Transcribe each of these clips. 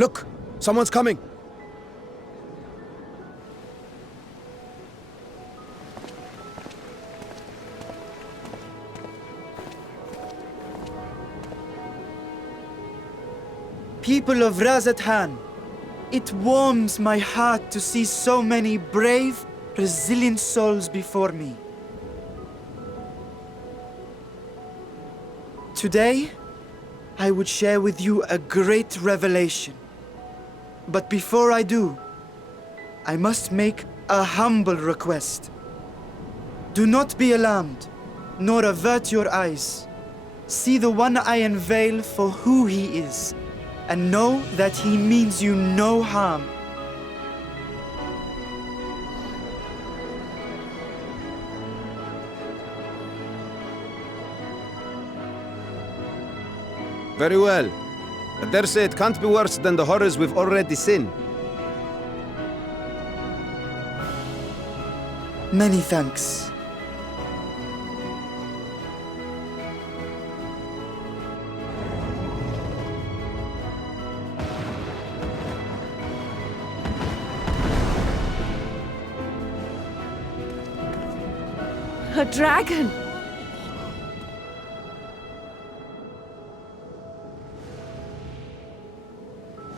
Look! Someone's coming! People of Razathan, it warms my heart to see so many brave, resilient souls before me. Today, I would share with you a great revelation. But before I do, I must make a humble request. Do not be alarmed, nor avert your eyes. See the one I unveil for who he is, and know that he means you no harm. Very well. I dare say it can't be worse than the horrors we've already seen. Many thanks. A dragon!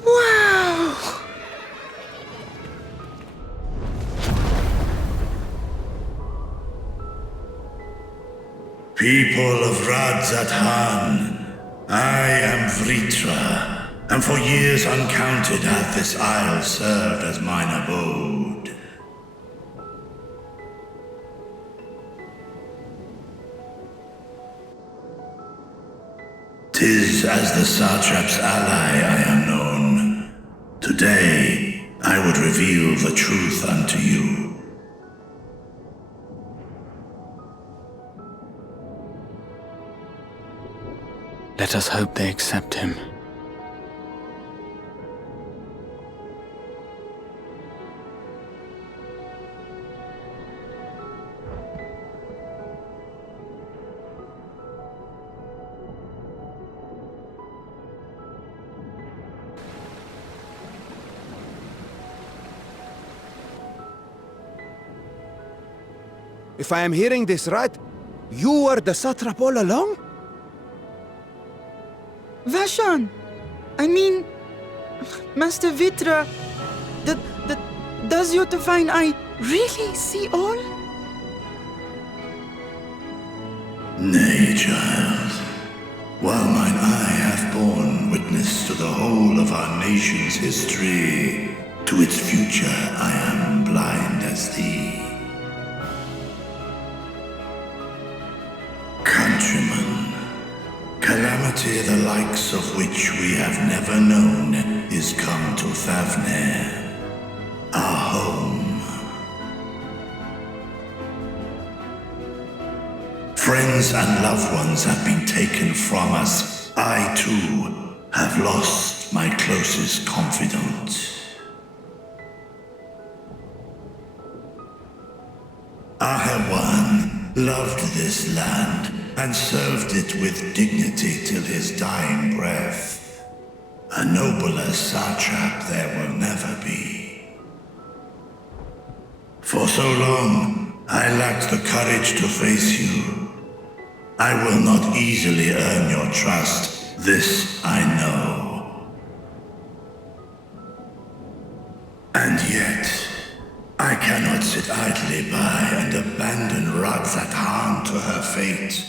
Wow! People of Razathan, I am Vritra, and for years uncounted hath this isle served as mine abode. 'Tis as the Satrap's ally I am known. Today, I would reveal the truth unto you. Let us hope they accept him. If I am hearing this right, you were the satrap all along? Vashan! I mean, Master Vitra, does your divine eye really see all? Nay, child. While mine eye hath borne witness to the whole of our nation's history, to its future I am blind as thee. Countrymen, calamity the likes of which we have never known is come to Thavner, our home. Friends and loved ones have been taken from us. I, too, have lost my closest confidant. Ahawan loved this land and served it with dignity till his dying breath. A nobler satrap there will never be. For so long, I lacked the courage to face you. I will not easily earn your trust, this I know. And yet, I cannot sit idly by and abandon Razathan to her fate.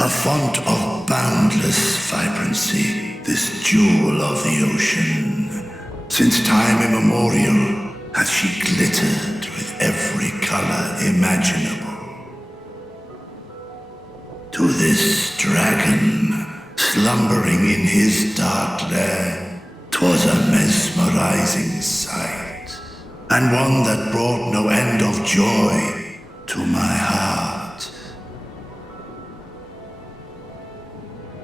A font of boundless vibrancy, this jewel of the ocean. Since time immemorial hath she glittered with every color imaginable. To this dragon, slumbering in his dark lair, 'twas a mesmerizing sight, and one that brought no end of joy to my heart.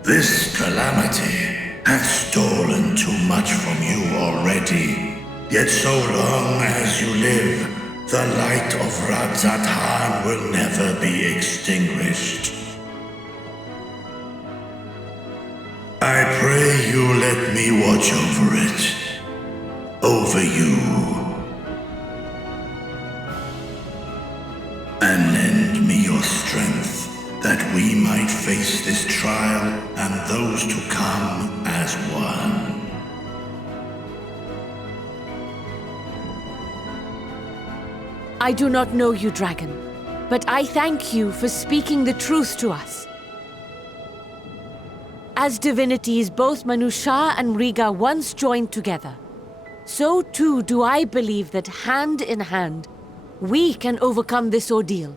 This calamity hath stolen too much from you already, yet so long as you live, the light of Razathan will never be extinguished. me watch over it. Over you. And lend me your strength, that we might face this trial and those to come as one. I do not know you, dragon, but I thank you for speaking the truth to us. As divinities, both Manusha and Riga once joined together, so too do I believe that hand in hand, we can overcome this ordeal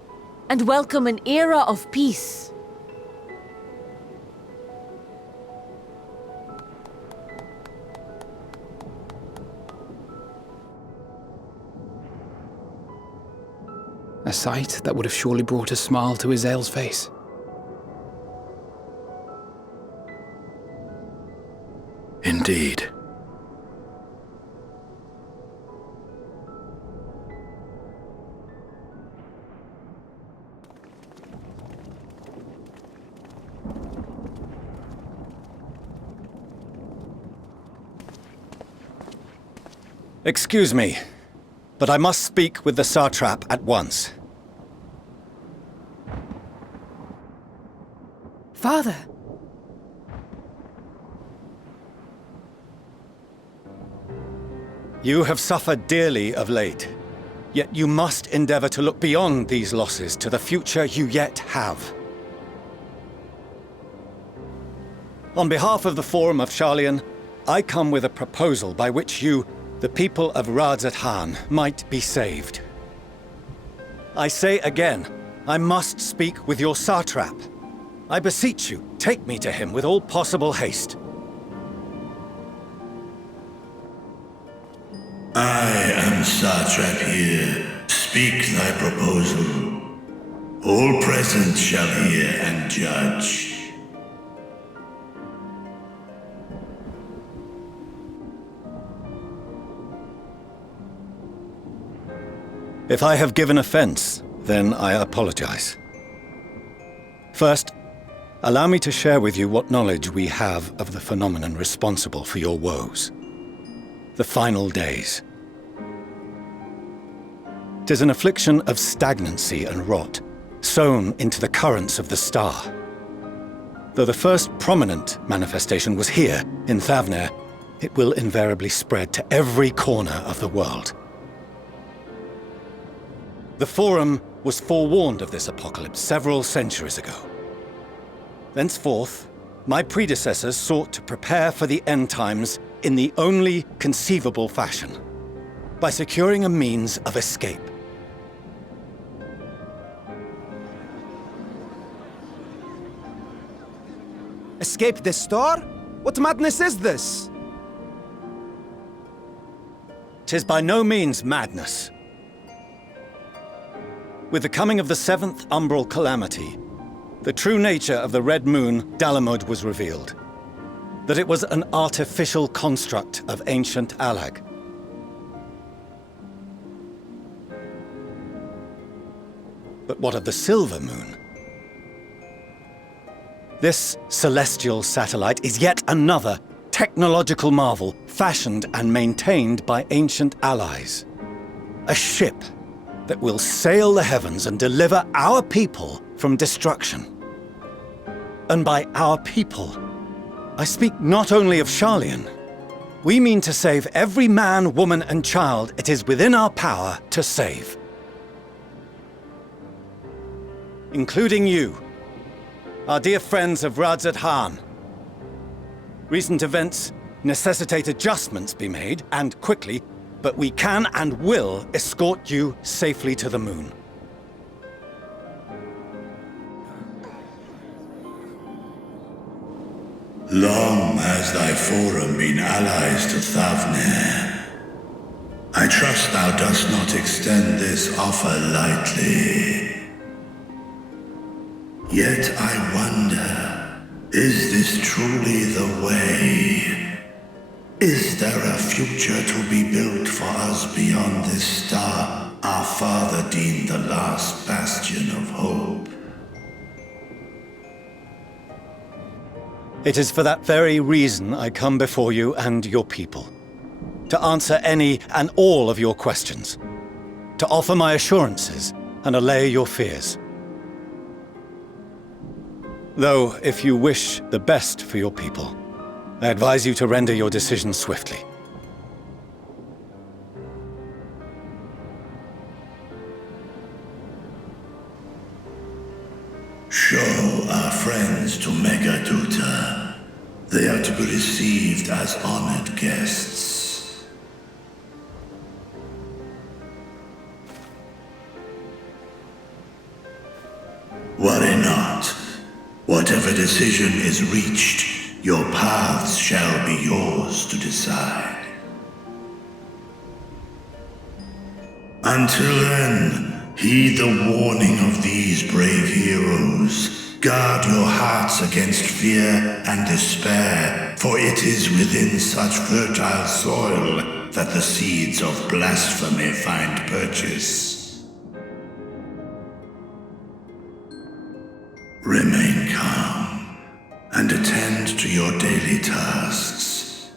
and welcome an era of peace. A sight that would have surely brought a smile to Izael's face. Indeed. Excuse me, but I must speak with the satrap at once. Father! You have suffered dearly of late, yet you must endeavor to look beyond these losses to the future you yet have. On behalf of the Forum of Sharlayan, I come with a proposal by which you, the people of Radzat-Han, might be saved. I say again, I must speak with your satrap. I beseech you, take me to him with all possible haste. I am satrap here. Speak thy proposal. All present shall hear and judge. If I have given offense, then I apologize. First, allow me to share with you what knowledge we have of the phenomenon responsible for your woes. The final days. 'Tis an affliction of stagnancy and rot, sown into the currents of the star. Though the first prominent manifestation was here, in Thavner, it will invariably spread to every corner of the world. The Forum was forewarned of this apocalypse several centuries ago. Thenceforth, my predecessors sought to prepare for the end times in the only conceivable fashion, by securing a means of escape. Escape the star? What madness is this? 'Tis by no means madness. With the coming of the 7th umbral calamity, the true nature of the Red Moon, Dalamud, was revealed. That it was an artificial construct of ancient Alag. But what of the Silver Moon? This celestial satellite is yet another technological marvel fashioned and maintained by ancient allies. A ship that will sail the heavens and deliver our people from destruction. And by our people, I speak not only of Sharlayan. We mean to save every man, woman, and child it is within our power to save. Including you, our dear friends of Radzat-Han. Recent events necessitate adjustments be made, and quickly, but we can and will escort you safely to the moon. Long has thy Forum been allies to Thavner. I trust thou dost not extend this offer lightly. Yet I wonder, is this truly the way? Is there a future to be built for us beyond this star our father deemed the last bastion of hope? It is for that very reason I come before you and your people. To answer any and all of your questions. To offer my assurances and allay your fears. Though, if you wish the best for your people, I advise you to render your decision swiftly. Show our friends to Megaduta. They are to be received as honored guests. Worry not. Whatever decision is reached, your paths shall be yours to decide. Until then, heed the warning of these brave heroes. Guard your hearts against fear and despair, for it is within such fertile soil that the seeds of blasphemy find purchase. Remain calm and attend to your daily tasks.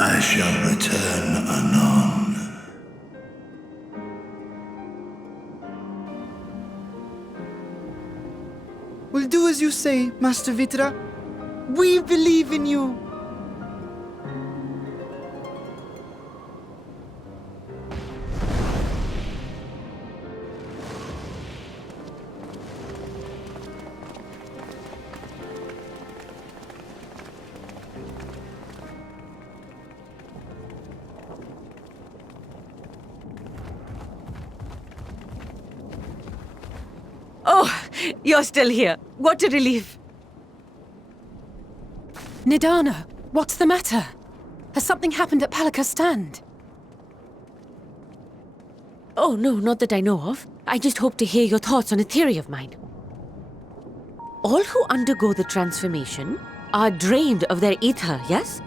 I shall return anon. We'll do as you say, Master Vitra. We believe in you. Oh, you're still here. What a relief. Nidana, what's the matter? Has something happened at Palika's stand? Oh, no, not that I know of. I just hope to hear your thoughts on a theory of mine. All who undergo the transformation are drained of their ether, yes?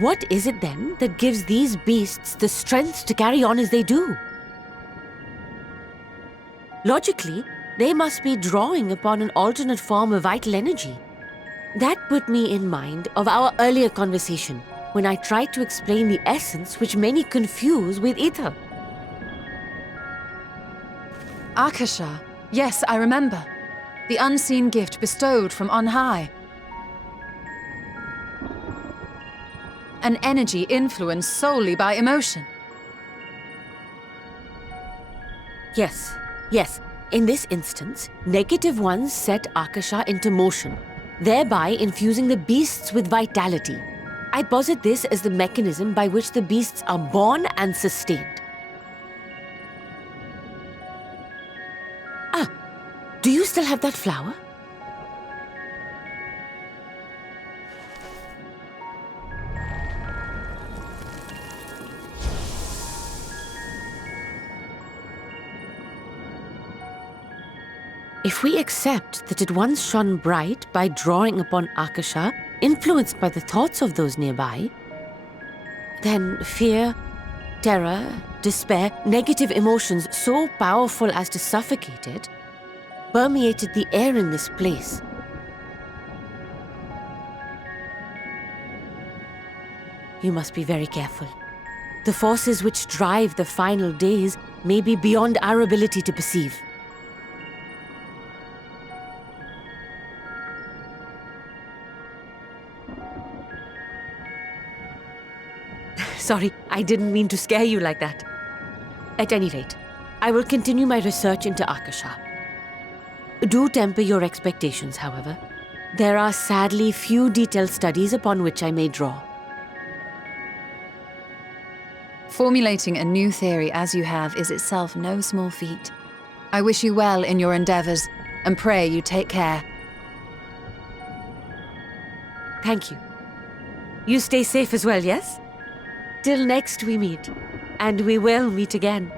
What is it then that gives these beasts the strength to carry on as they do? Logically, they must be drawing upon an alternate form of vital energy. That put me in mind of our earlier conversation, when I tried to explain the essence which many confuse with ether. Akasha. Yes, I remember. The unseen gift bestowed from on high. An energy influenced solely by emotion. Yes, yes. In this instance, negative ones set Akasha into motion, thereby infusing the beasts with vitality. I posit this as the mechanism by which the beasts are born and sustained. Ah, do you still have that flower? If we accept that it once shone bright by drawing upon Akasha, influenced by the thoughts of those nearby, then fear, terror, despair, negative emotions so powerful as to suffocate it, permeated the air in this place. You must be very careful. The forces which drive the final days may be beyond our ability to perceive. Sorry, I didn't mean to scare you like that. At any rate, I will continue my research into Akasha. Do temper your expectations, however. There are sadly few detailed studies upon which I may draw. Formulating a new theory as you have is itself no small feat. I wish you well in your endeavors, and pray you take care. Thank you. You stay safe as well, yes? Till next we meet, and we will meet again.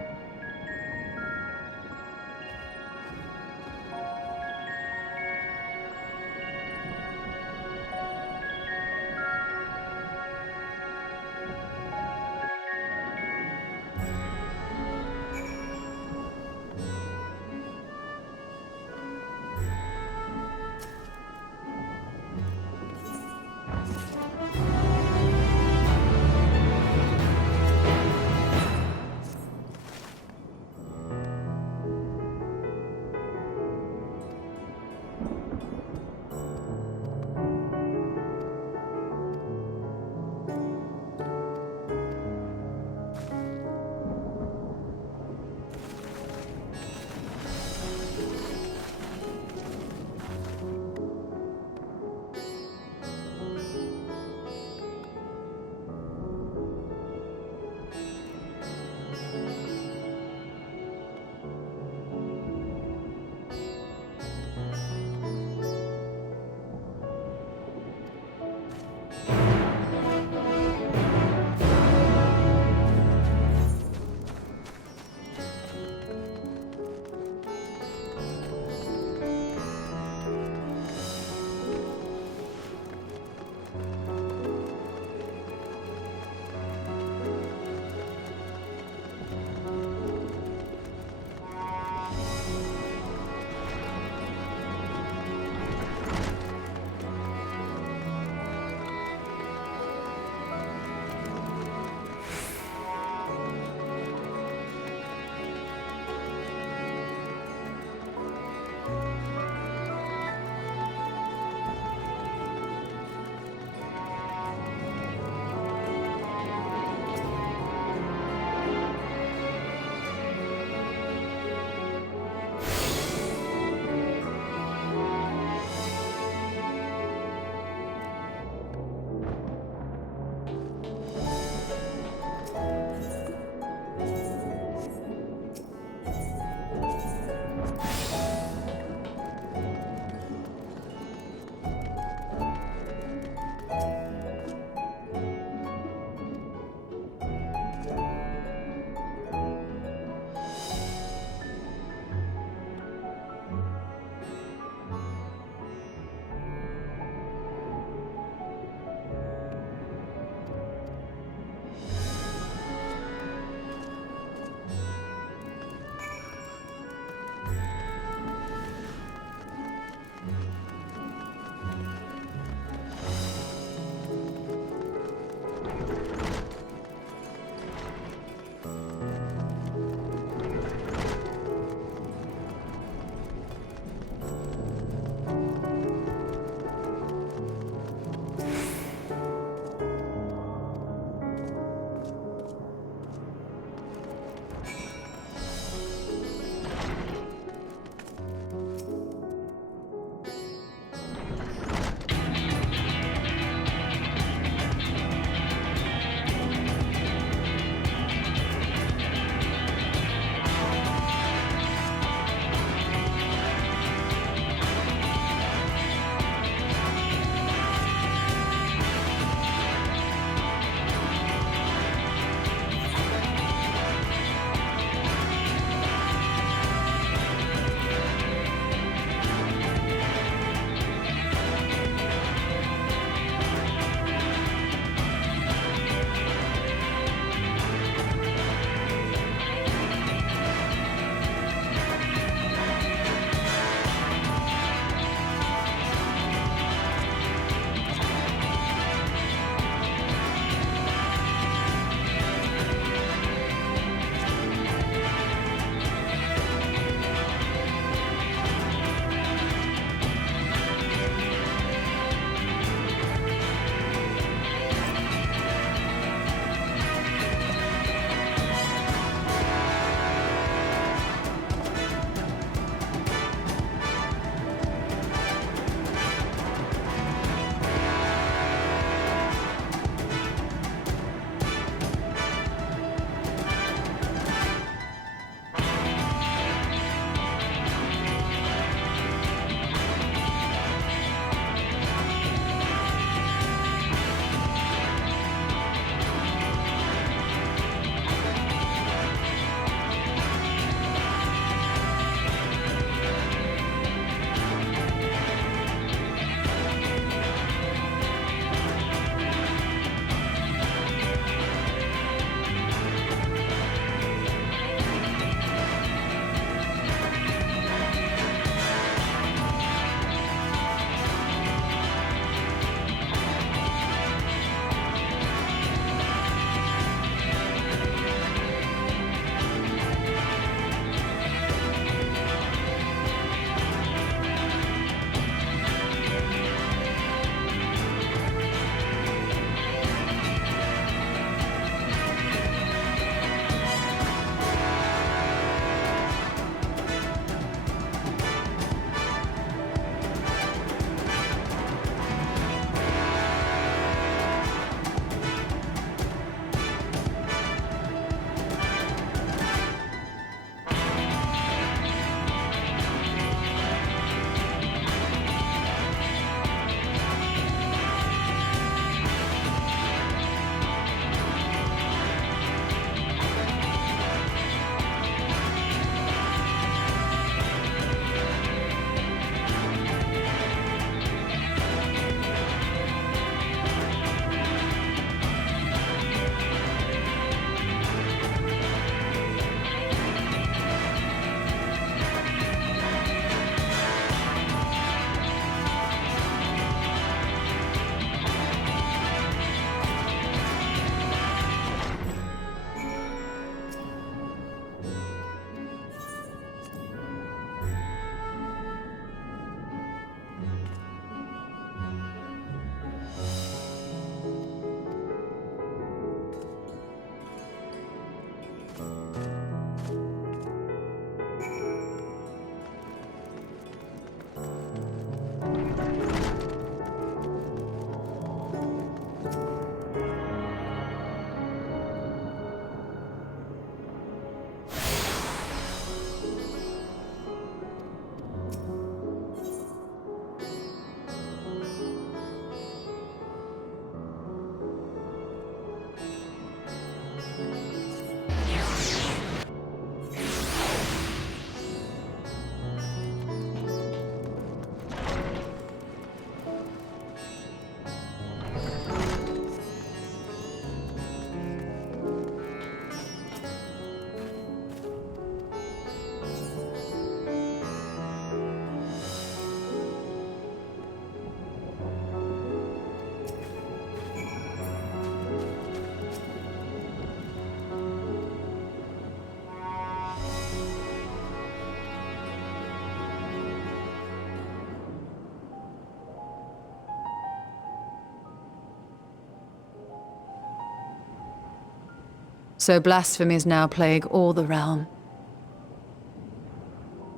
So blasphemies now plague all the realm.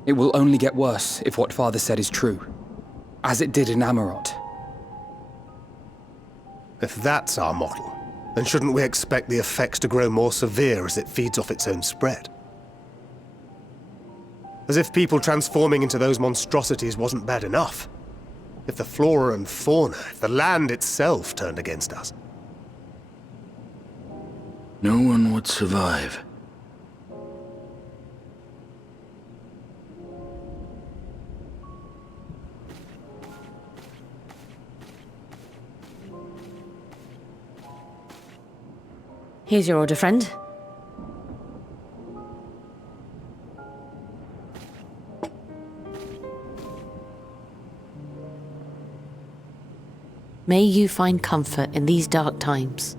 It will only get worse if what Father said is true, as it did in Amarot. If that's our model, then shouldn't we expect the effects to grow more severe as it feeds off its own spread? As if people transforming into those monstrosities wasn't bad enough. If the flora and fauna, if the land itself turned against us. No one would survive. Here's your order, friend. May you find comfort in these dark times.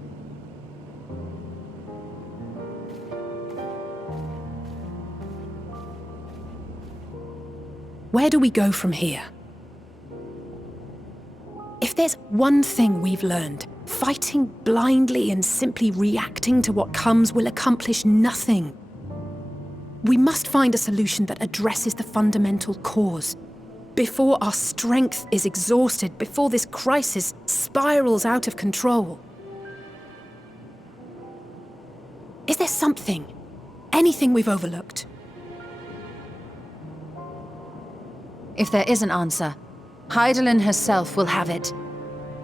Where do we go from here? If there's one thing we've learned, fighting blindly and simply reacting to what comes will accomplish nothing. We must find a solution that addresses the fundamental cause. Before our strength is exhausted, before this crisis spirals out of control. Is there something, anything we've overlooked? If there is an answer, Hydaelyn herself will have it.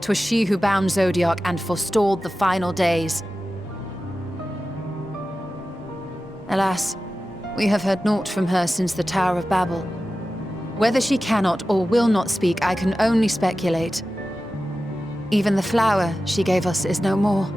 'Twas she who bound Zodiac and forestalled the final days. Alas, we have heard naught from her since the Tower of Babel. Whether she cannot or will not speak, I can only speculate. Even the flower she gave us is no more.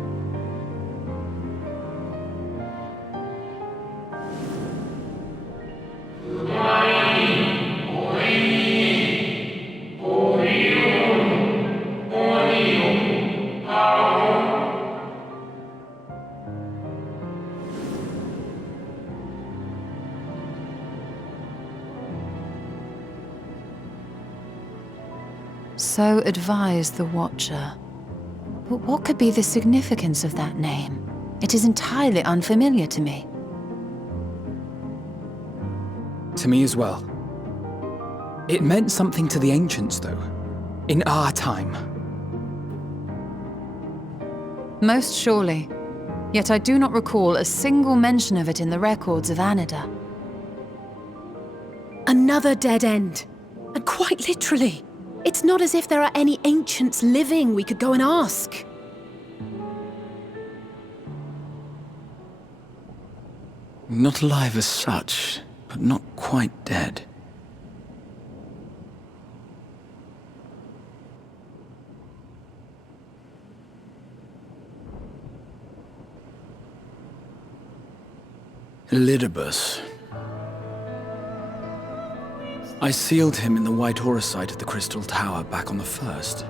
So advised the Watcher. But what could be the significance of that name? It is entirely unfamiliar to me. To me as well. It meant something to the ancients, though. In our time. Most surely. Yet I do not recall a single mention of it in the records of Anida. Another dead end. And quite literally. It's not as if there are any ancients living we could go and ask. Not alive as such, but not quite dead. Elidibus. I sealed him in the white aurosite of the Crystal Tower back on the first.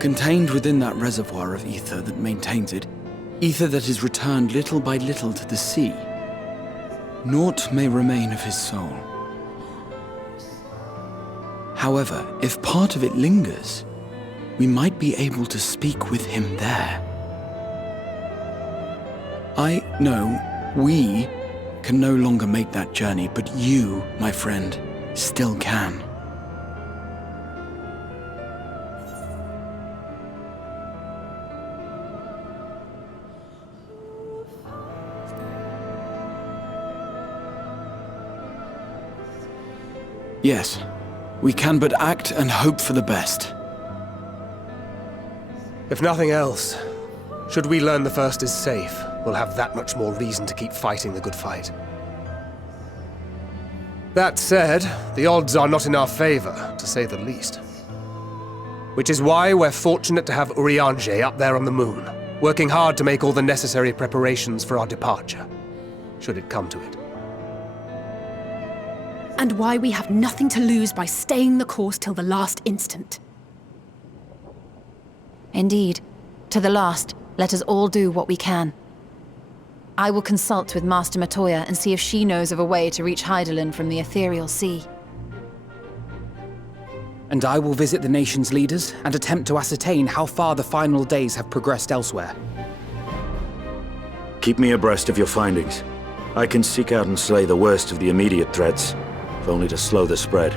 Contained within that reservoir of ether that maintains it, ether that is returned little by little to the sea, naught may remain of his soul. However, if part of it lingers, we might be able to speak with him there. We can no longer make that journey, but you, my friend, still can. Yes, we can but act and hope for the best. If nothing else, should we learn the First is safe, we'll have that much more reason to keep fighting the good fight. That said, the odds are not in our favor, to say the least. Which is why we're fortunate to have Urianger up there on the moon, working hard to make all the necessary preparations for our departure, should it come to it. And why we have nothing to lose by staying the course till the last instant. Indeed. To the last, let us all do what we can. I will consult with Master Matoya and see if she knows of a way to reach Hydaelyn from the Ethereal Sea. And I will visit the nation's leaders and attempt to ascertain how far the final days have progressed elsewhere. Keep me abreast of your findings. I can seek out and slay the worst of the immediate threats, if only to slow the spread.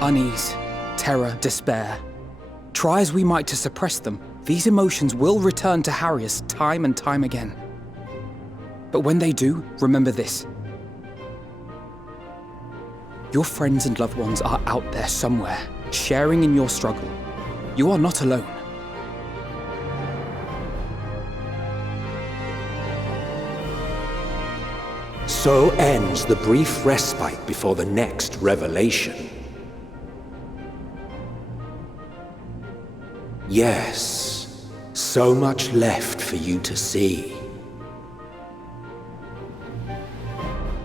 Unease, terror, despair. Try as we might to suppress them, these emotions will return to harry us time and time again. But when they do, remember this. Your friends and loved ones are out there somewhere, sharing in your struggle. You are not alone. So ends the brief respite before the next revelation. Yes, so much left for you to see.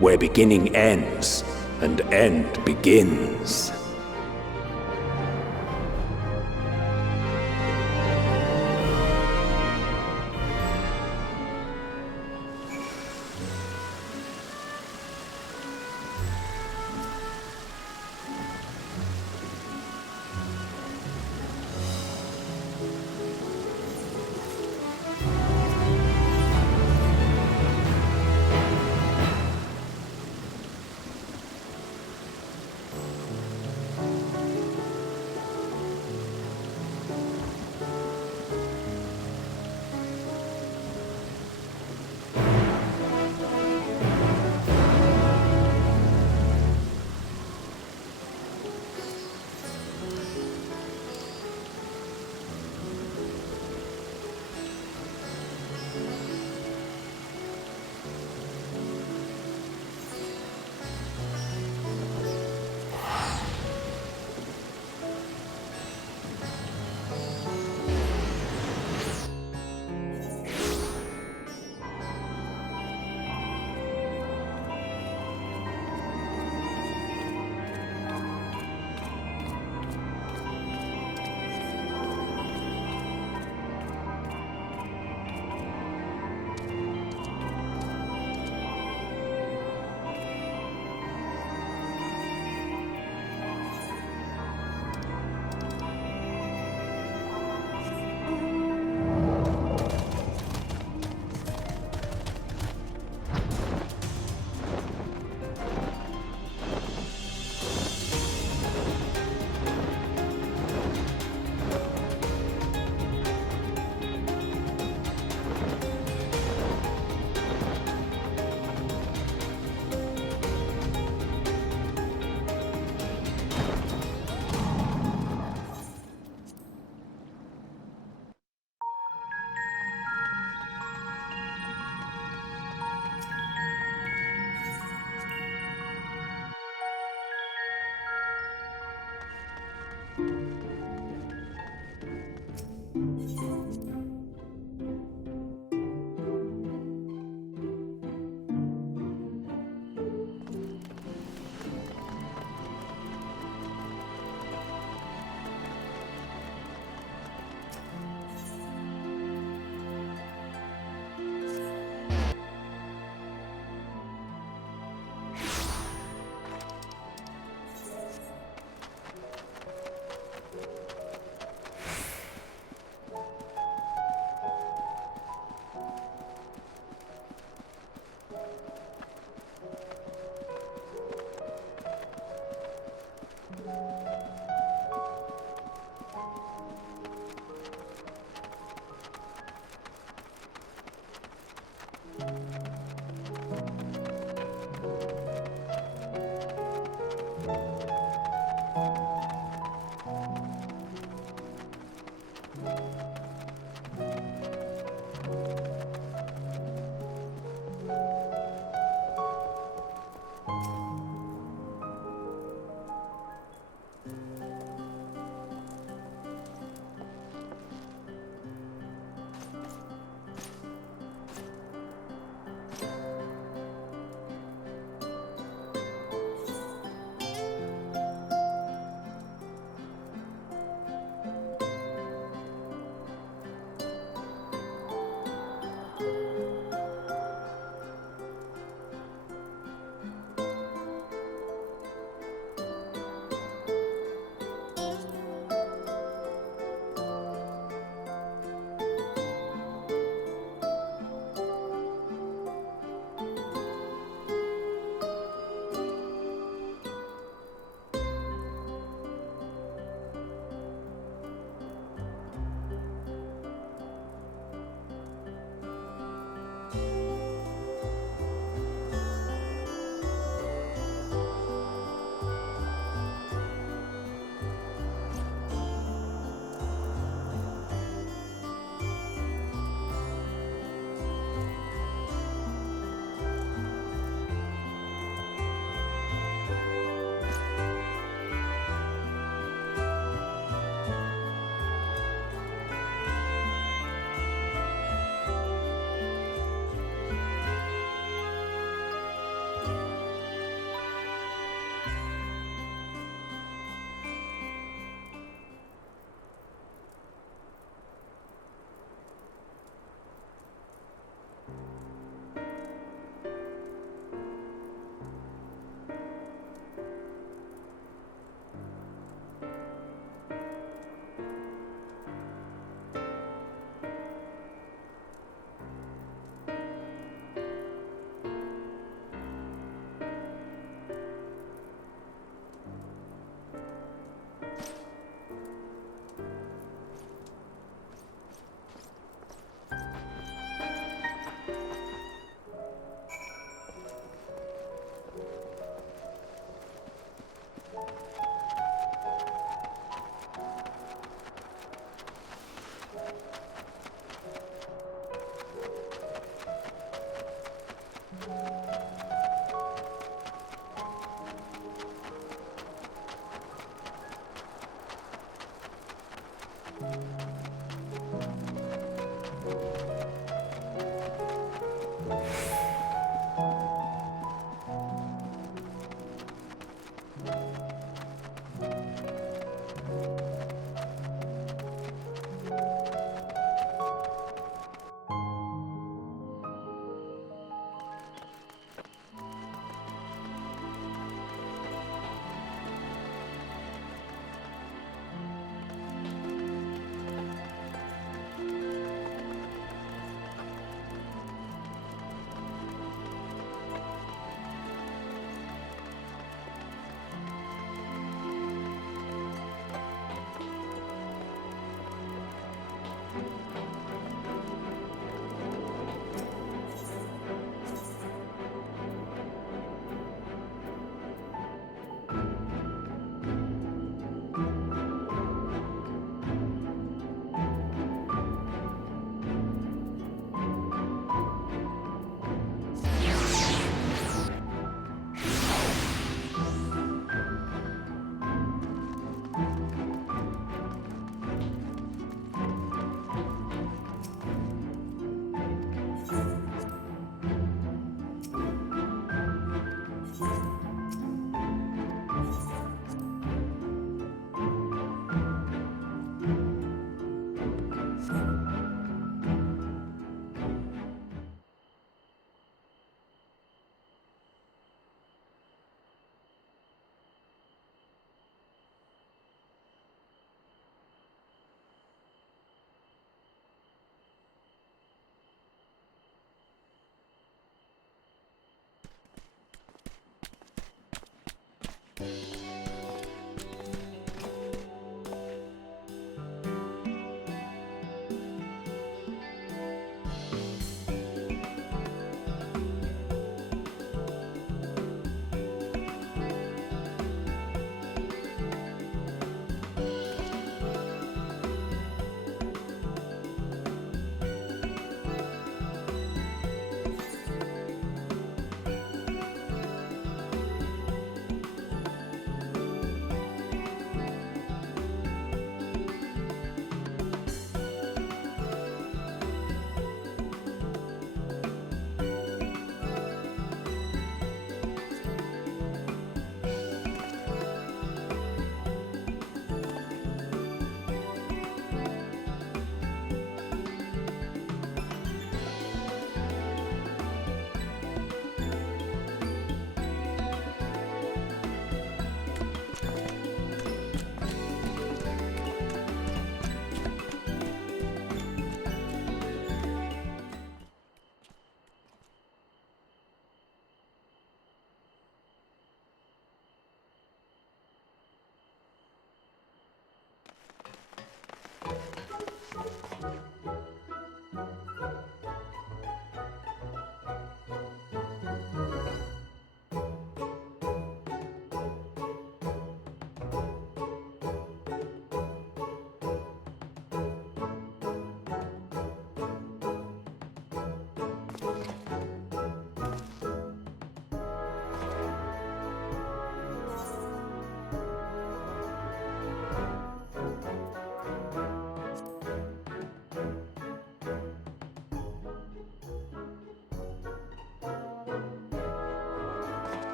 Where beginning ends, and end begins.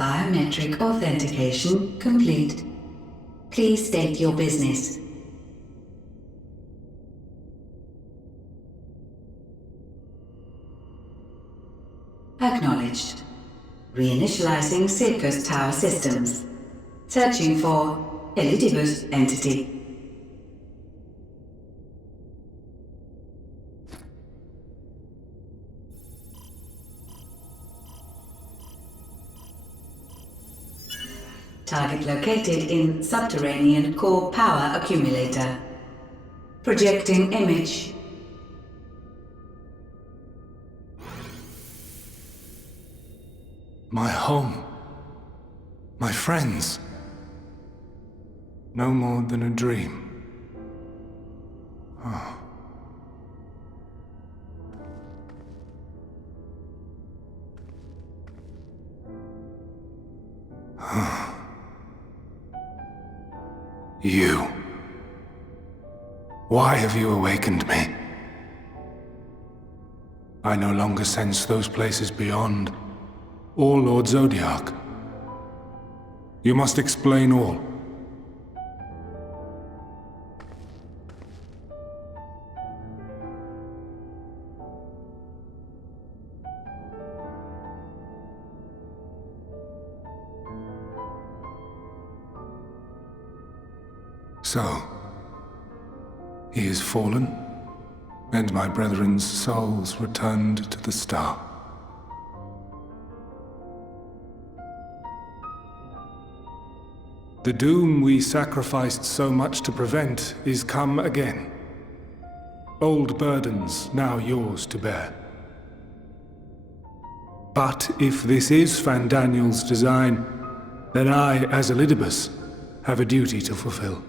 Biometric authentication complete. Please state your business. Acknowledged. Reinitializing Safecoast Tower systems. Searching for Elidibus entity. Target located in subterranean core power accumulator. Projecting image. My home. My friends. No more than a dream. Oh. You. Why have you awakened me? I no longer sense those places beyond, or Lord Zodiac. You must explain all. So, he is fallen, and my brethren's souls returned to the star. The doom we sacrificed so much to prevent is come again. Old burdens now yours to bear. But if this is Fandaniel's design, then I, as Elidibus, have a duty to fulfill.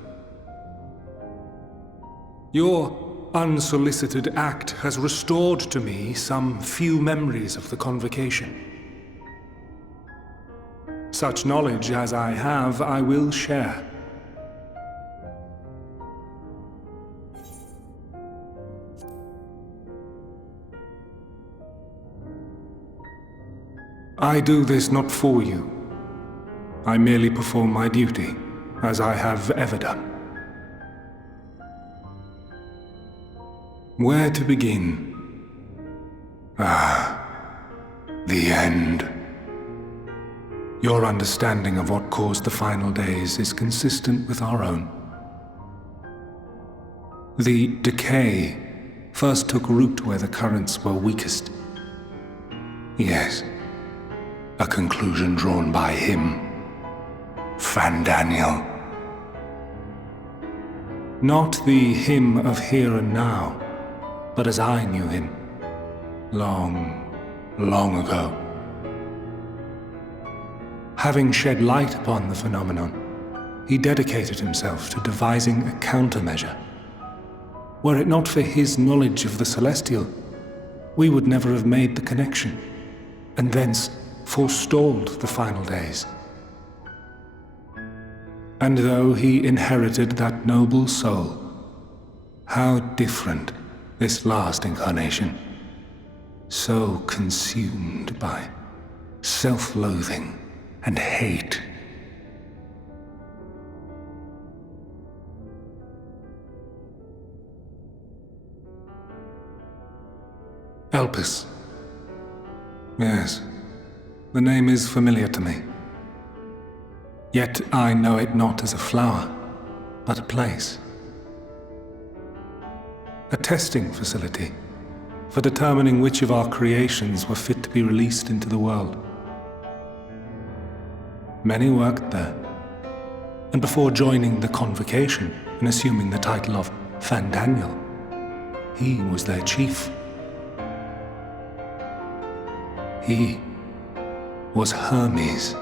Your unsolicited act has restored to me some few memories of the convocation. Such knowledge as I have, I will share. I do this not for you. I merely perform my duty, as I have ever done. Where to begin? The end. Your understanding of what caused the final days is consistent with our own. The decay first took root where the currents were weakest. Yes, a conclusion drawn by him, Fandaniel. Not the him of here and now, but as I knew him, long, long ago. Having shed light upon the phenomenon, he dedicated himself to devising a countermeasure. Were it not for his knowledge of the Celestial, we would never have made the connection, and thence forestalled the final days. And though he inherited that noble soul, how different this last incarnation, so consumed by self-loathing and hate. Elpis. Yes, the name is familiar to me. Yet I know it not as a flower, but a place. A testing facility for determining which of our creations were fit to be released into the world. Many worked there, and before joining the convocation and assuming the title of Fandaniel, he was their chief. He was Hermes.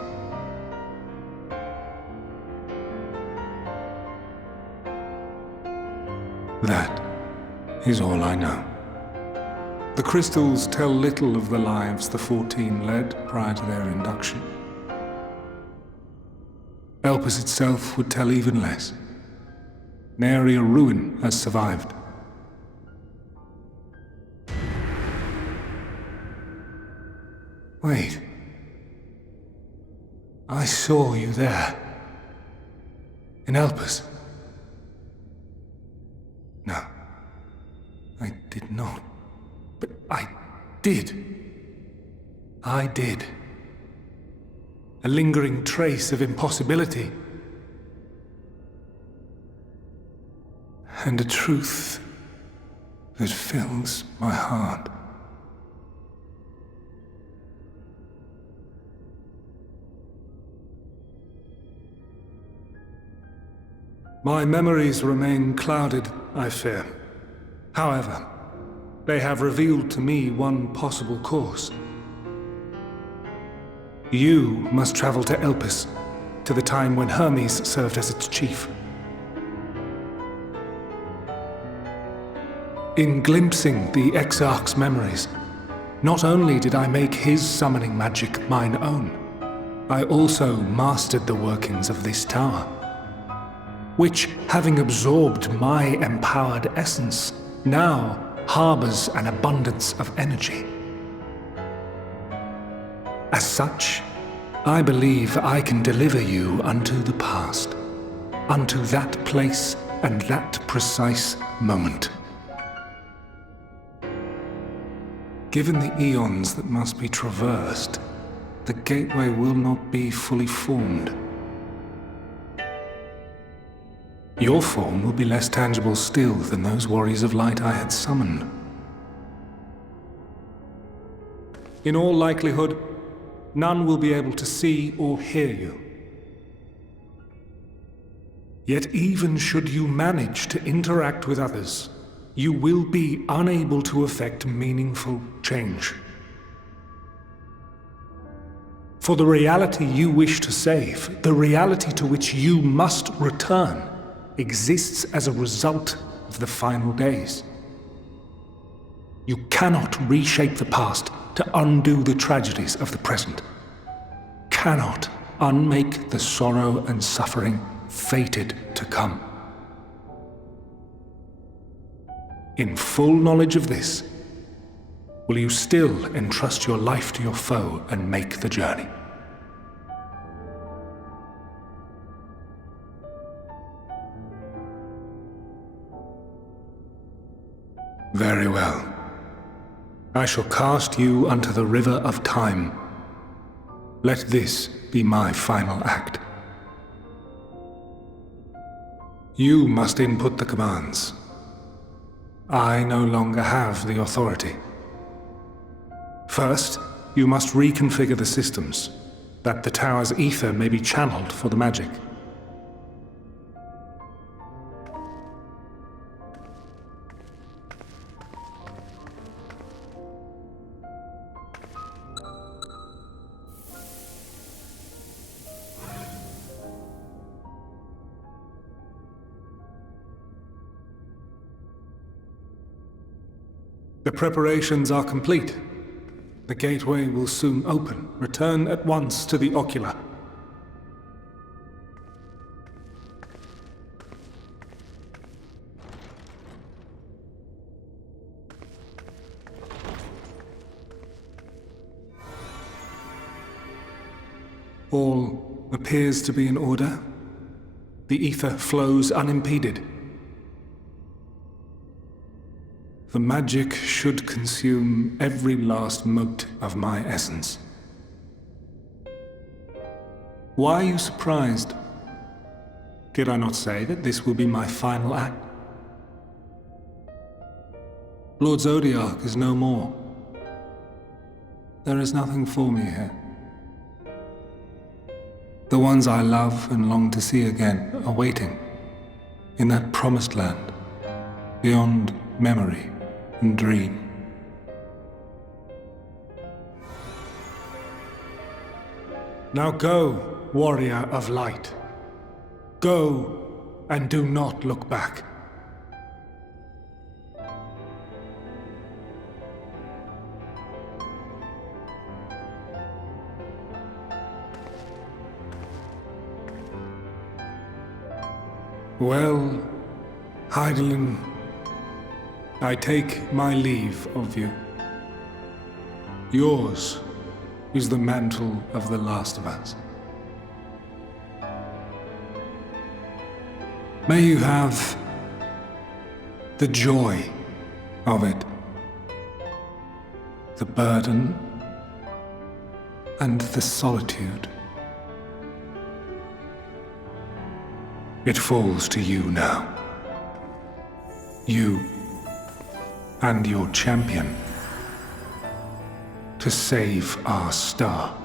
That is all I know. The crystals tell little of the lives the 14 led prior to their induction. Elpis itself would tell even less. Nary a ruin has survived. Wait. I saw you there. In Elpis. No. I did not. But I did. I did. A lingering trace of impossibility. And a truth that fills my heart. My memories remain clouded, I fear. However, they have revealed to me one possible course. You must travel to Elpis, to the time when Hermes served as its chief. In glimpsing the Exarch's memories, not only did I make his summoning magic mine own, I also mastered the workings of this tower, which, having absorbed my empowered essence, now harbors an abundance of energy. As such, I believe I can deliver you unto the past, unto that place and that precise moment. Given the eons that must be traversed, the gateway will not be fully formed. Your form will be less tangible still than those warriors of light I had summoned. In all likelihood, none will be able to see or hear you. Yet even should you manage to interact with others, you will be unable to effect meaningful change. For the reality you wish to save, the reality to which you must return, exists as a result of the final days. You cannot reshape the past to undo the tragedies of the present. Cannot unmake the sorrow and suffering fated to come. In full knowledge of this, will you still entrust your life to your foe and make the journey? Very well. I shall cast you unto the river of time. Let this be my final act. You must input the commands. I no longer have the authority. First, you must reconfigure the systems, that the tower's ether may be channeled for the magic. The preparations are complete. The gateway will soon open. Return at once to the ocular. All appears to be in order. The ether flows unimpeded. The magic should consume every last mote of my essence. Why are you surprised? Did I not say that this will be my final act? Lord Zodiac is no more. There is nothing for me here. The ones I love and long to see again are waiting in that promised land, beyond memory and dream. Now go, warrior of light. Go and do not look back. Well, Heidelin, I take my leave of you. Yours is the mantle of the last of us. May you have the joy of it, the burden and the solitude. It falls to you now. You and your champion to save our star.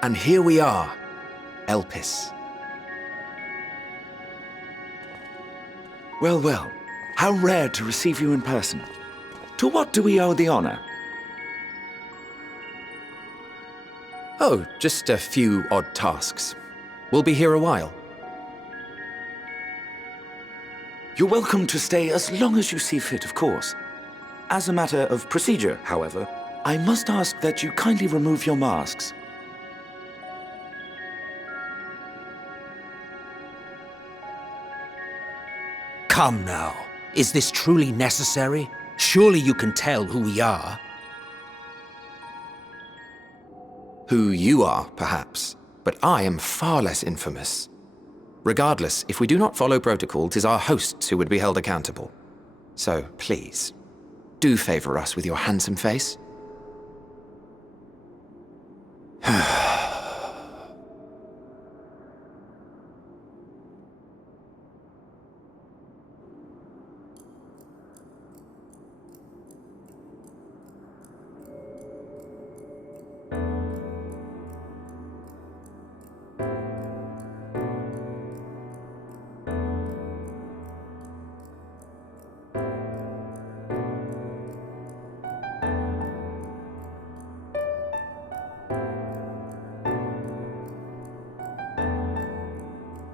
And here we are, Elpis. Well, well, how rare to receive you in person. To what do we owe the honor? Oh, just a few odd tasks. We'll be here a while. You're welcome to stay as long as you see fit, of course. As a matter of procedure, however, I must ask that you kindly remove your masks. Come now. Is this truly necessary? Surely you can tell who we are. Who you are, perhaps, but I am far less infamous. Regardless, if we do not follow protocol, 'tis our hosts who would be held accountable. So, please, do favor us with your handsome face.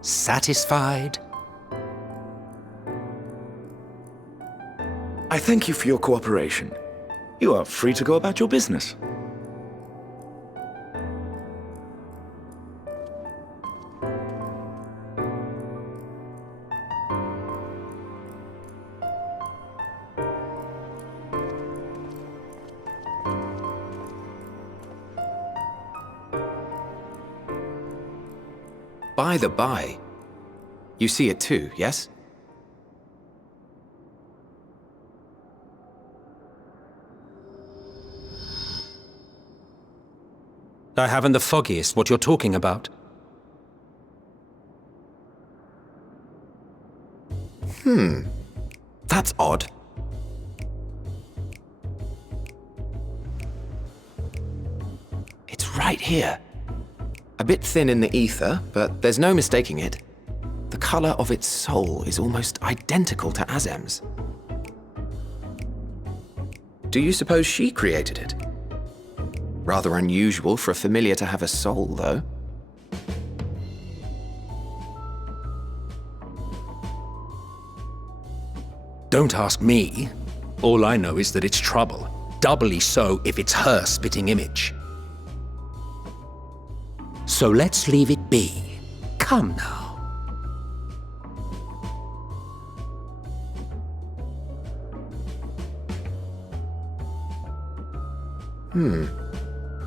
Satisfied? I thank you for your cooperation. You are free to go about your business. By the by, you see it too, yes? I haven't the foggiest what you're talking about. That's odd. It's right here. A bit thin in the ether, but there's no mistaking it. The color of its soul is almost identical to Azem's. Do you suppose she created it? Rather unusual for a familiar to have a soul, though. Don't ask me. All I know is that it's trouble. Doubly so if it's her spitting image. So let's leave it be. Come now.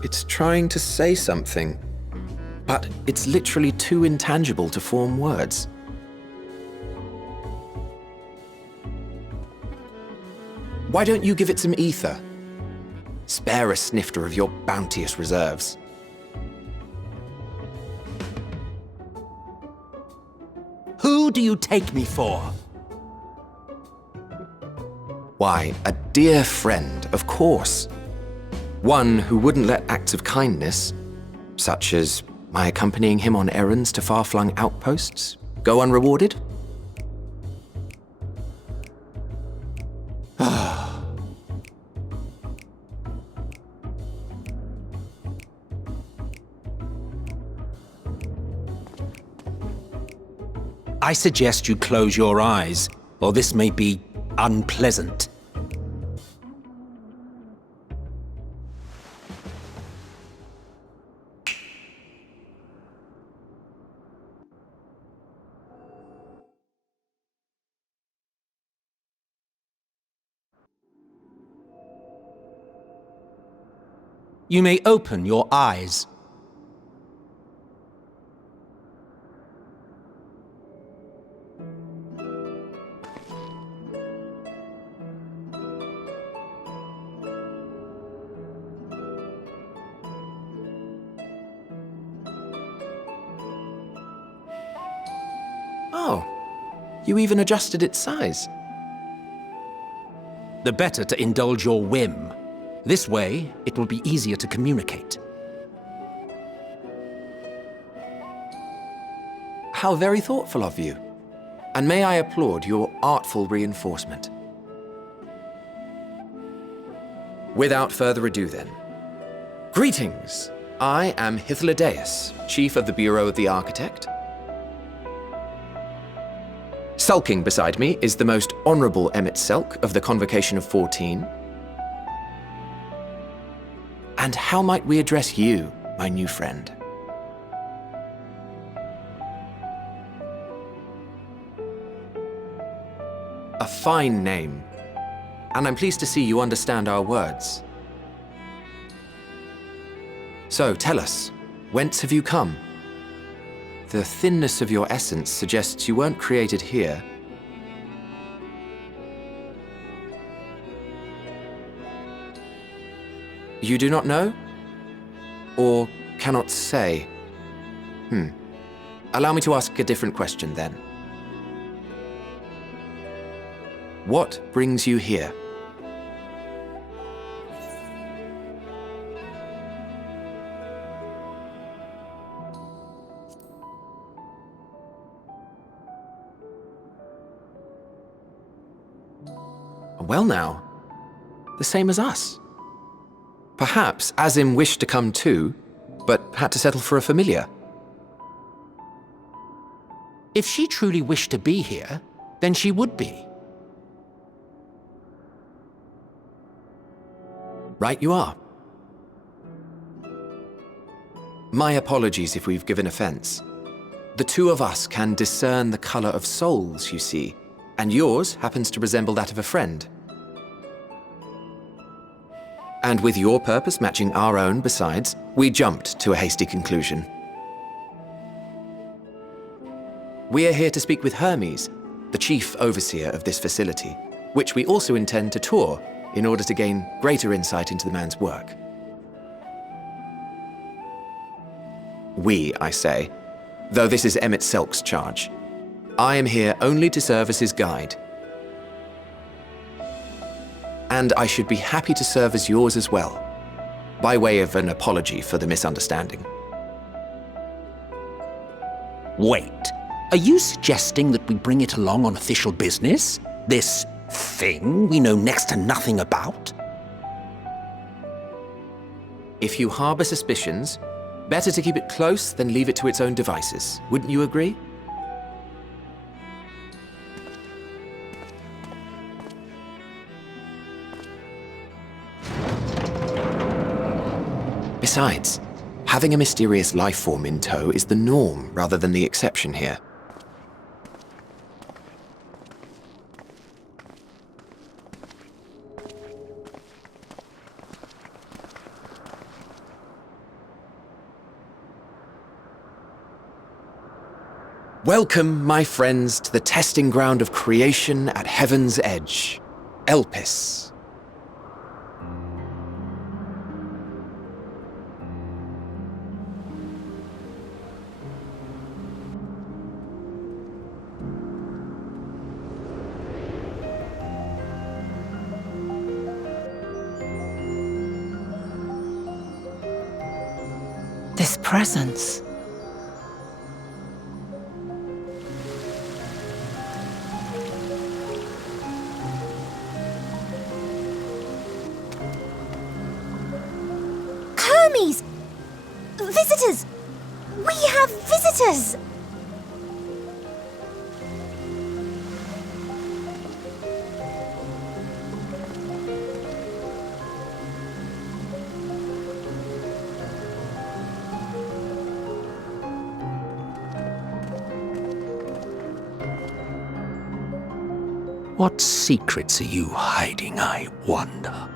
It's trying to say something, but it's literally too intangible to form words. Why don't you give it some ether? Spare a snifter of your bounteous reserves. Who do you take me for? Why, a dear friend, of course. One who wouldn't let acts of kindness, such as my accompanying him on errands to far-flung outposts, go unrewarded? I suggest you close your eyes, or this may be unpleasant. You may open your eyes. Oh, you even adjusted its size. The better to indulge your whim. This way, it will be easier to communicate. How very thoughtful of you. And may I applaud your artful reinforcement. Without further ado then. Greetings! I am Hythlodaeus, Chief of the Bureau of the Architect. Sulking beside me is the most honorable Emmet Selk of the Convocation of 14. And how might we address you, my new friend? A fine name, and I'm pleased to see you understand our words. So, tell us, whence have you come? The thinness of your essence suggests you weren't created here. You do not know? Or cannot say? Allow me to ask a different question then. What brings you here? Well now, the same as us. Perhaps Azim wished to come too, but had to settle for a familiar. If she truly wished to be here, then she would be. Right you are. My apologies if we've given offense. The two of us can discern the color of souls, you see, and yours happens to resemble that of a friend. And with your purpose matching our own besides, we jumped to a hasty conclusion. We are here to speak with Hermes, the chief overseer of this facility, which we also intend to tour in order to gain greater insight into the man's work. We, I say, though this is Emmett Selk's charge. I am here only to serve as his guide. And I should be happy to serve as yours as well, by way of an apology for the misunderstanding. Wait, are you suggesting that we bring it along on official business? This thing we know next to nothing about? If you harbor suspicions, better to keep it close than leave it to its own devices. Wouldn't you agree? Besides, having a mysterious life form in tow is the norm rather than the exception here. Welcome, my friends, to the testing ground of creation at Heaven's Edge, Elpis. This presence. Hermes! Visitors! We have visitors! What secrets are you hiding, I wonder?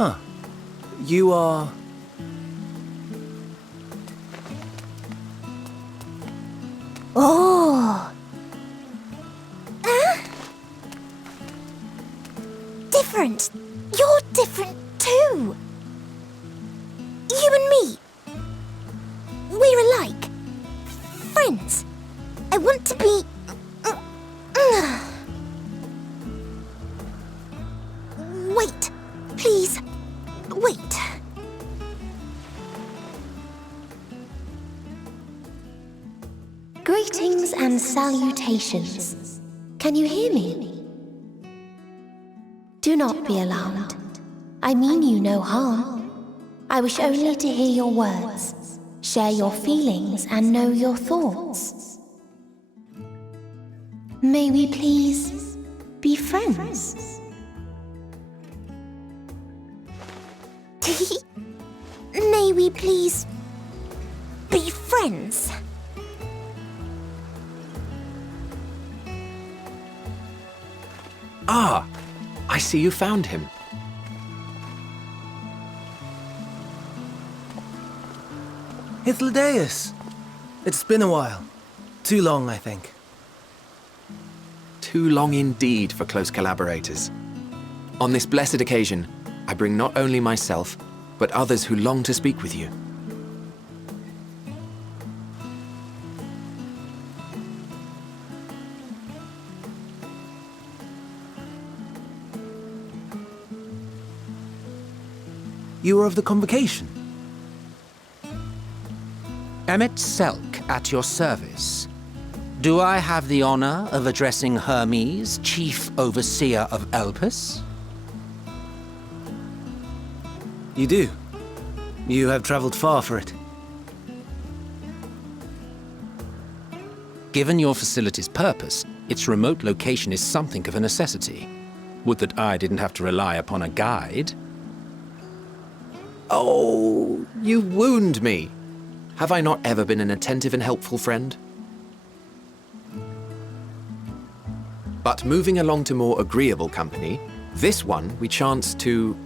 Ah, you are... Oh! Different. You're different too. You and me. We're alike. Friends. I want to be... Wait. Please. Wait. Greetings and salutations. Can you hear me? Do not be alarmed. I mean you no harm. I wish only to hear your words, share your feelings, and know your thoughts. May we please be friends? May we please be friends? Ah, I see you found him. Hythlodaeus! It's been a while. Too long, I think. Too long indeed for close collaborators. On this blessed occasion, I bring not only myself, but others who long to speak with you. You are of the convocation? Emmet Selk at your service. Do I have the honor of addressing Hermes, Chief Overseer of Elpis? You do. You have traveled far for it. Given your facility's purpose, its remote location is something of a necessity. Would that I didn't have to rely upon a guide. Oh, you wound me. Have I not ever been an attentive and helpful friend? But moving along to more agreeable company, this one we chance to...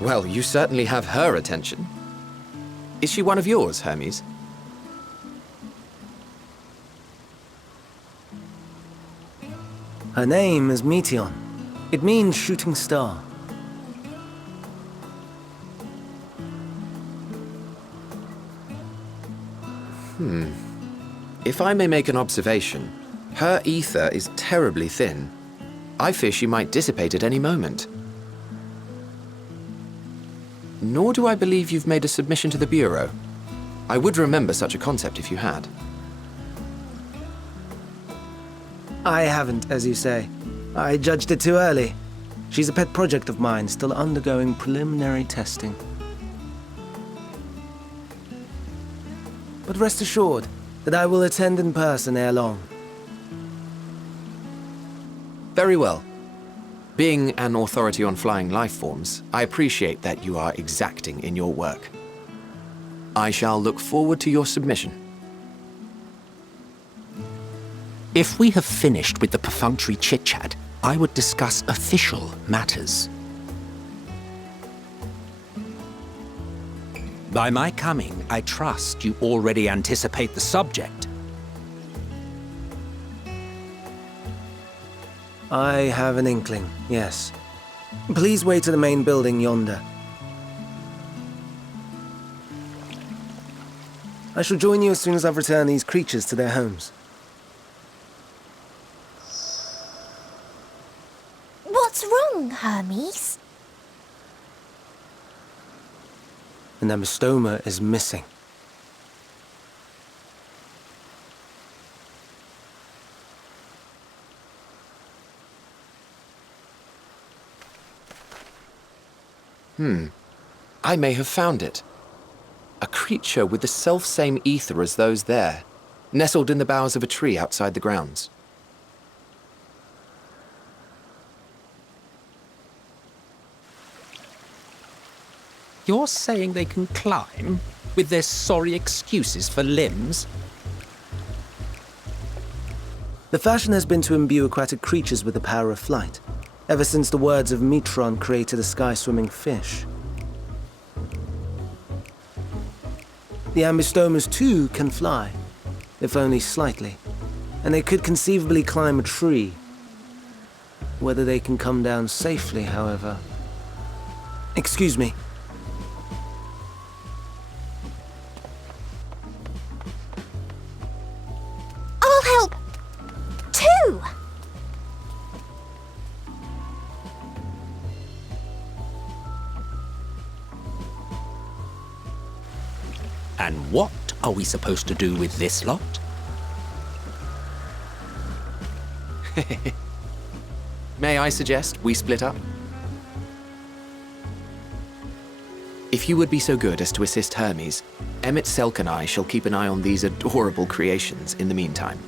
Well, you certainly have her attention. Is she one of yours, Hermes? Her name is Meteon. It means shooting star. If I may make an observation, her ether is terribly thin. I fear she might dissipate at any moment. Nor do I believe you've made a submission to the Bureau. I would remember such a concept if you had. I haven't, as you say. I judged it too early. She's a pet project of mine, still undergoing preliminary testing. But rest assured that I will attend in person ere long. Very well. Being an authority on flying life forms, I appreciate that you are exacting in your work. I shall look forward to your submission. If we have finished with the perfunctory chit-chat, I would discuss official matters. By my coming, I trust you already anticipate the subject. I have an inkling, yes. Please wait to the main building yonder. I shall join you as soon as I've returned these creatures to their homes. What's wrong, Hermes? The Namistoma is missing. I may have found it. A creature with the self-same ether as those there, nestled in the boughs of a tree outside the grounds. You're saying they can climb, with their sorry excuses for limbs? The fashion has been to imbue aquatic creatures with the power of flight, ever since the words of Metron created a sky-swimming fish. The Ambistomas, too, can fly, if only slightly, and they could conceivably climb a tree. Whether they can come down safely, however... Excuse me. I'll help, too! And what are we supposed to do with this lot? May I suggest we split up? If you would be so good as to assist Hermes, Emmett, Selk and I shall keep an eye on these adorable creations in the meantime.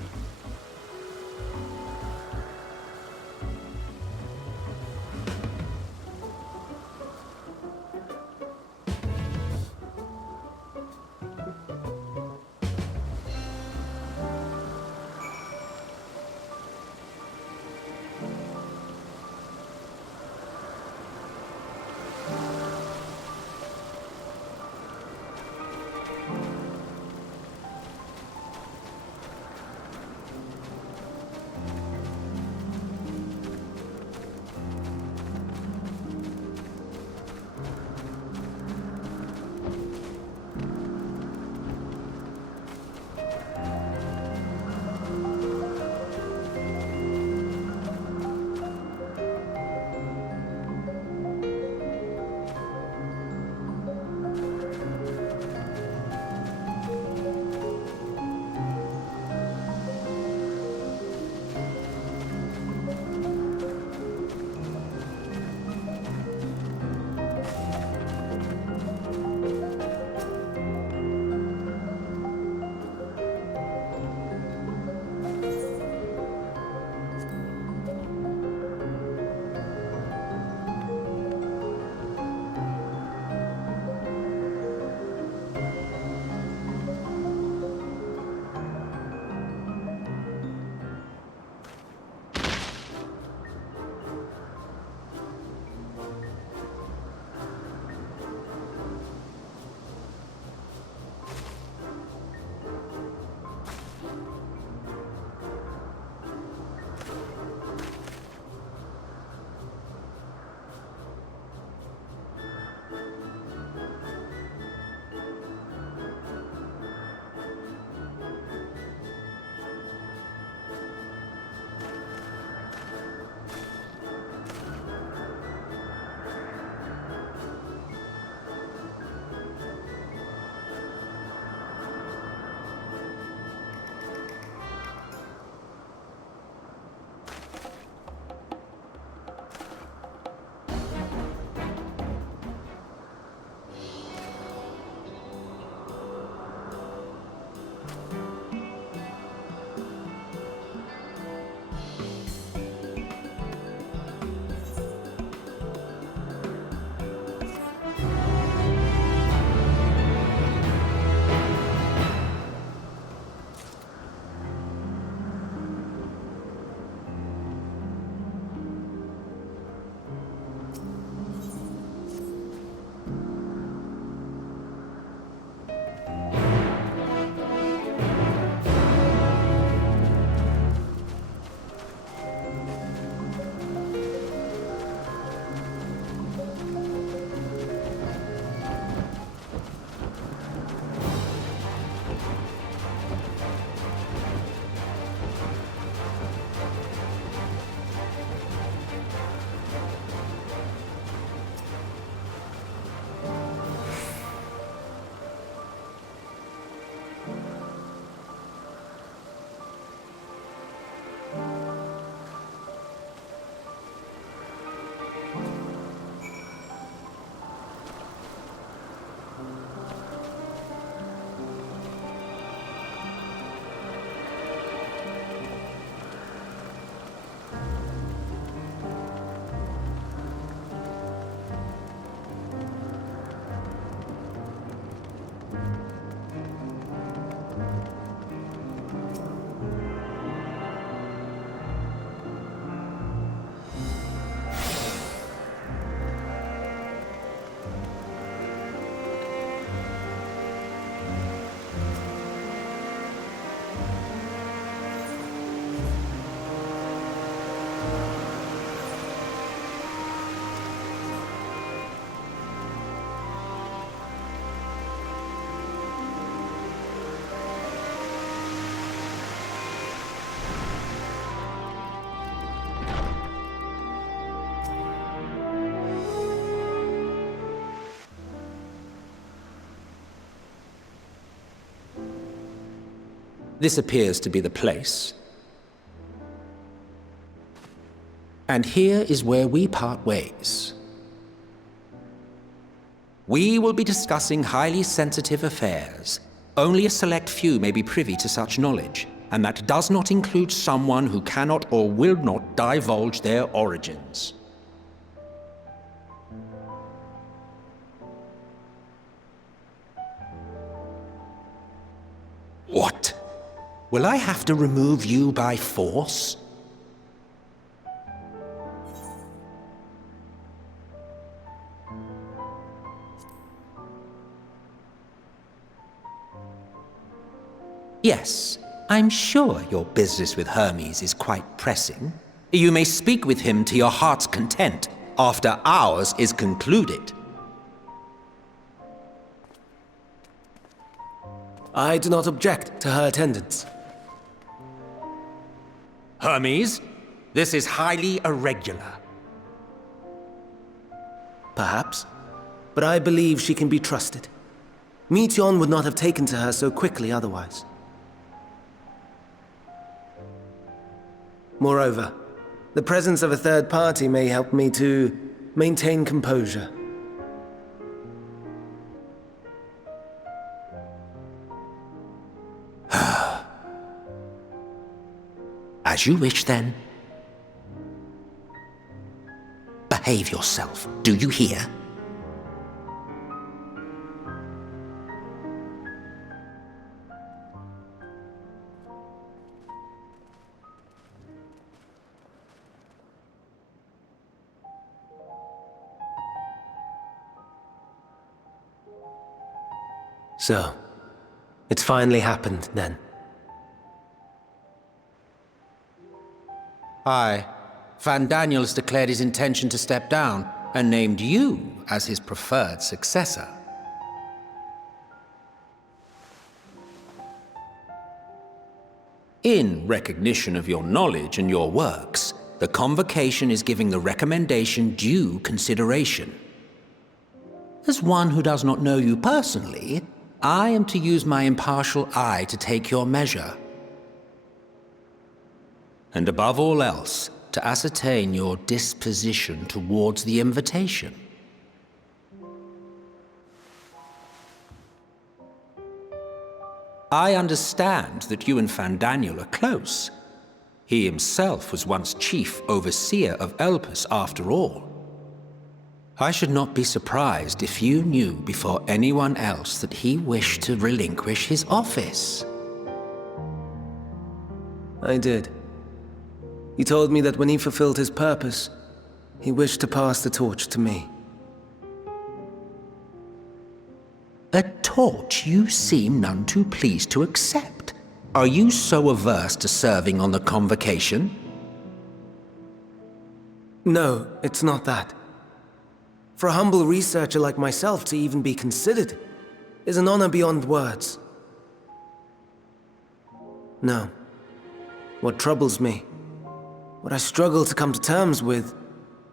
This appears to be the place. And here is where we part ways. We will be discussing highly sensitive affairs. Only a select few may be privy to such knowledge, and that does not include someone who cannot or will not divulge their origins. What? Will I have to remove you by force? Yes, I'm sure your business with Hermes is quite pressing. You may speak with him to your heart's content after ours is concluded. I do not object to her attendance. Hermes, this is highly irregular. Perhaps, but I believe she can be trusted. Meteion would not have taken to her so quickly otherwise. Moreover, the presence of a third party may help me to maintain composure. As you wish, then. Behave yourself, do you hear? So, it's finally happened, then. Aye. Van Daniel has declared his intention to step down, and named you as his preferred successor. In recognition of your knowledge and your works, the Convocation is giving the recommendation due consideration. As one who does not know you personally, I am to use my impartial eye to take your measure. And above all else, to ascertain your disposition towards the invitation. I understand that you and Van Daniel are close. He himself was once chief overseer of Elpis after all. I should not be surprised if you knew before anyone else that he wished to relinquish his office. I did. He told me that when he fulfilled his purpose, he wished to pass the torch to me. A torch you seem none too pleased to accept. Are you so averse to serving on the Convocation? No, it's not that. For a humble researcher like myself to even be considered is an honor beyond words. No. What troubles me, what I struggle to come to terms with,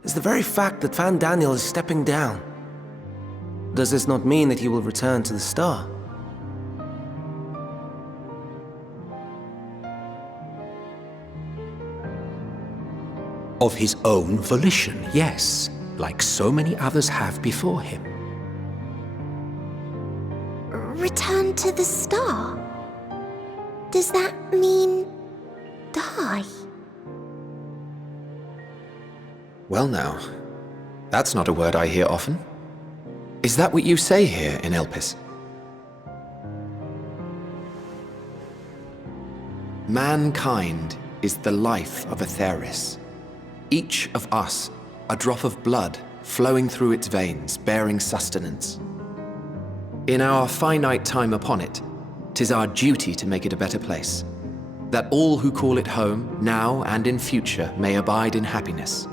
is the very fact that Van Daniel is stepping down. Does this not mean that he will return to the Star? Of his own volition, yes, like so many others have before him. Return to the Star? Does that mean die? Well now, that's not a word I hear often. Is that what you say here in Elpis? Mankind is the life of Aetheris. Each of us, a drop of blood flowing through its veins, bearing sustenance. In our finite time upon it, 'tis our duty to make it a better place, that all who call it home, now and in future, may abide in happiness.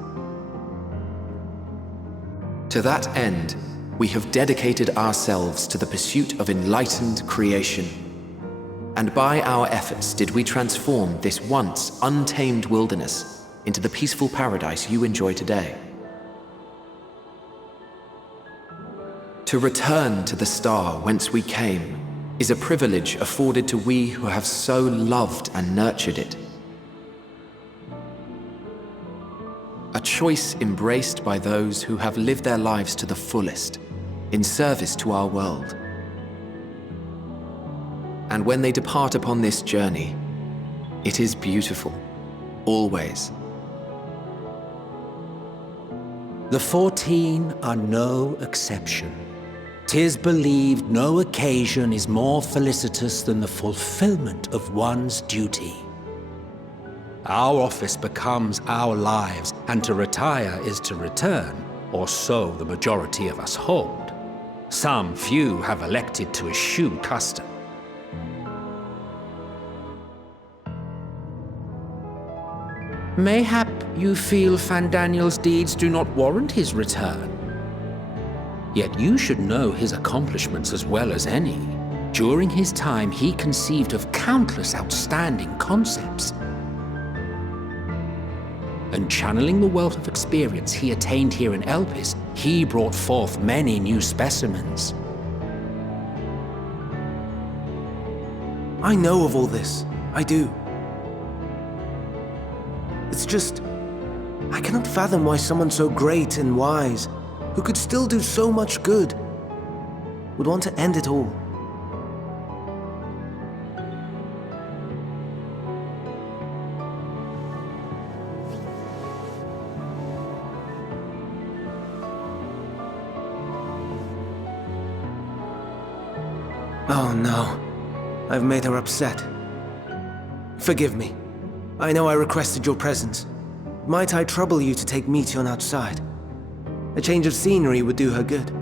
To that end, we have dedicated ourselves to the pursuit of enlightened creation. And by our efforts did we transform this once untamed wilderness into the peaceful paradise you enjoy today. To return to the star whence we came is a privilege afforded to we who have so loved and nurtured it. A choice embraced by those who have lived their lives to the fullest, in service to our world. And when they depart upon this journey, it is beautiful, always. The 14 are no exception. 'Tis believed no occasion is more felicitous than the fulfillment of one's duty. Our office becomes our lives, and to retire is to return, or so the majority of us hold. Some few have elected to eschew custom. Mayhap you feel Fandaniel's deeds do not warrant his return. Yet you should know his accomplishments as well as any. During his time, he conceived of countless outstanding concepts. And channeling the wealth of experience he attained here in Elpis, he brought forth many new specimens. I know of all this. I do. It's just, I cannot fathom why someone so great and wise, who could still do so much good, would want to end it all. Oh no, I've made her upset. Forgive me. I know I requested your presence. Might I trouble you to take Meteion outside? A change of scenery would do her good.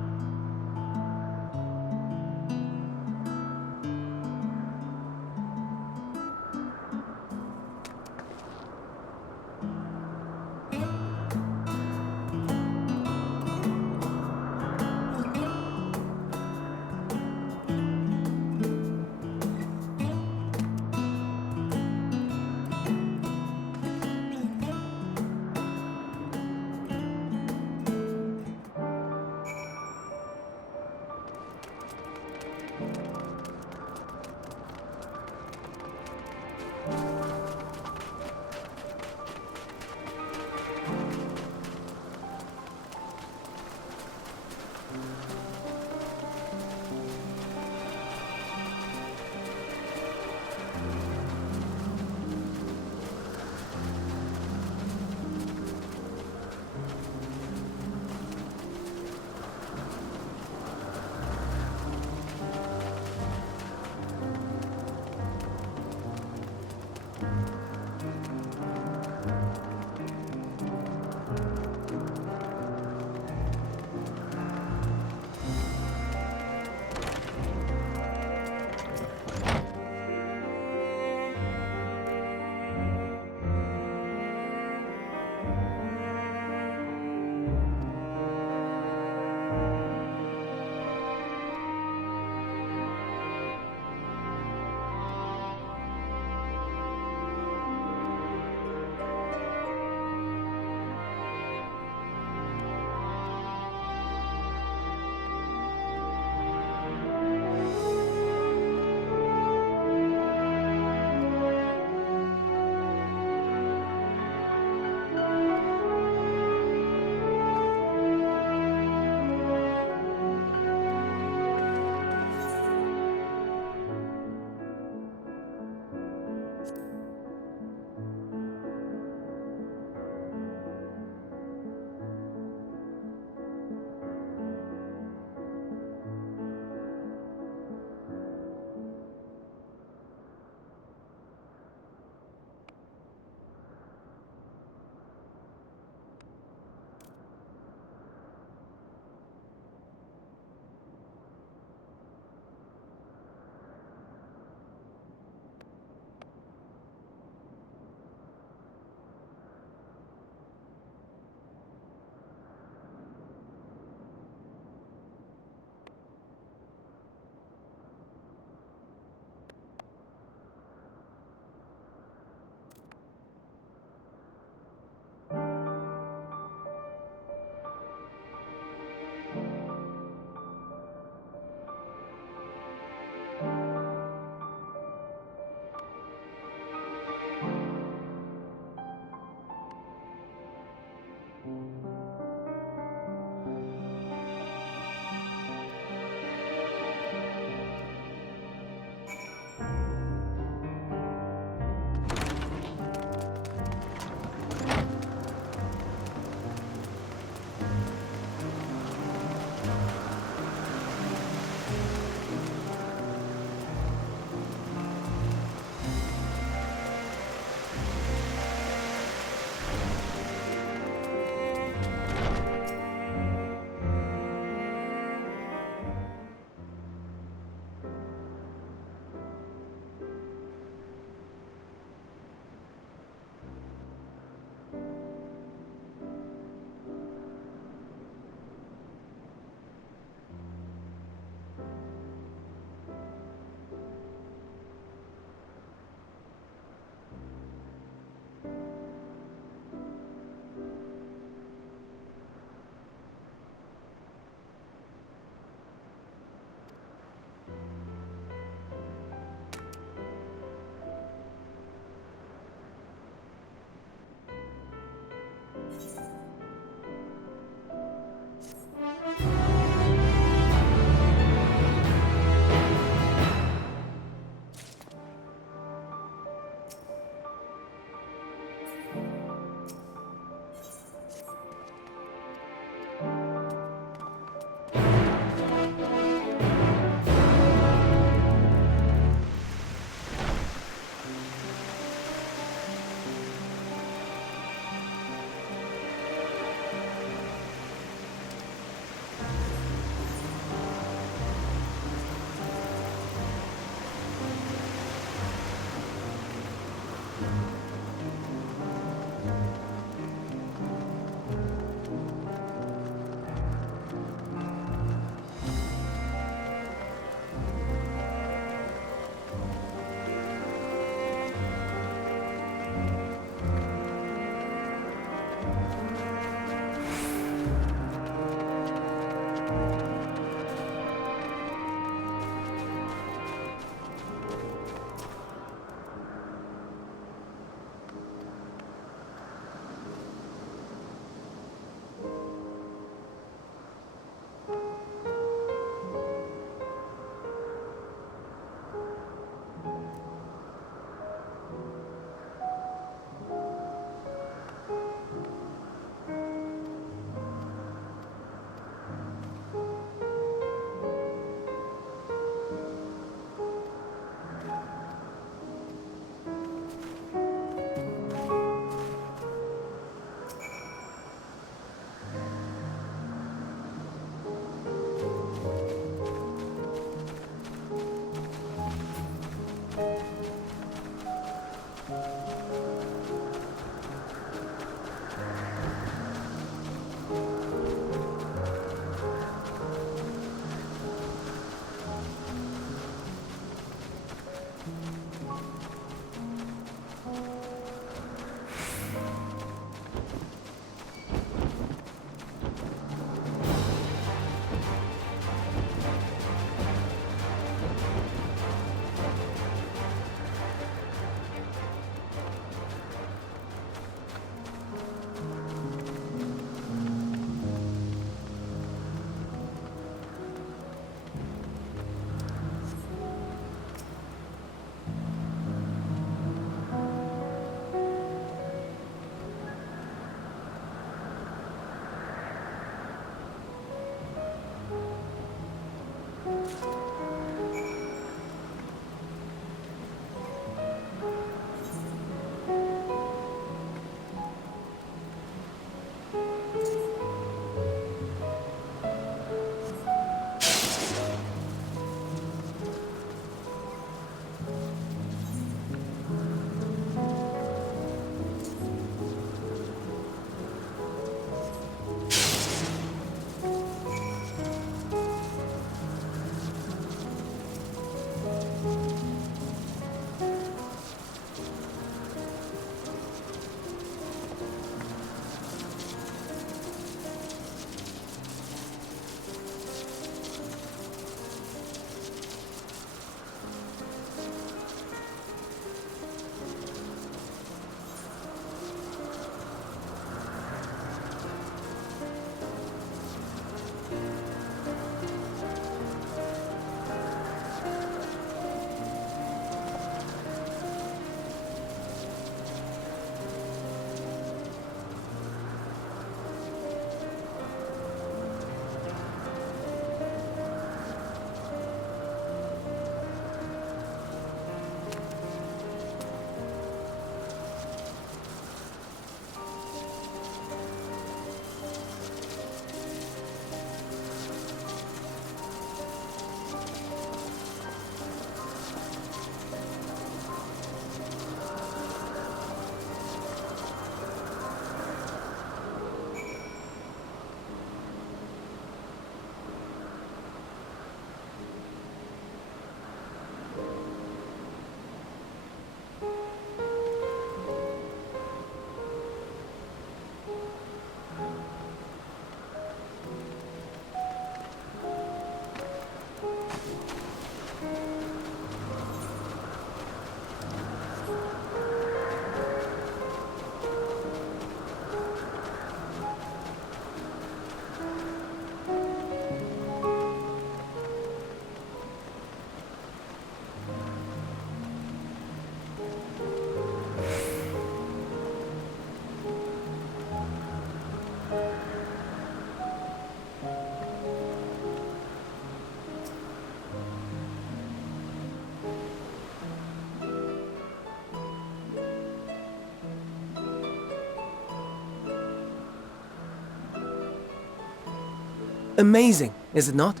Amazing, is it not?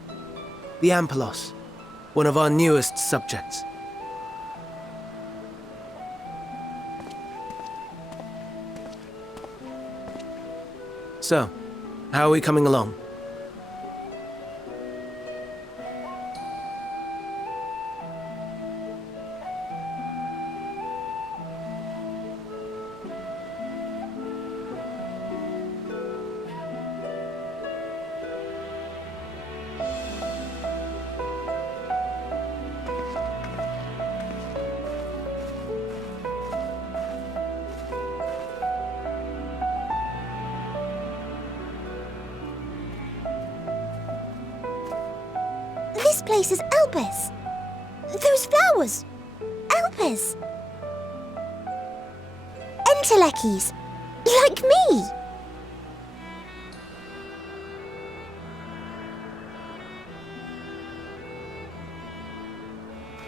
The Ampelos, one of our newest subjects. So, how are we coming along? This place is Elpis. Those flowers. Elpis. Entelekis. Like me.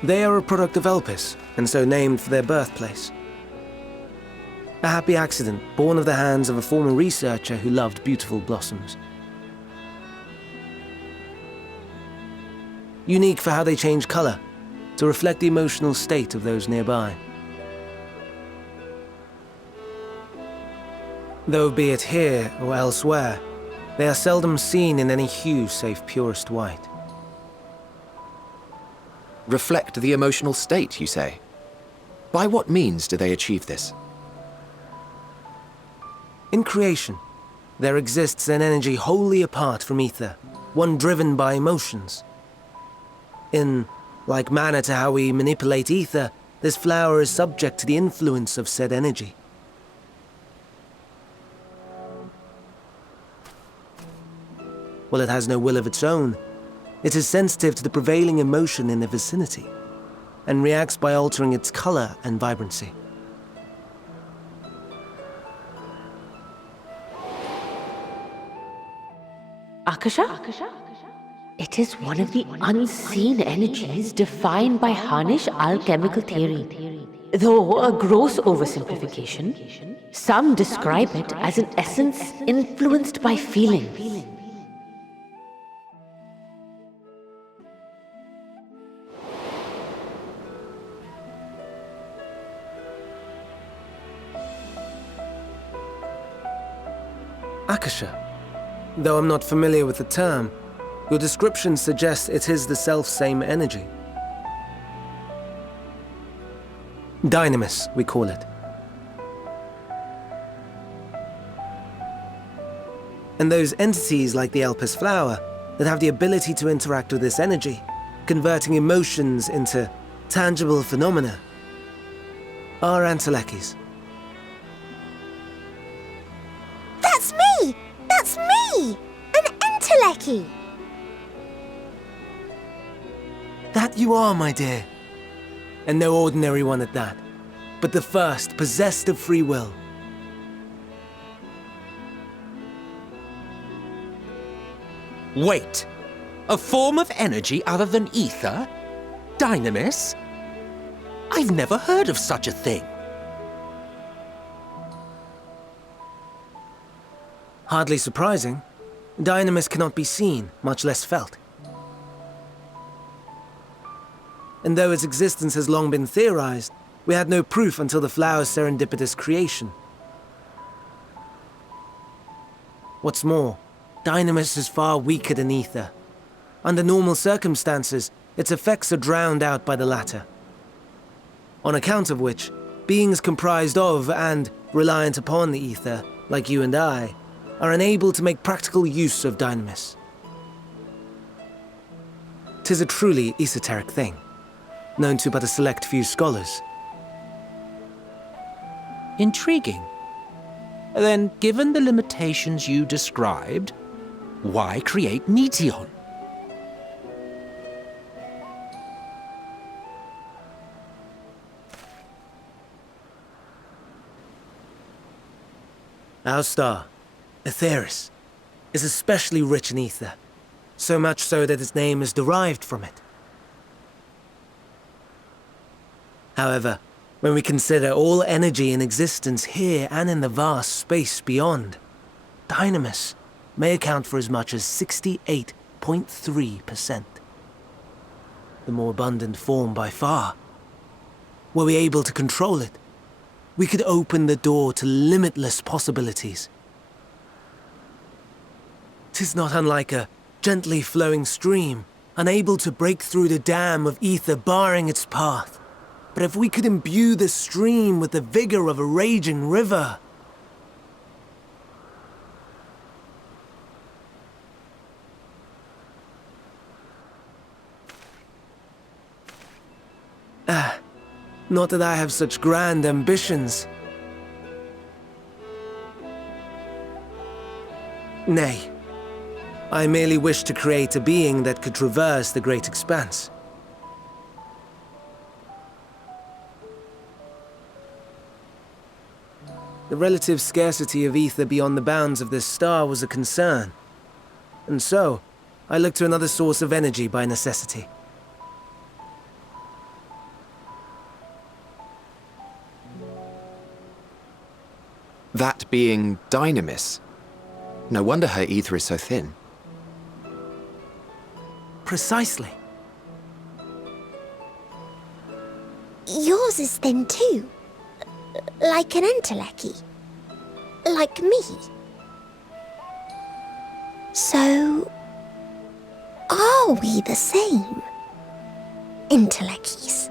They are a product of Elpis, and so named for their birthplace. A happy accident, born of the hands of a former researcher who loved beautiful blossoms. Unique for how they change color, to reflect the emotional state of those nearby. Though be it here or elsewhere, they are seldom seen in any hue save purest white. Reflect the emotional state, you say? By what means do they achieve this? In creation, there exists an energy wholly apart from ether, one driven by emotions. In like manner to how we manipulate ether, this flower is subject to the influence of said energy. While it has no will of its own, it is sensitive to the prevailing emotion in the vicinity, and reacts by altering its color and vibrancy. Akasha? It is one of the unseen energies defined by Harnish alchemical theory. Though a gross oversimplification, some describe it as an essence influenced by feelings. Akasha. Though I'm not familiar with the term, your description suggests it is the self-same energy. Dynamis, we call it. And those entities like the Elpis flower that have the ability to interact with this energy, converting emotions into tangible phenomena, are Antelekis. That's me! That's me! An Enteleki! That you are, my dear. And no ordinary one at that, but the first possessed of free will. Wait! A form of energy other than ether? Dynamis? I've never heard of such a thing. Hardly surprising. Dynamis cannot be seen, much less felt. And though its existence has long been theorized, we had no proof until the flower's serendipitous creation. What's more, Dynamis is far weaker than ether. Under normal circumstances, its effects are drowned out by the latter. On account of which, beings comprised of and reliant upon the ether, like you and I, are unable to make practical use of Dynamis. 'Tis a truly esoteric thing, known to but a select few scholars. Intriguing. Then, given the limitations you described, why create Meteon? Our star, Aetheris, is especially rich in ether, so much so that its name is derived from it. However, when we consider all energy in existence here and in the vast space beyond, Dynamis may account for as much as 68.3%. The more abundant form by far. Were we able to control it, we could open the door to limitless possibilities. 'Tis not unlike a gently flowing stream, unable to break through the dam of ether barring its path. But if we could imbue the stream with the vigor of a raging river... Not that I have such grand ambitions. Nay, I merely wish to create a being that could traverse the great expanse. The relative scarcity of ether beyond the bounds of this star was a concern, and so I looked to another source of energy by necessity. That being Dynamis. No wonder her ether is so thin. Precisely. Yours is thin too. Like an Enteleki. Like me. So... are we the same? Entelekis.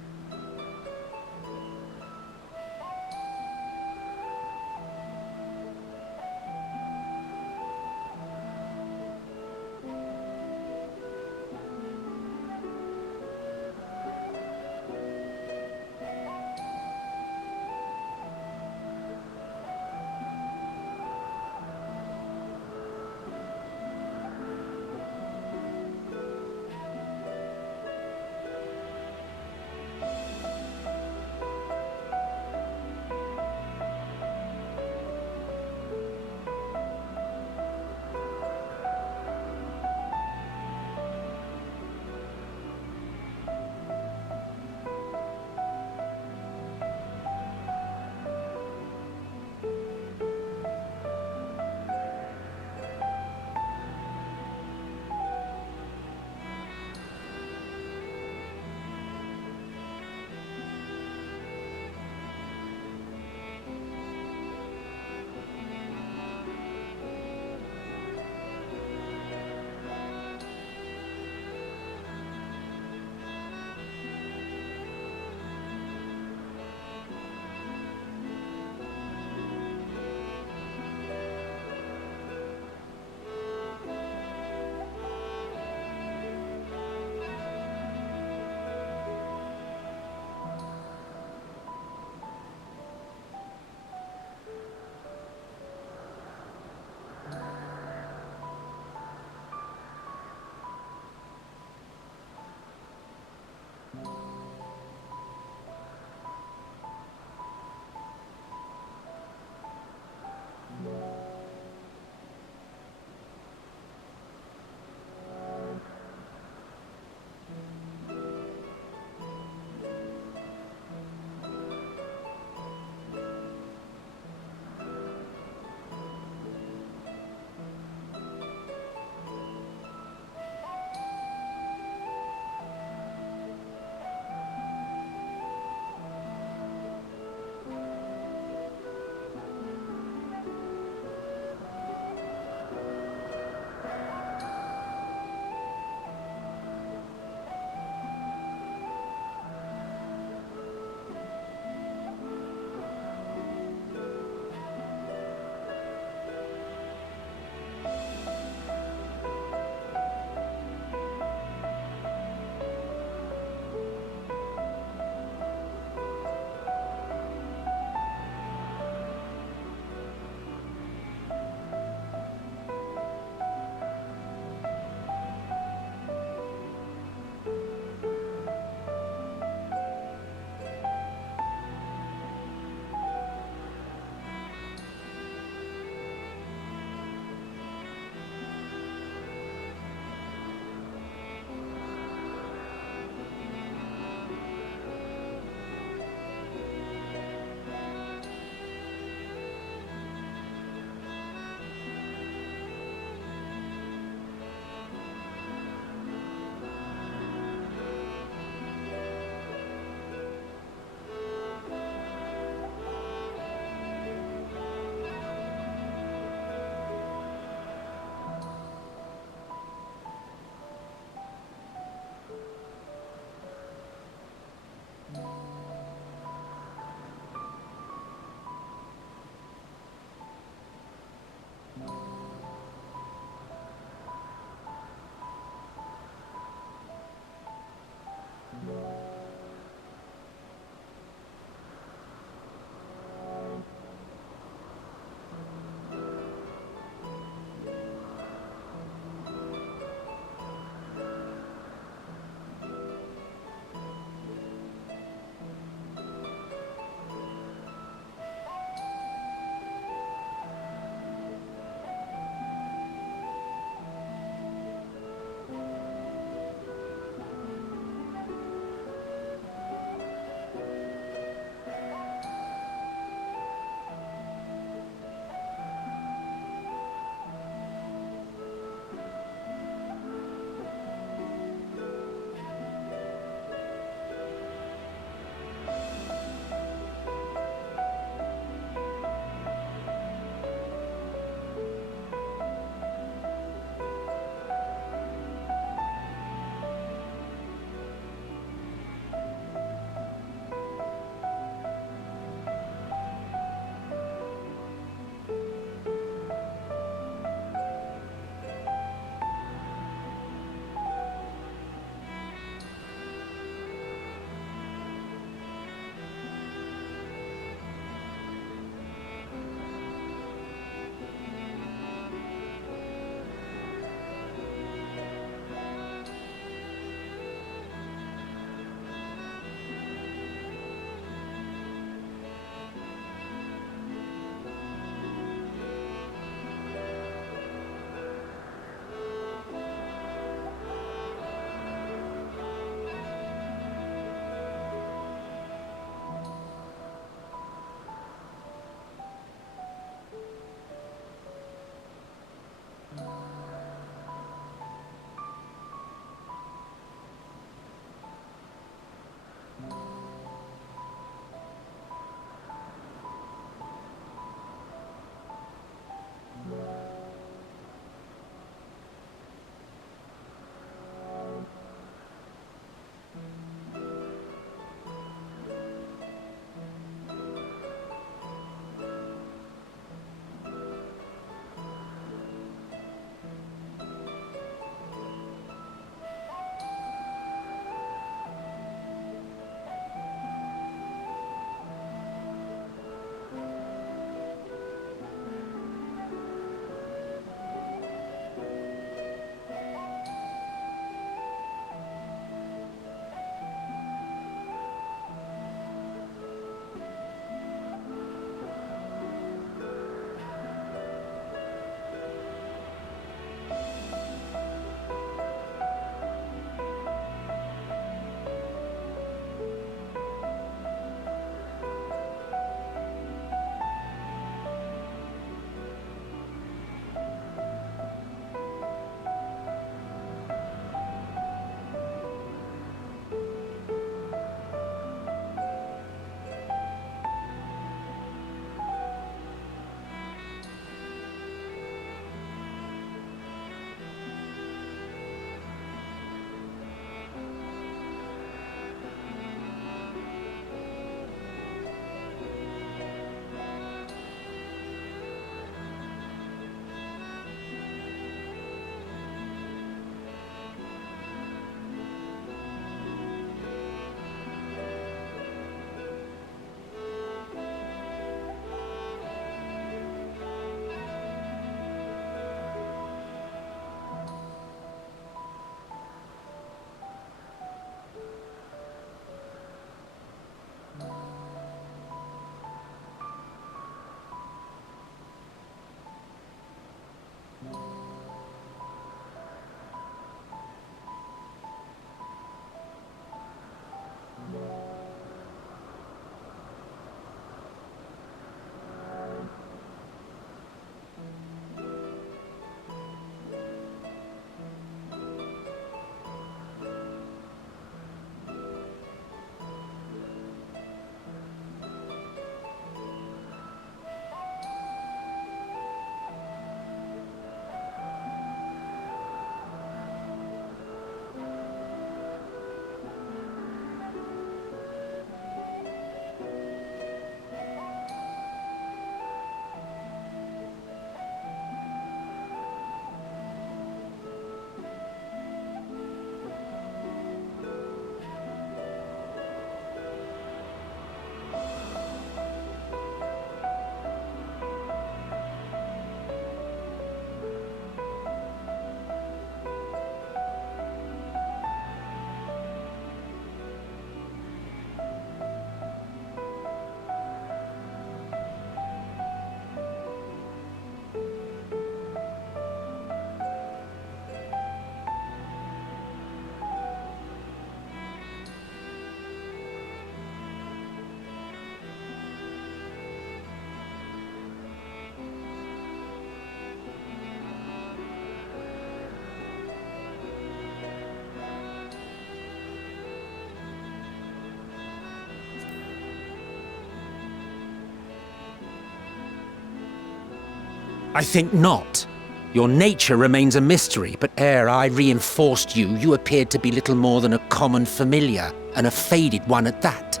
I think not. Your nature remains a mystery, but ere I reinforced you, you appeared to be little more than a common familiar, and a faded one at that.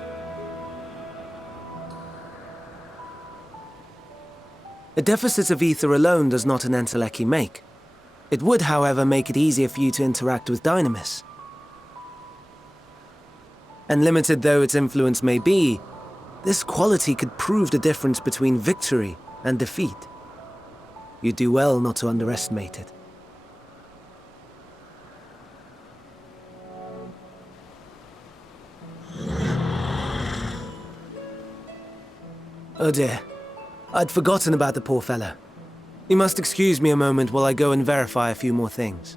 A deficit of ether alone does not an Entelechy make. It would, however, make it easier for you to interact with Dynamis. And limited though its influence may be, this quality could prove the difference between victory and defeat. You do well not to underestimate it. Oh dear. I'd forgotten about the poor fella. You must excuse me a moment while I go and verify a few more things.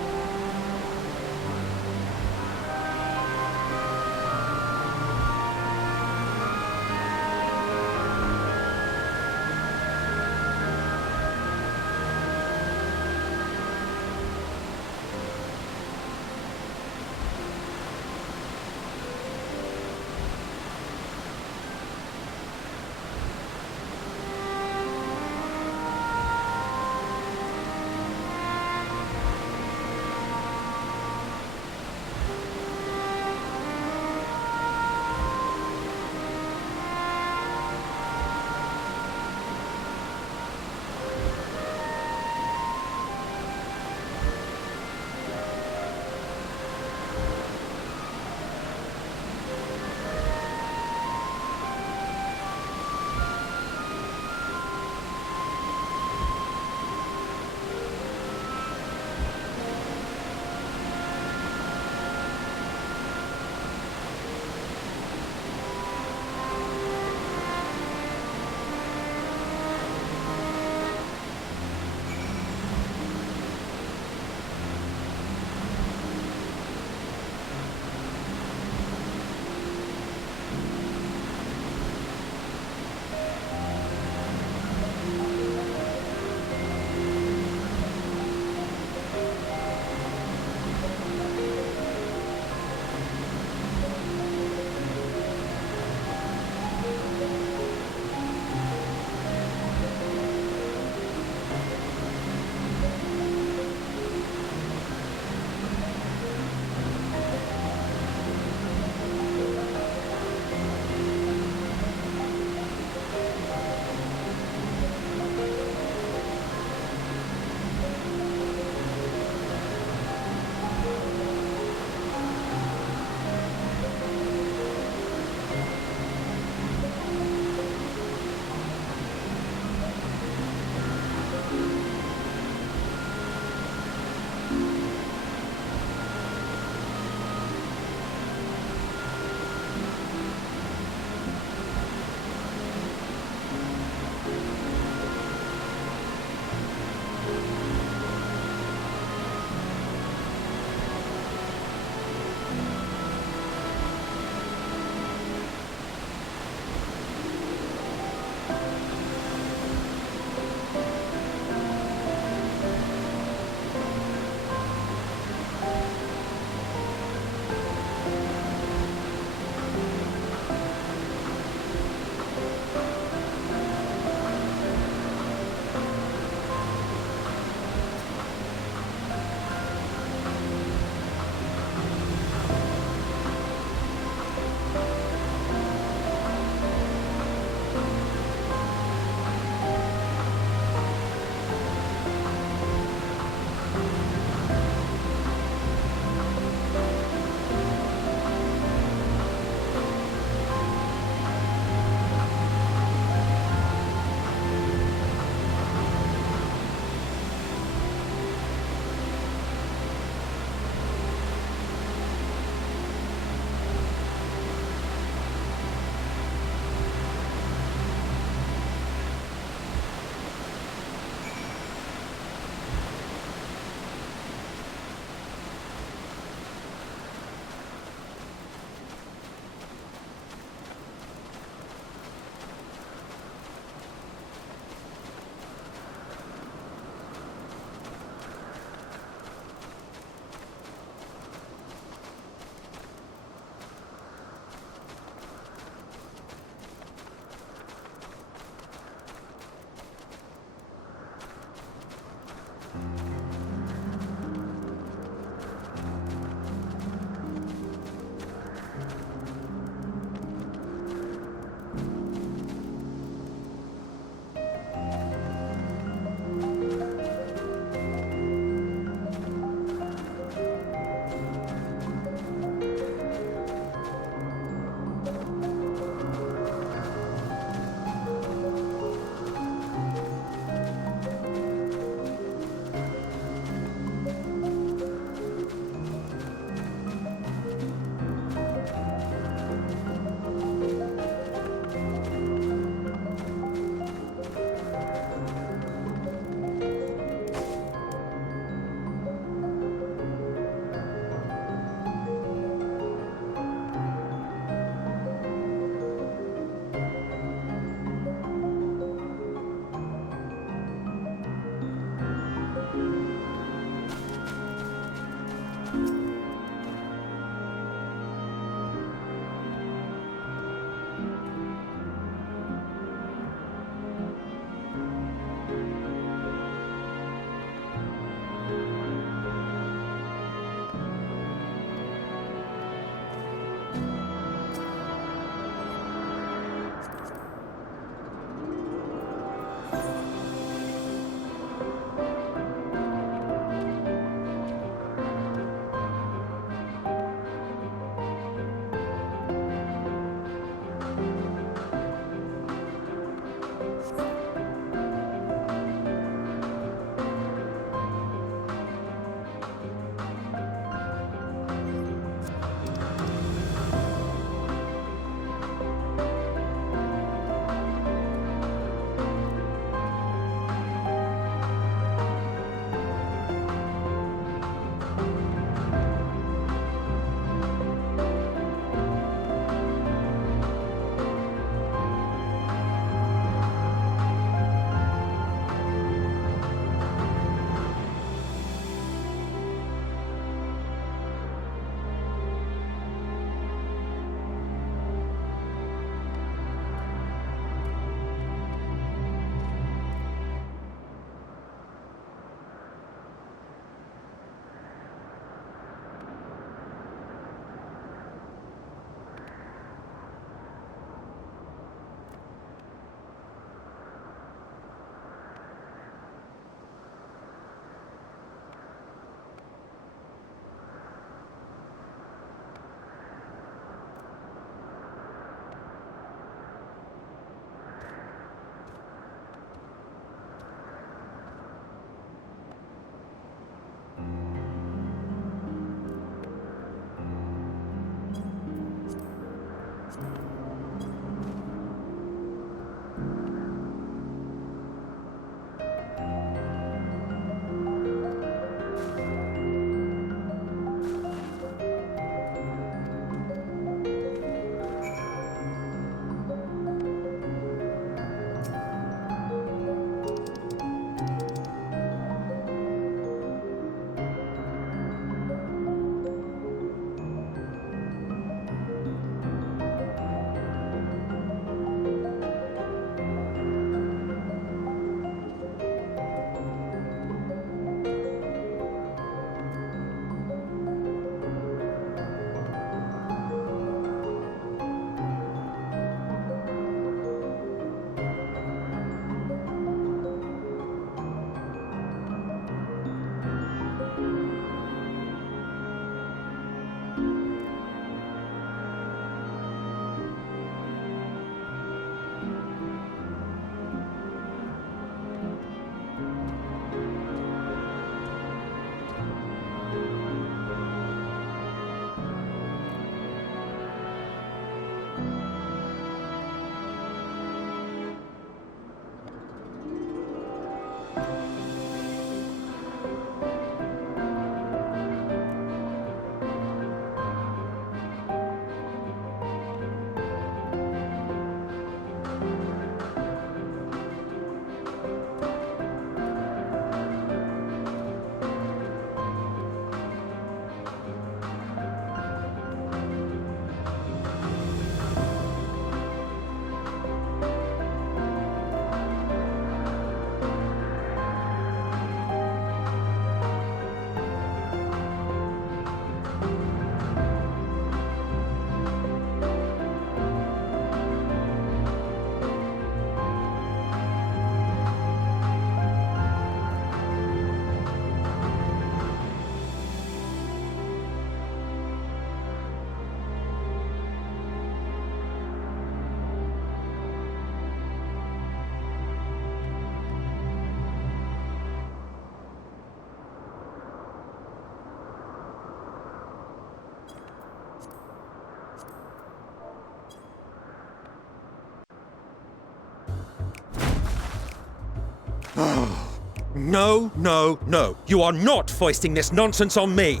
No, no, no. You are not foisting this nonsense on me.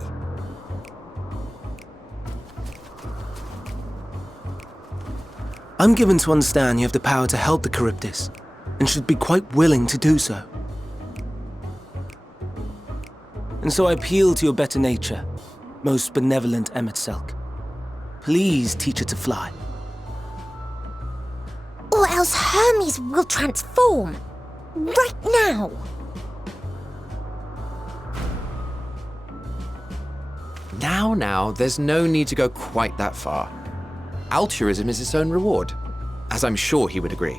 I'm given to understand you have the power to help the Charybdis, and should be quite willing to do so. And so I appeal to your better nature, most benevolent Emet-Selch. Please teach her to fly. Or else Hermes will transform. Right now. Now, there's no need to go quite that far. Altruism is its own reward, as I'm sure he would agree.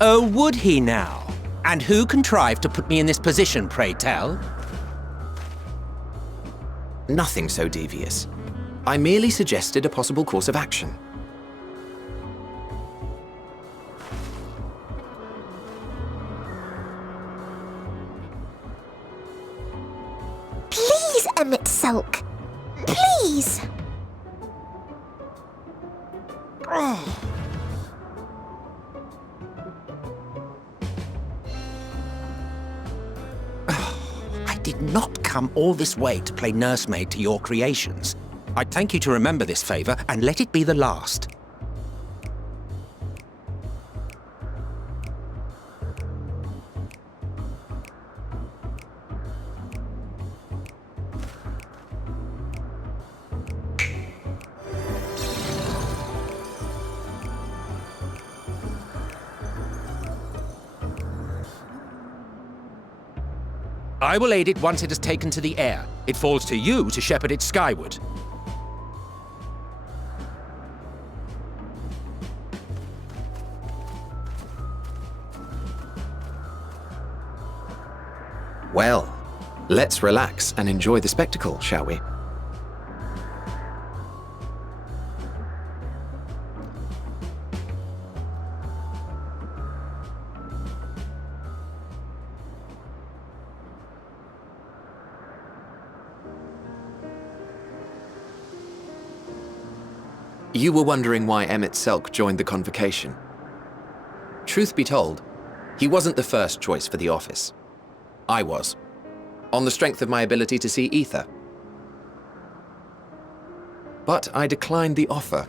Oh, would he now? And who contrived to put me in this position, pray tell? Nothing so devious. I merely suggested a possible course of action. Please, Emet-Selch. Please. I did not come all this way to play nursemaid to your creations. I'd thank you to remember this favor and let it be the last. I will aid it once it has taken to the air. It falls to you to shepherd it skyward. Well, let's relax and enjoy the spectacle, shall we? You were wondering why Emet-Selch joined the convocation. Truth be told, he wasn't the first choice for the office. I was, on the strength of my ability to see ether. But I declined the offer.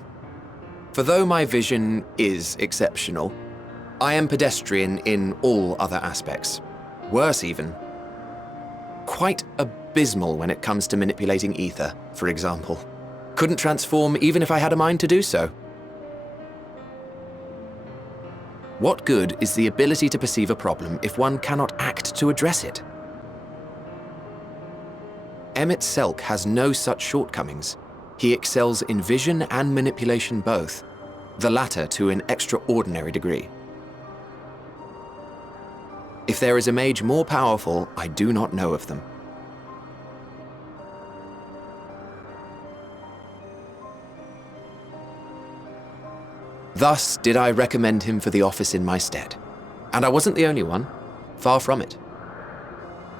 For though my vision is exceptional, I am pedestrian in all other aspects. Worse even, quite abysmal when it comes to manipulating ether, for example. Couldn't transform even if I had a mind to do so. What good is the ability to perceive a problem if one cannot act to address it? Emet-Selch has no such shortcomings. He excels in vision and manipulation both, the latter to an extraordinary degree. If there is a mage more powerful, I do not know of them. Thus did I recommend him for the office in my stead. And I wasn't the only one, far from it.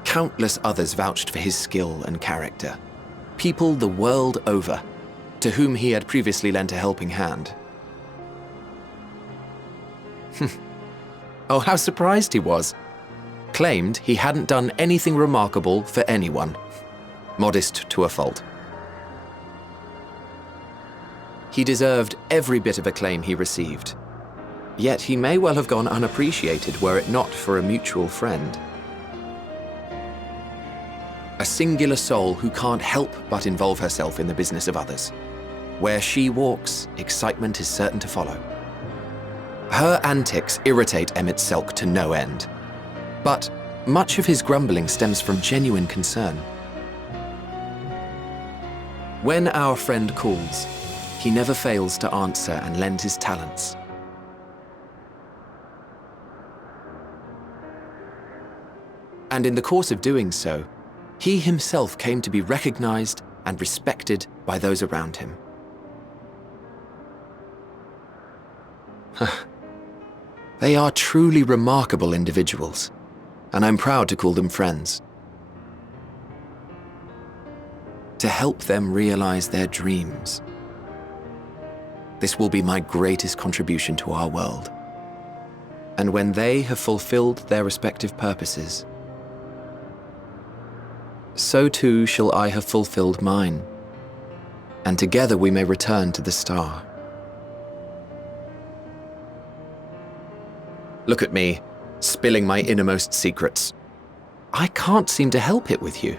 Countless others vouched for his skill and character. People the world over, to whom he had previously lent a helping hand. Oh, how surprised he was. Claimed he hadn't done anything remarkable for anyone. Modest to a fault. He deserved every bit of acclaim he received. Yet he may well have gone unappreciated were it not for a mutual friend. A singular soul who can't help but involve herself in the business of others. Where she walks, excitement is certain to follow. Her antics irritate Emet-Selch to no end. But much of his grumbling stems from genuine concern. When our friend calls, he never fails to answer and lend his talents. And in the course of doing so, he himself came to be recognized and respected by those around him. They are truly remarkable individuals, and I'm proud to call them friends. To help them realize their dreams. This will be my greatest contribution to our world. And when they have fulfilled their respective purposes, so too shall I have fulfilled mine, and together we may return to the star. Look at me, spilling my innermost secrets. I can't seem to help it with you.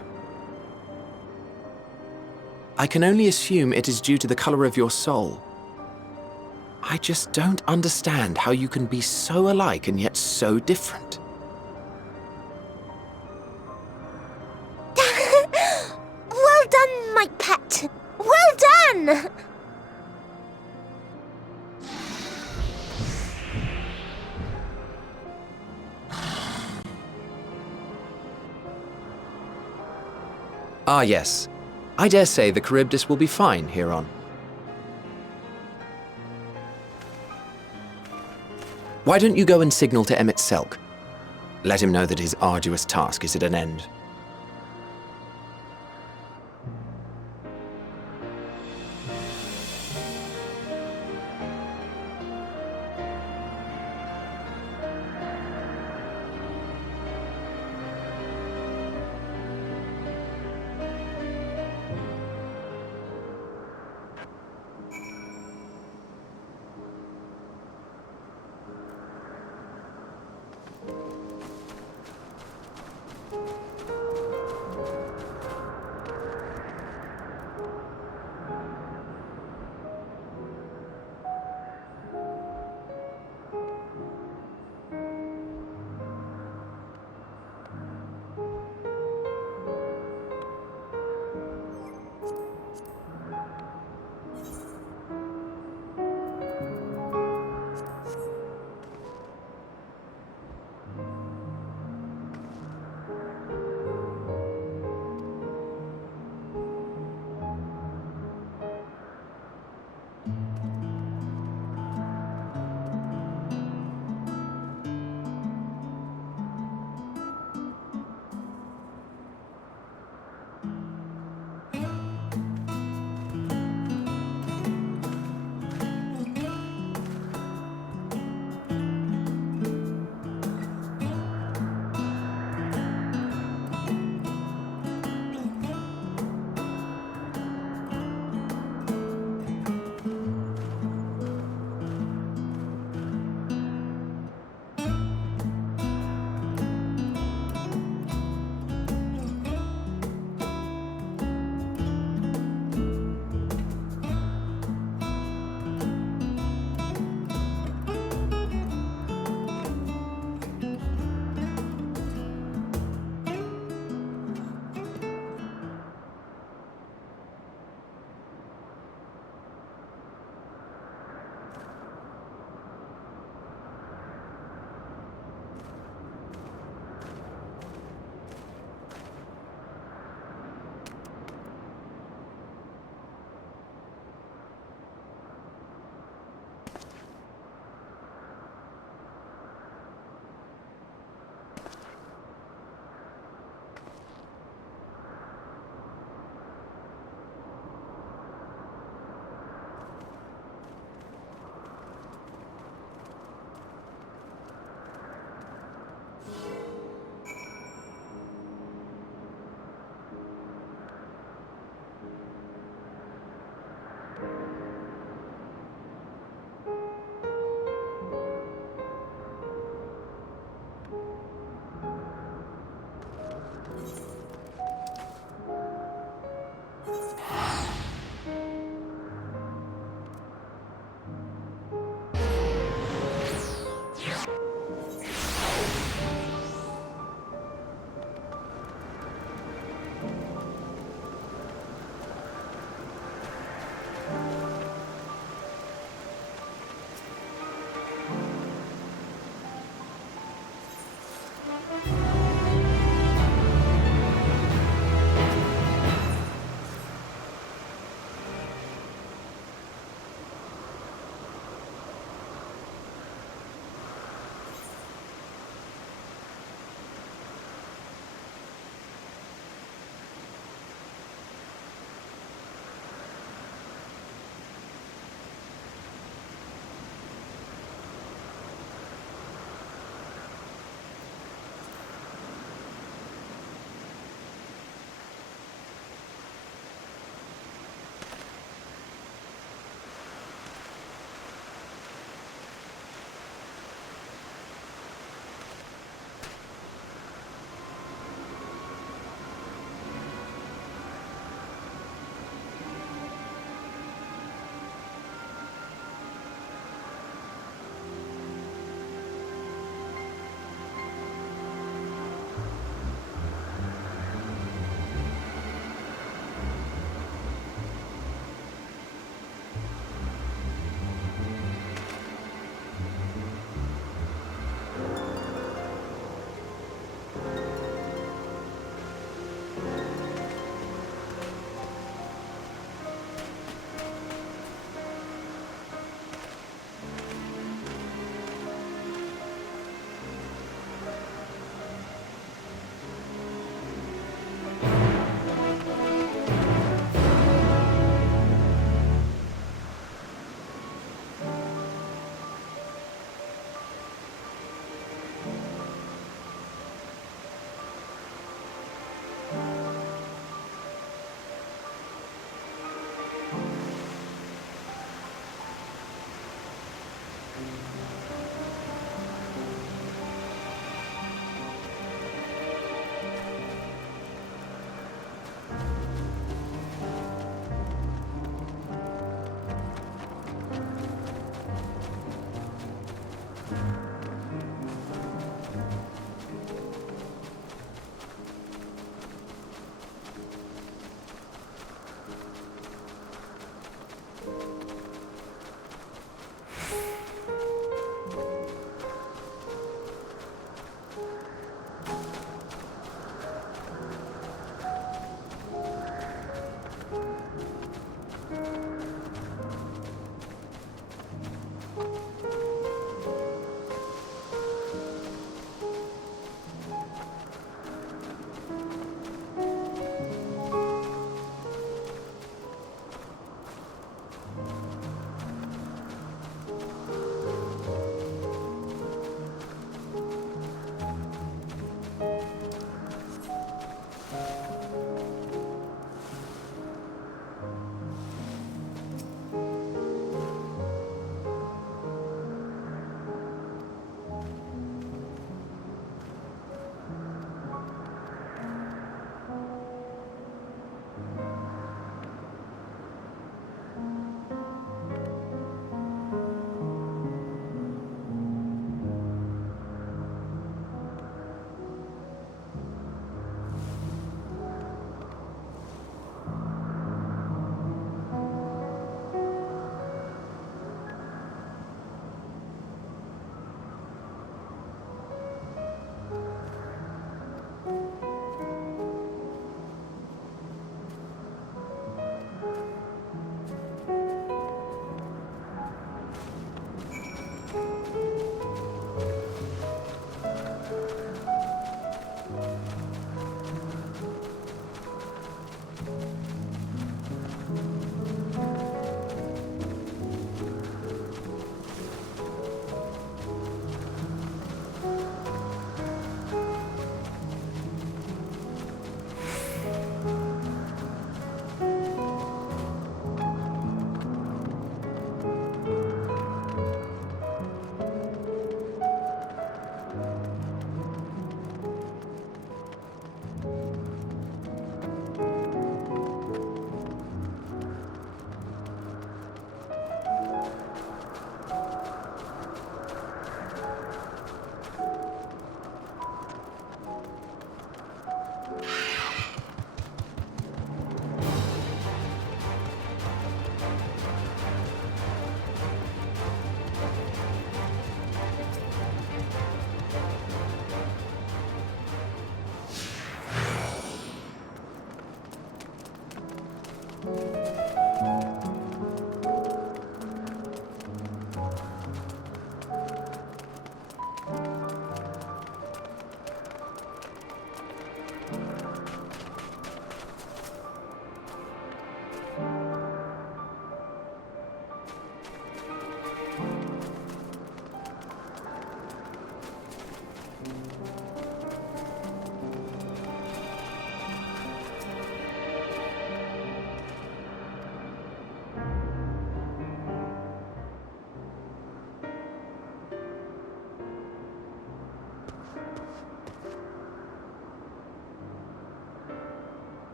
I can only assume it is due to the color of your soul. I just don't understand how you can be so alike and yet so different. Well done, my pet. Well done! Ah, yes. I dare say the Charybdis will be fine here on. Why don't you go and signal to Emmett Selk? Let him know that his arduous task is at an end.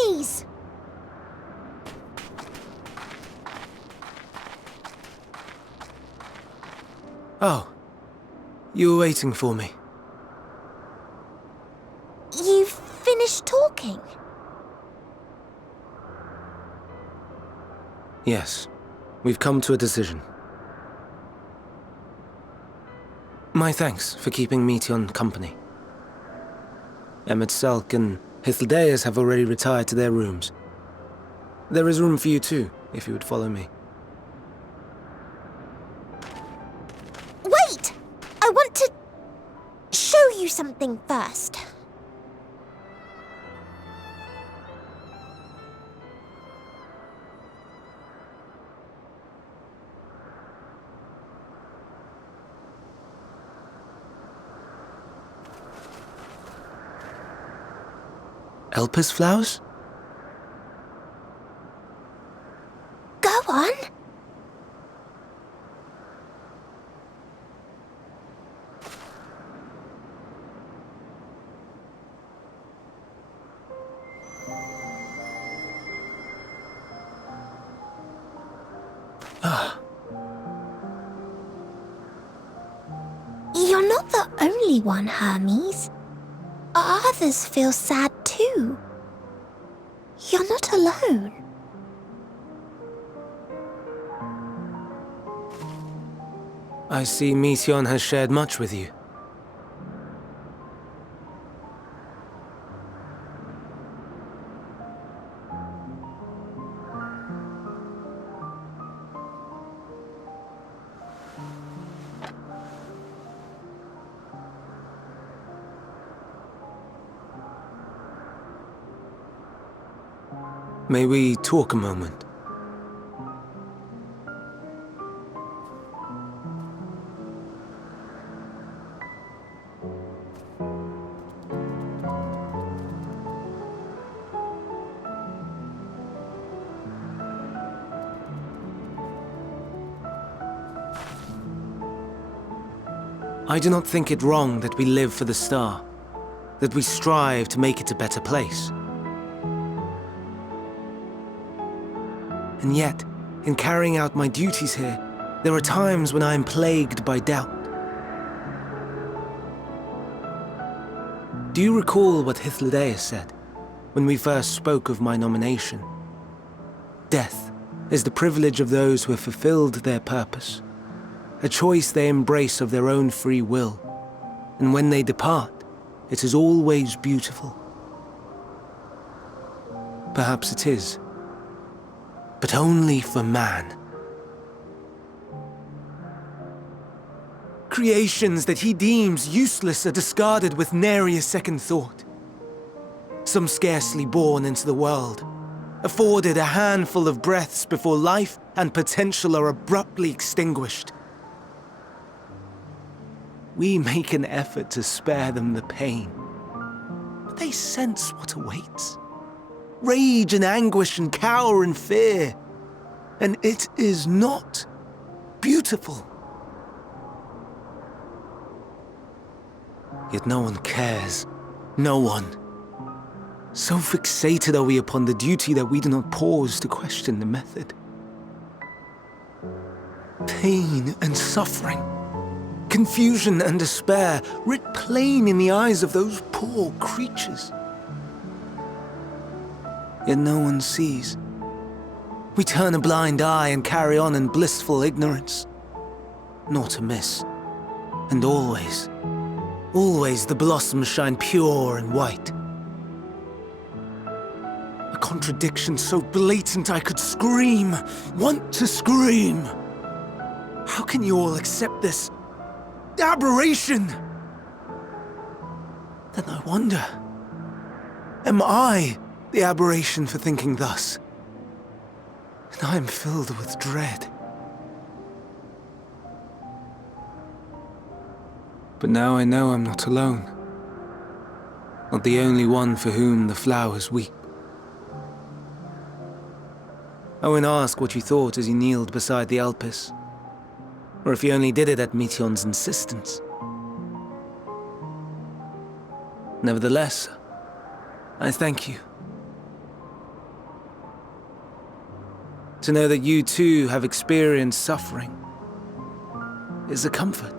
Hermes! Oh, you were waiting for me. You've finished talking? Yes, we've come to a decision. My thanks for keeping Meteon company. Emet-Selch and Hythlodaeus have already retired to their rooms. There is room for you too, if you would follow me. Wait! I want to show you something first. Elpis flowers? Go on. You're not the only one, Hermes. Others feel sad too. You're not alone. I see Mission has shared much with you. May we talk a moment? I do not think it wrong that we live for the star, that we strive to make it a better place. And yet, in carrying out my duties here, there are times when I am plagued by doubt. Do you recall what Hythlodaeus said when we first spoke of my nomination? Death is the privilege of those who have fulfilled their purpose, a choice they embrace of their own free will, and when they depart, it is always beautiful. Perhaps it is, but only for man. Creations that he deems useless are discarded with nary a second thought. Some scarcely born into the world, afforded a handful of breaths before life and potential are abruptly extinguished. We make an effort to spare them the pain, but they sense what awaits. Rage and anguish and cower and fear. And it is not beautiful. Yet no one cares. No one. So fixated are we upon the duty that we do not pause to question the method. Pain and suffering, confusion and despair, writ plain in the eyes of those poor creatures. Yet no one sees. We turn a blind eye and carry on in blissful ignorance. Not to miss. And always, always the blossoms shine pure and white. A contradiction so blatant I could scream, want to scream. How can you all accept this aberration? Then I wonder, am I the aberration for thinking thus? And I am filled with dread. But now I know I'm not alone. Not the only one for whom the flowers weep. I won't ask what you thought as you kneeled beside the Elpis, or if you only did it at Metion's insistence. Nevertheless, I thank you. To know that you too have experienced suffering is a comfort.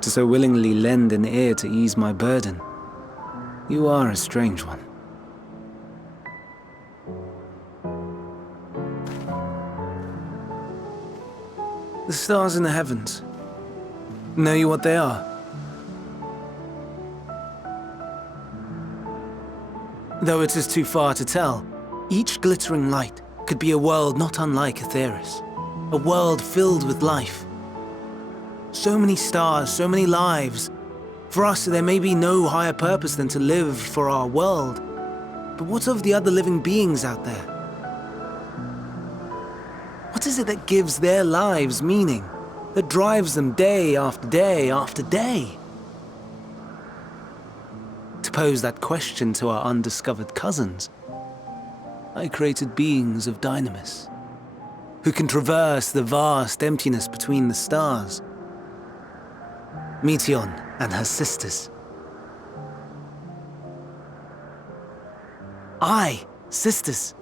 To so willingly lend an ear to ease my burden, you are a strange one. The stars in the heavens. Know you what they are? Though it is too far to tell, each glittering light could be a world not unlike Aetheris. A world filled with life. So many stars, so many lives. For us, there may be no higher purpose than to live for our world. But what of the other living beings out there? What is it that gives their lives meaning? That drives them day after day after day? To pose that question to our undiscovered cousins, I created beings of Dynamis, who can traverse the vast emptiness between the stars. Meteion and her sisters. Aye, sisters.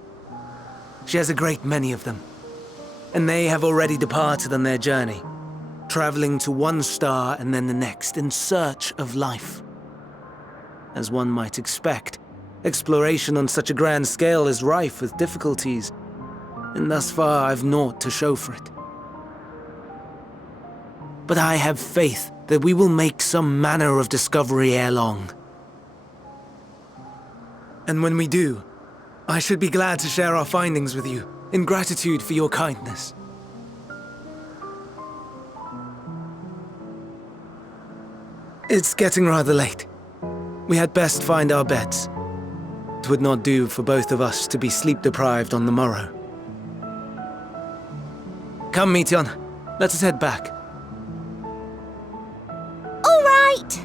She has a great many of them, and they have already departed on their journey, traveling to one star and then the next in search of life. As one might expect, exploration on such a grand scale is rife with difficulties, and thus far I've naught to show for it. But I have faith that we will make some manner of discovery ere long. And when we do, I should be glad to share our findings with you, in gratitude for your kindness. It's getting rather late. We had best find our beds. It would not do for both of us to be sleep-deprived on the morrow. Come, Meteion. Let us head back. All right!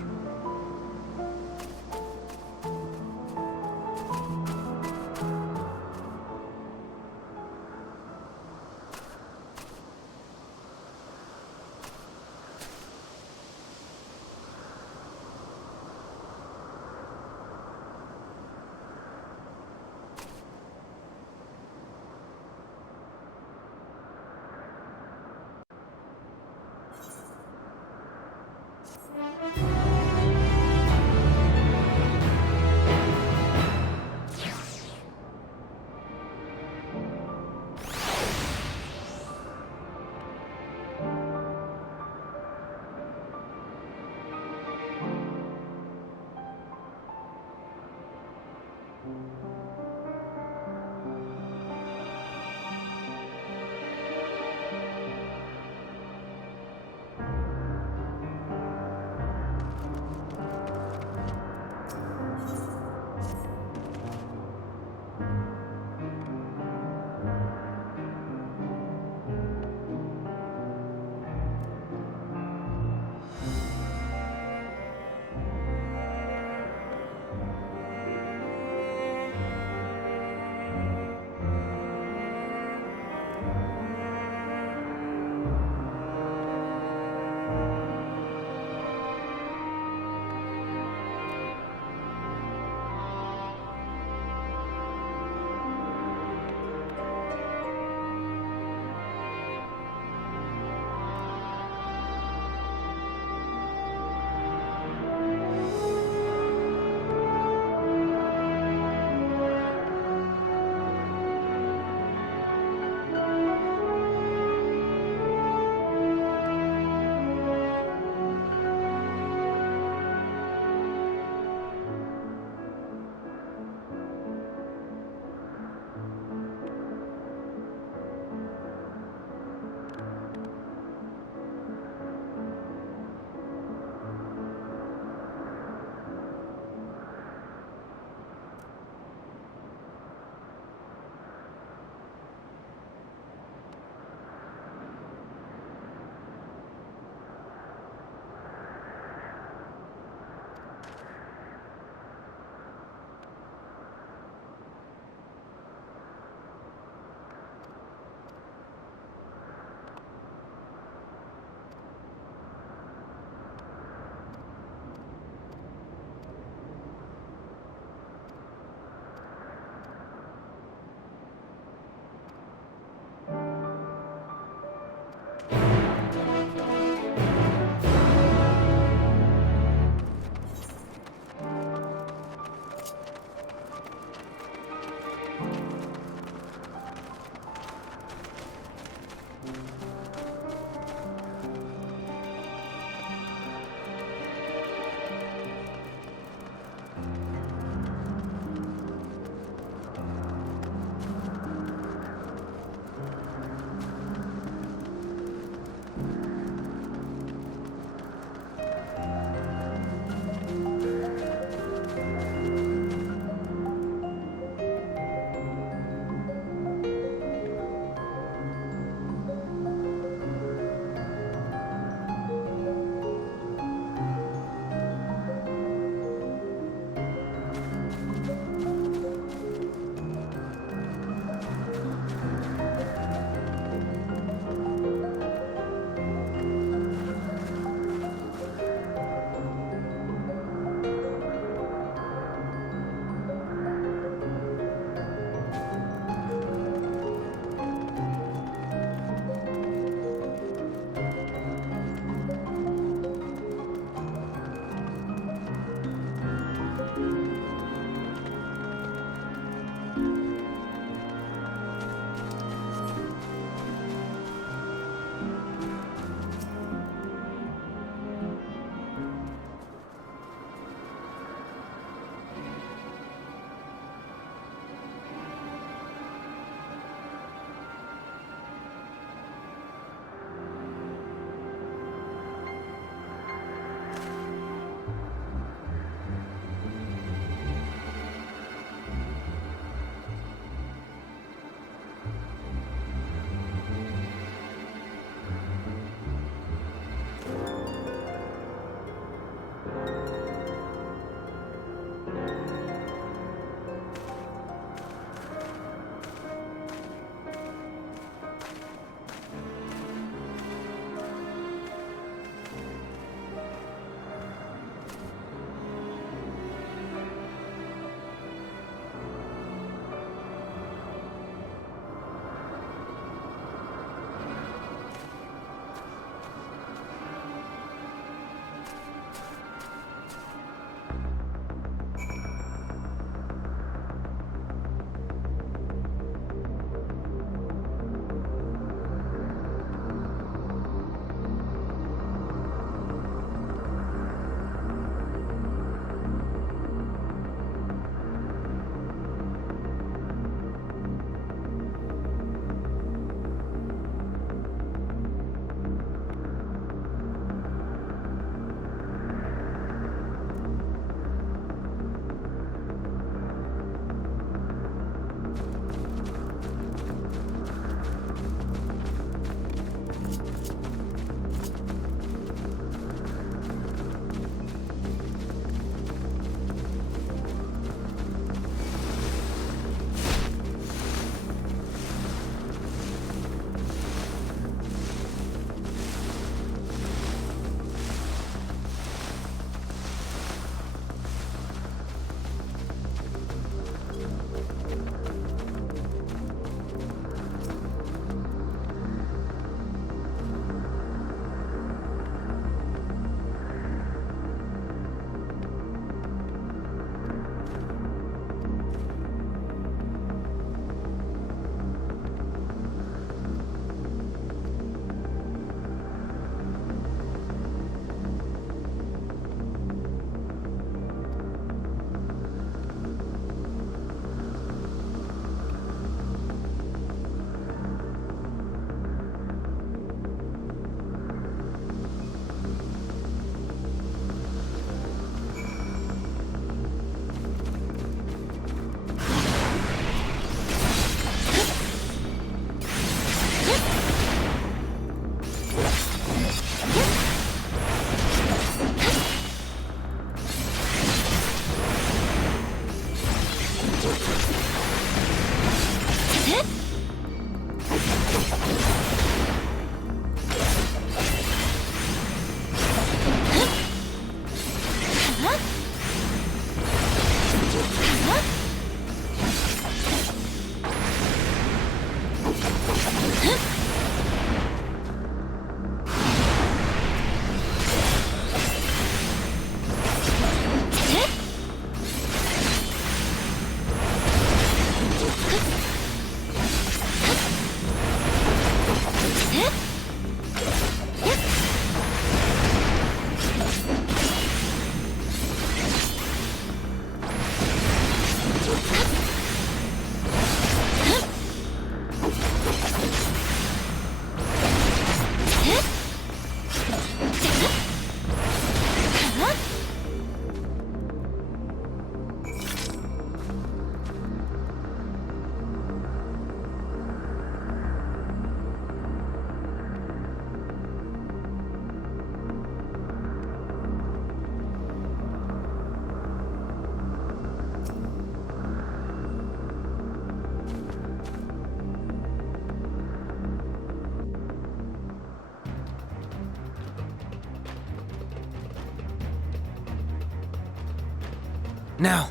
Now!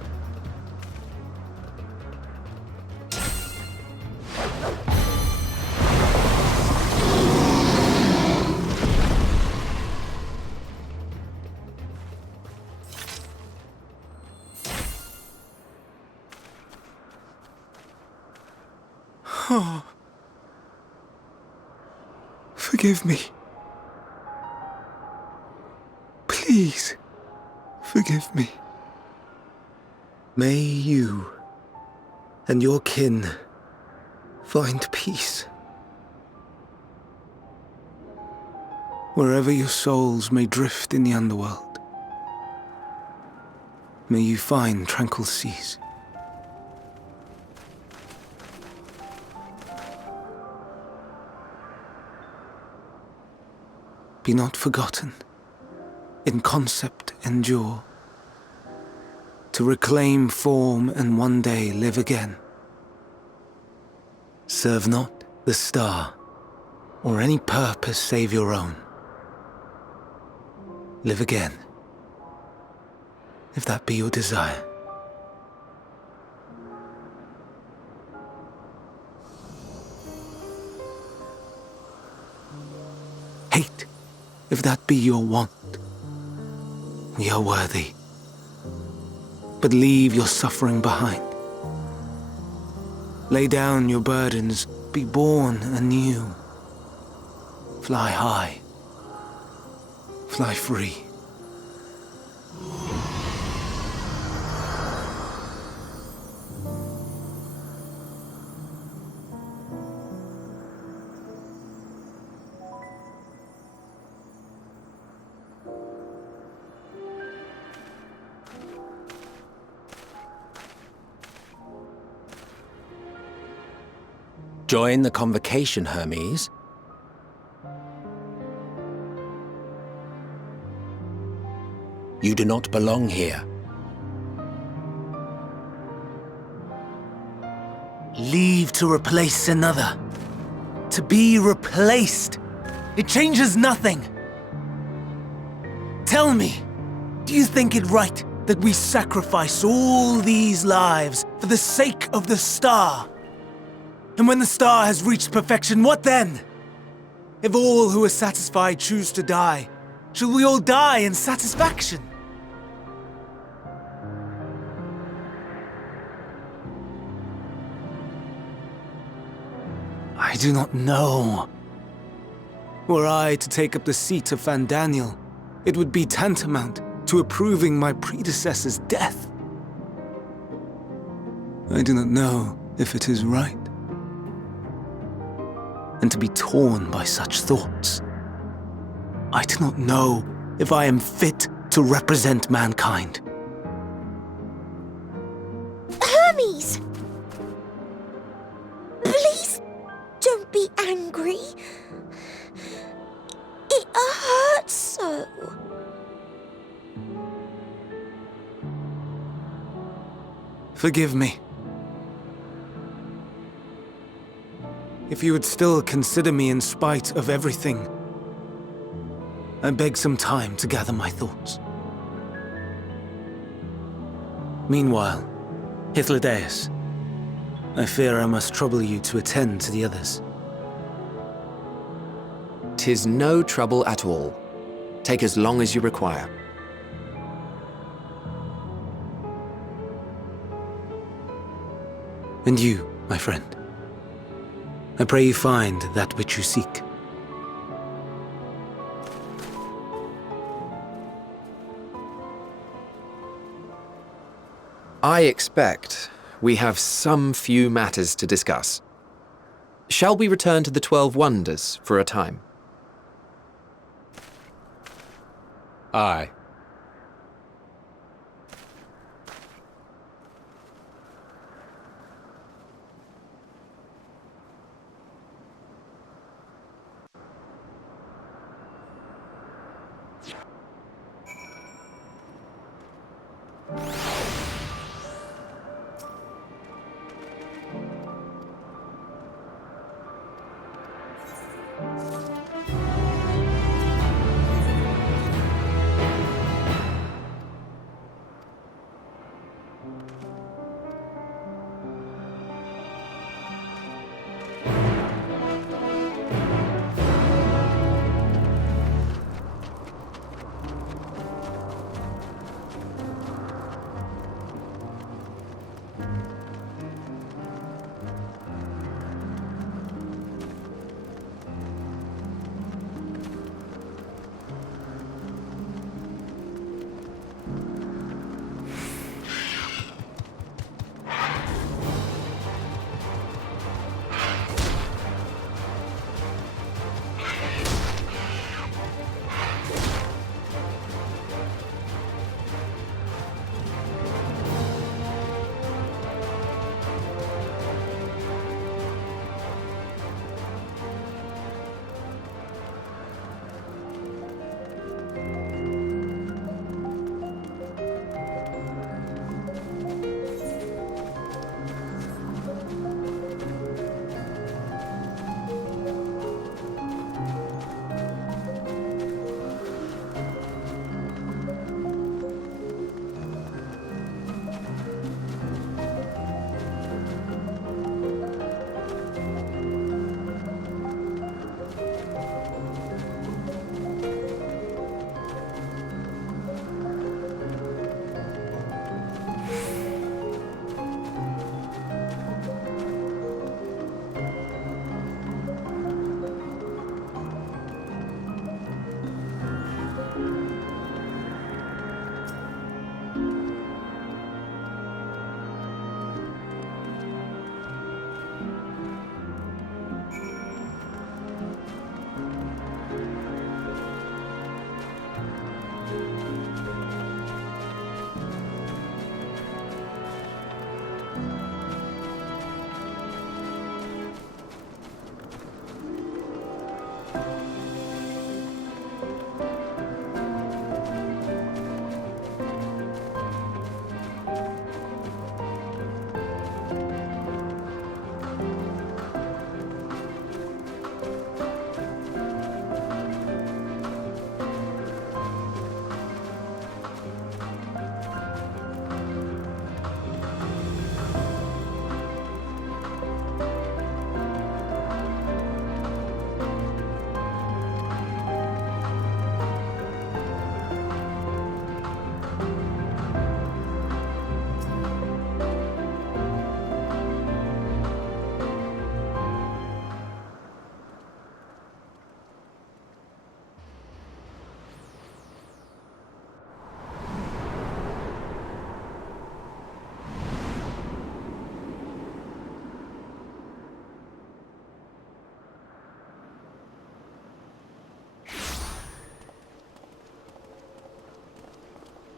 Oh. Forgive me. Please, forgive me. May you and your kin find peace. Wherever your souls may drift in the underworld, may you find tranquil seas. Be not forgotten in concept endure, to reclaim form and one day live again. Serve not the star, or any purpose save your own. Live again, if that be your desire. Hate, if that be your want. We are worthy. But leave your suffering behind. Lay down your burdens, be born anew. Fly high, fly free. Join the convocation, Hermes. You do not belong here. Leave to replace another. To be replaced. It changes nothing. Tell me, do you think it right that we sacrifice all these lives for the sake of the star? And when the star has reached perfection, what then? If all who are satisfied choose to die, shall we all die in satisfaction? I do not know. Were I to take up the seat of Fandaniel, it would be tantamount to approving my predecessor's death. I do not know if it is right. And to be torn by such thoughts, I do not know if I am fit to represent mankind. Hermes! Please don't be angry. It hurts so. Forgive me. If you would still consider me in spite of everything, I beg some time to gather my thoughts. Meanwhile, Hythlodaeus, I fear I must trouble you to attend to the others. 'Tis no trouble at all. Take as long as you require. And you, my friend, I pray you find that which you seek. I expect we have some few matters to discuss. Shall we return to the 12 Wonders for a time? Aye.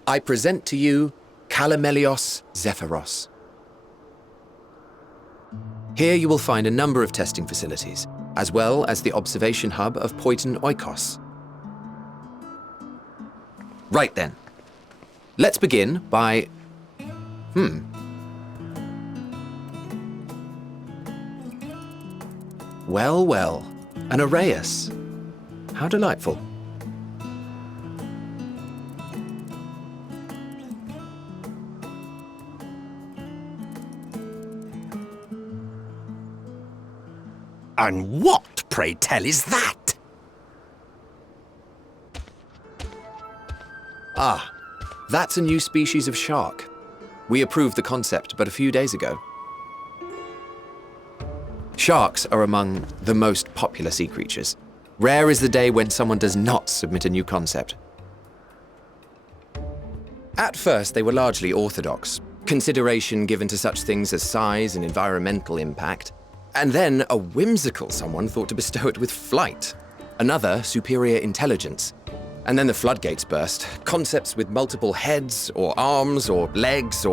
I present to you Kalamelios Zephyros. Here you will find a number of testing facilities, as well as the observation hub of Poiton Oikos. Right then. Let's begin by... Well, well, an Arrhaeus. How delightful. And what, pray tell, is that? Ah, that's a new species of shark. We approved the concept but a few days ago. Sharks are among the most popular sea creatures. Rare is the day when someone does not submit a new concept. At first, they were largely orthodox, consideration given to such things as size and environmental impact, and then a whimsical someone thought to bestow it with flight, another superior intelligence. And then the floodgates burst, concepts with multiple heads, or arms and legs,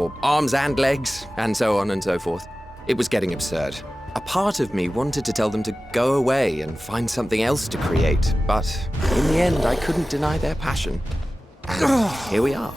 and so on and so forth. It was getting absurd. A part of me wanted to tell them to go away and find something else to create, but in the end I couldn't deny their passion. And here we are.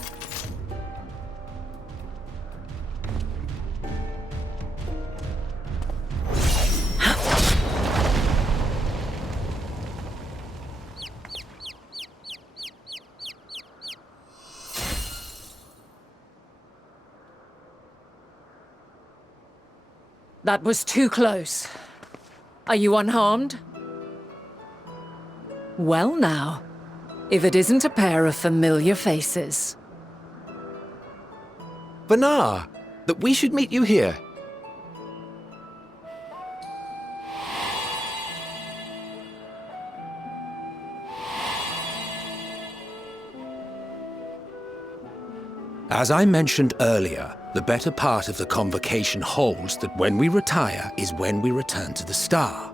That was too close. Are you unharmed? Well now, if it isn't a pair of familiar faces. Vanar, that we should meet you here. As I mentioned earlier, the better part of the convocation holds that when we retire is when we return to the star.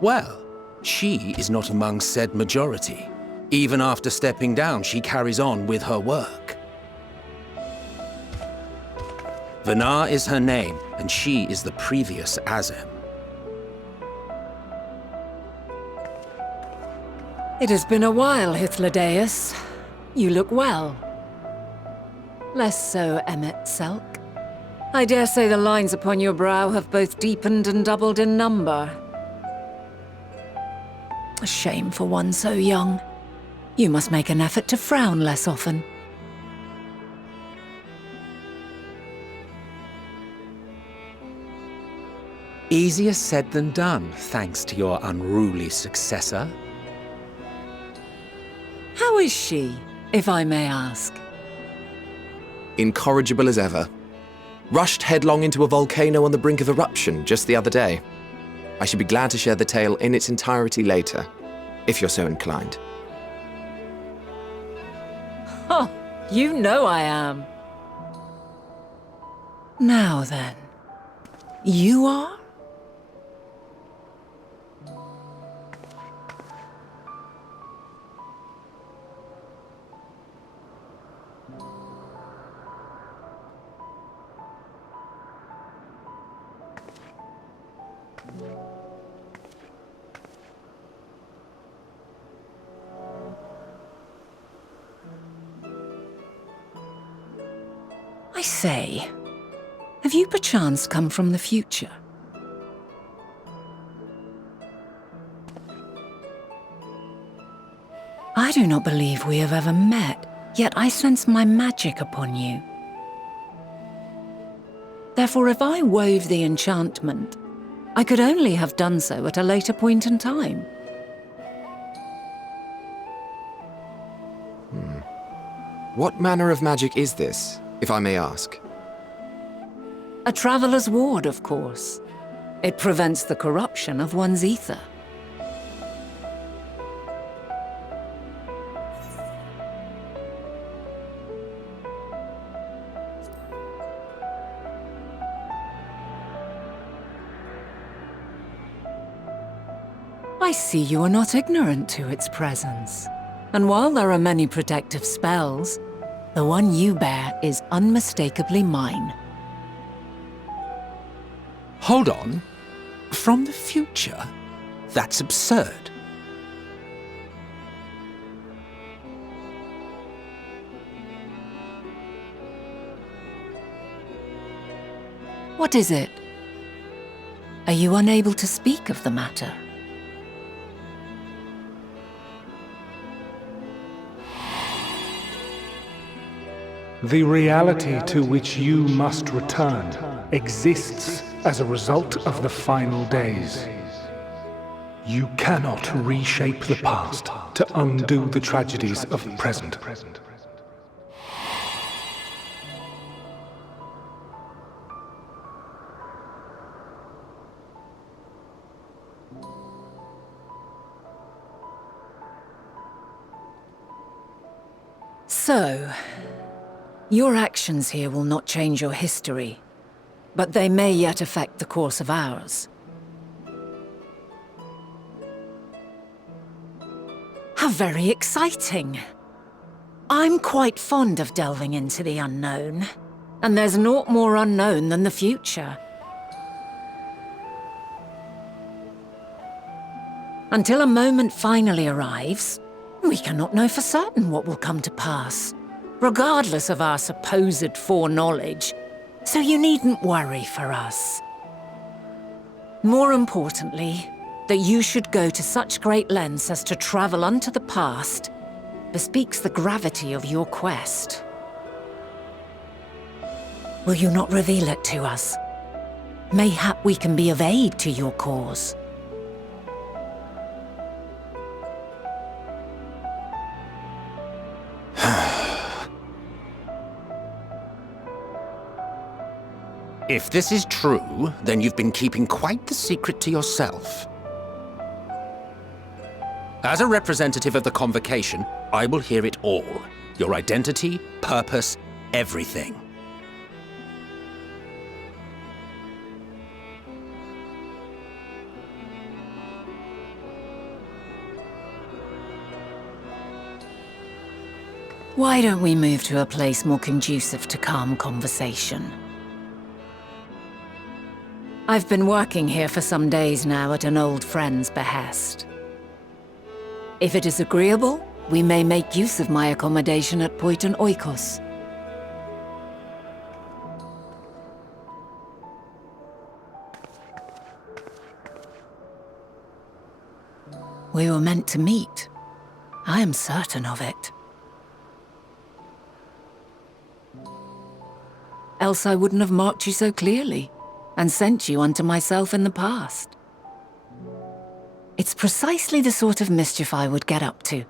Well, she is not among said majority. Even after stepping down, she carries on with her work. Vanar is her name, and she is the previous Azem. It has been a while, Hythlodaeus. You look well. Less so, Emmet Selk. I dare say the lines upon your brow have both deepened and doubled in number. A shame for one so young. You must make an effort to frown less often. Easier said than done, thanks to your unruly successor. How is she, if I may ask? Incorrigible as ever. Rushed headlong into a volcano on the brink of eruption just the other day. I should be glad to share the tale in its entirety later, if you're so inclined. Oh, you know I am. Now then, you are? I say, have you perchance come from the future? I do not believe we have ever met, yet I sense my magic upon you. Therefore, if I wove the enchantment, I could only have done so at a later point in time. What manner of magic is this, if I may ask? A traveler's ward, of course. It prevents the corruption of one's ether. I see you are not ignorant to its presence. And while there are many protective spells, the one you bear is unmistakably mine. Hold on. From the future? That's absurd. What is it? Are you unable to speak of the matter? The reality to which you must return exists as a result of the final days. You cannot reshape the past to undo the tragedies of the present. So, your actions here will not change your history, but they may yet affect the course of ours. How very exciting! I'm quite fond of delving into the unknown, and there's naught more unknown than the future. Until a moment finally arrives, we cannot know for certain what will come to pass, regardless of our supposed foreknowledge, so you needn't worry for us. More importantly, that you should go to such great lengths as to travel unto the past bespeaks the gravity of your quest. Will you not reveal it to us? Mayhap we can be of aid to your cause. If this is true, then you've been keeping quite the secret to yourself. As a representative of the Convocation, I will hear it all. Your identity, purpose, everything. Why don't we move to a place more conducive to calm conversation? I've been working here for some days now at an old friend's behest. If it is agreeable, we may make use of my accommodation at Poiton Oikos. We were meant to meet. I am certain of it. Else I wouldn't have marked you so clearly and sent you unto myself in the past. It's precisely the sort of mischief I would get up to,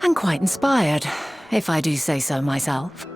and quite inspired, if I do say so myself.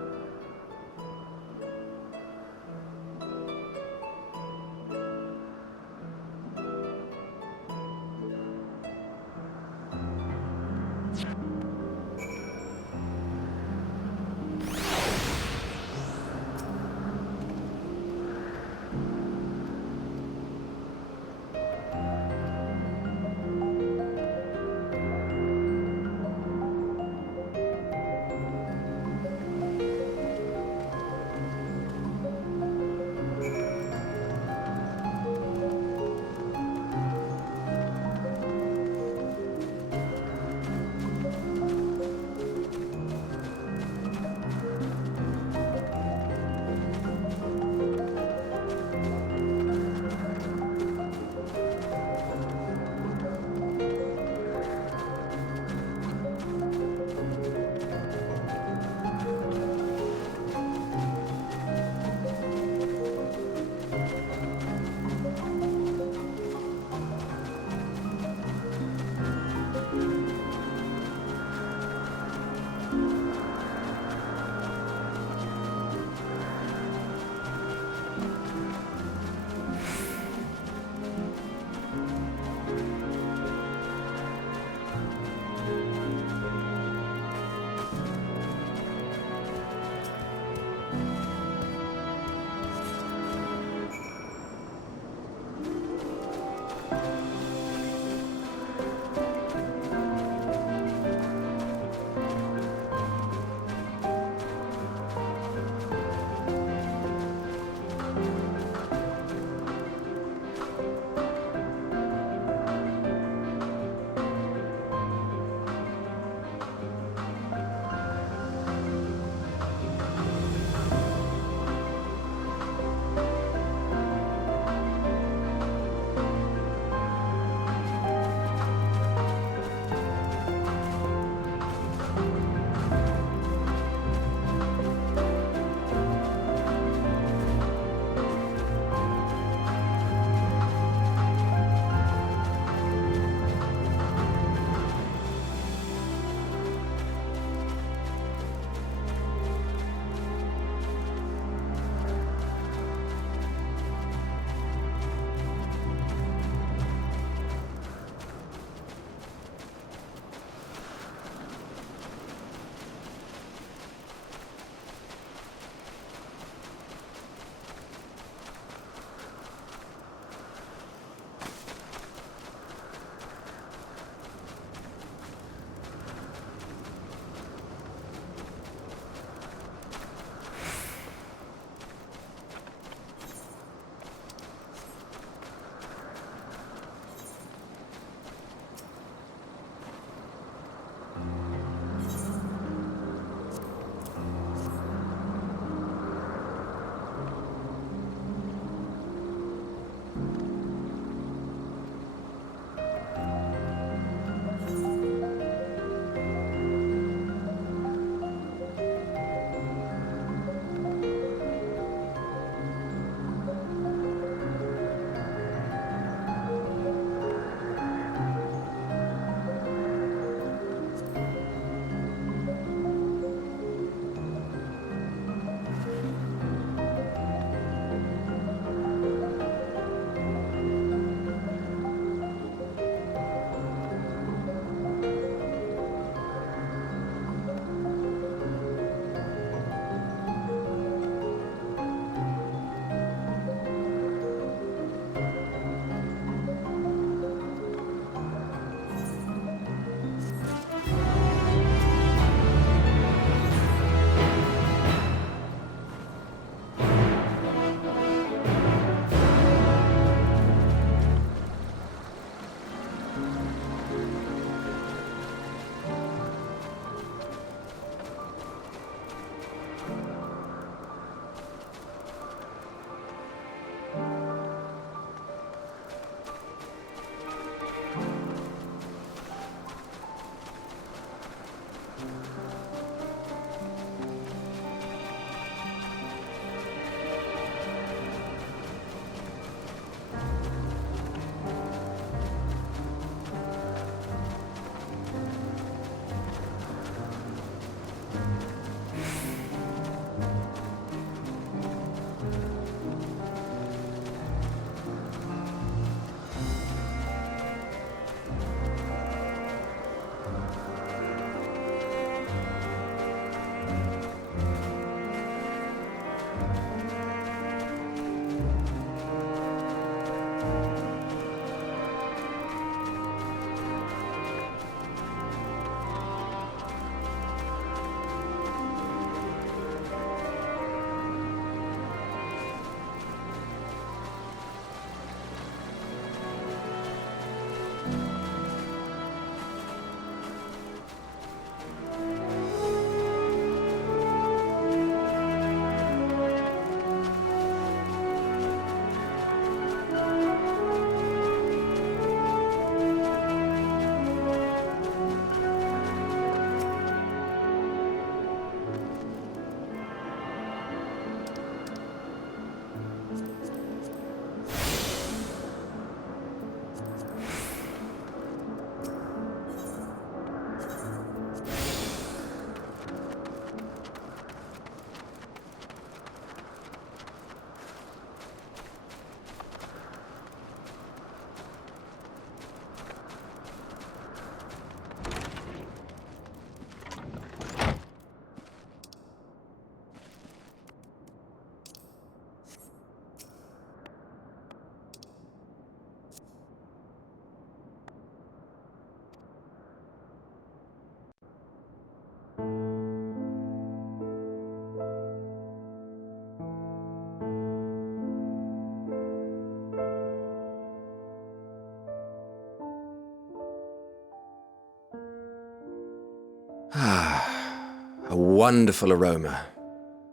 A wonderful aroma.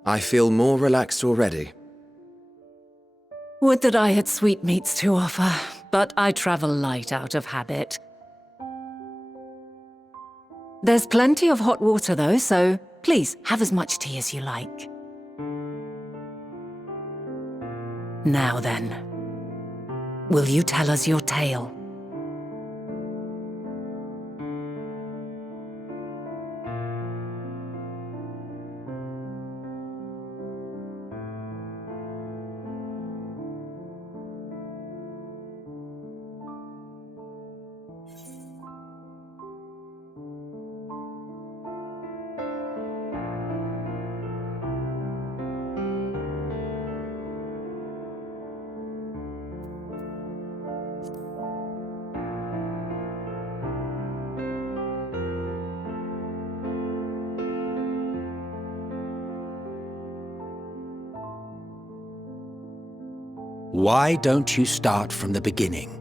I feel more relaxed already. Would that I had sweetmeats to offer, but I travel light out of habit. There's plenty of hot water though, so please have as much tea as you like. Now then, will you tell us your tale? Why don't you start from the beginning?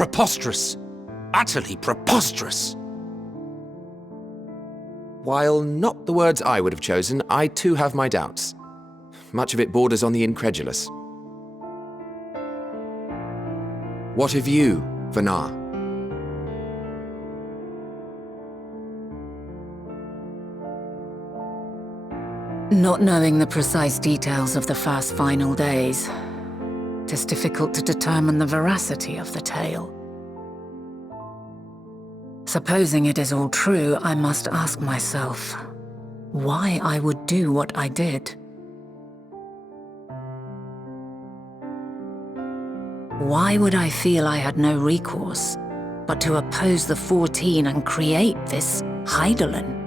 Preposterous! Utterly preposterous! While not the words I would have chosen, I too have my doubts. Much of it borders on the incredulous. What of you, Vanar? Not knowing the precise details of the first final days, it is difficult to determine the veracity of the tale. Supposing it is all true, I must ask myself why I would do what I did. Why would I feel I had no recourse but to oppose the 14 and create this Hydaelyn?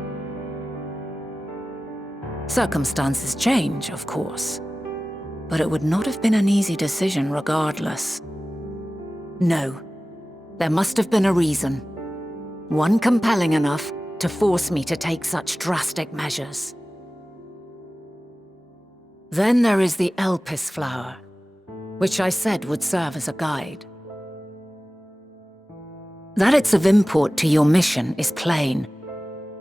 Circumstances change, of course, but it would not have been an easy decision regardless. No, there must have been a reason. One compelling enough to force me to take such drastic measures. Then there is the Elpis flower, which I said would serve as a guide. That it's of import to your mission is plain,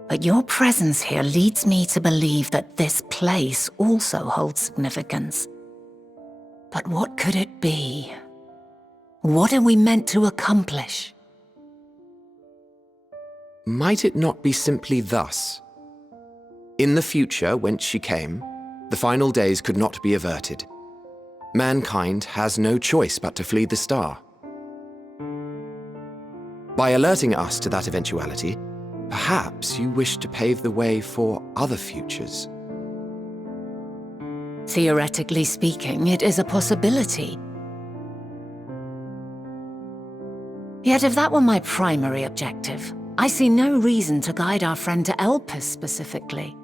but your presence here leads me to believe that this place also holds significance. But what could it be? What are we meant to accomplish? Might it not be simply thus? In the future, whence she came, the final days could not be averted. Mankind has no choice but to flee the star. By alerting us to that eventuality, perhaps you wish to pave the way for other futures. Theoretically speaking, it is a possibility. Yet if that were my primary objective, I see no reason to guide our friend to Elpis specifically.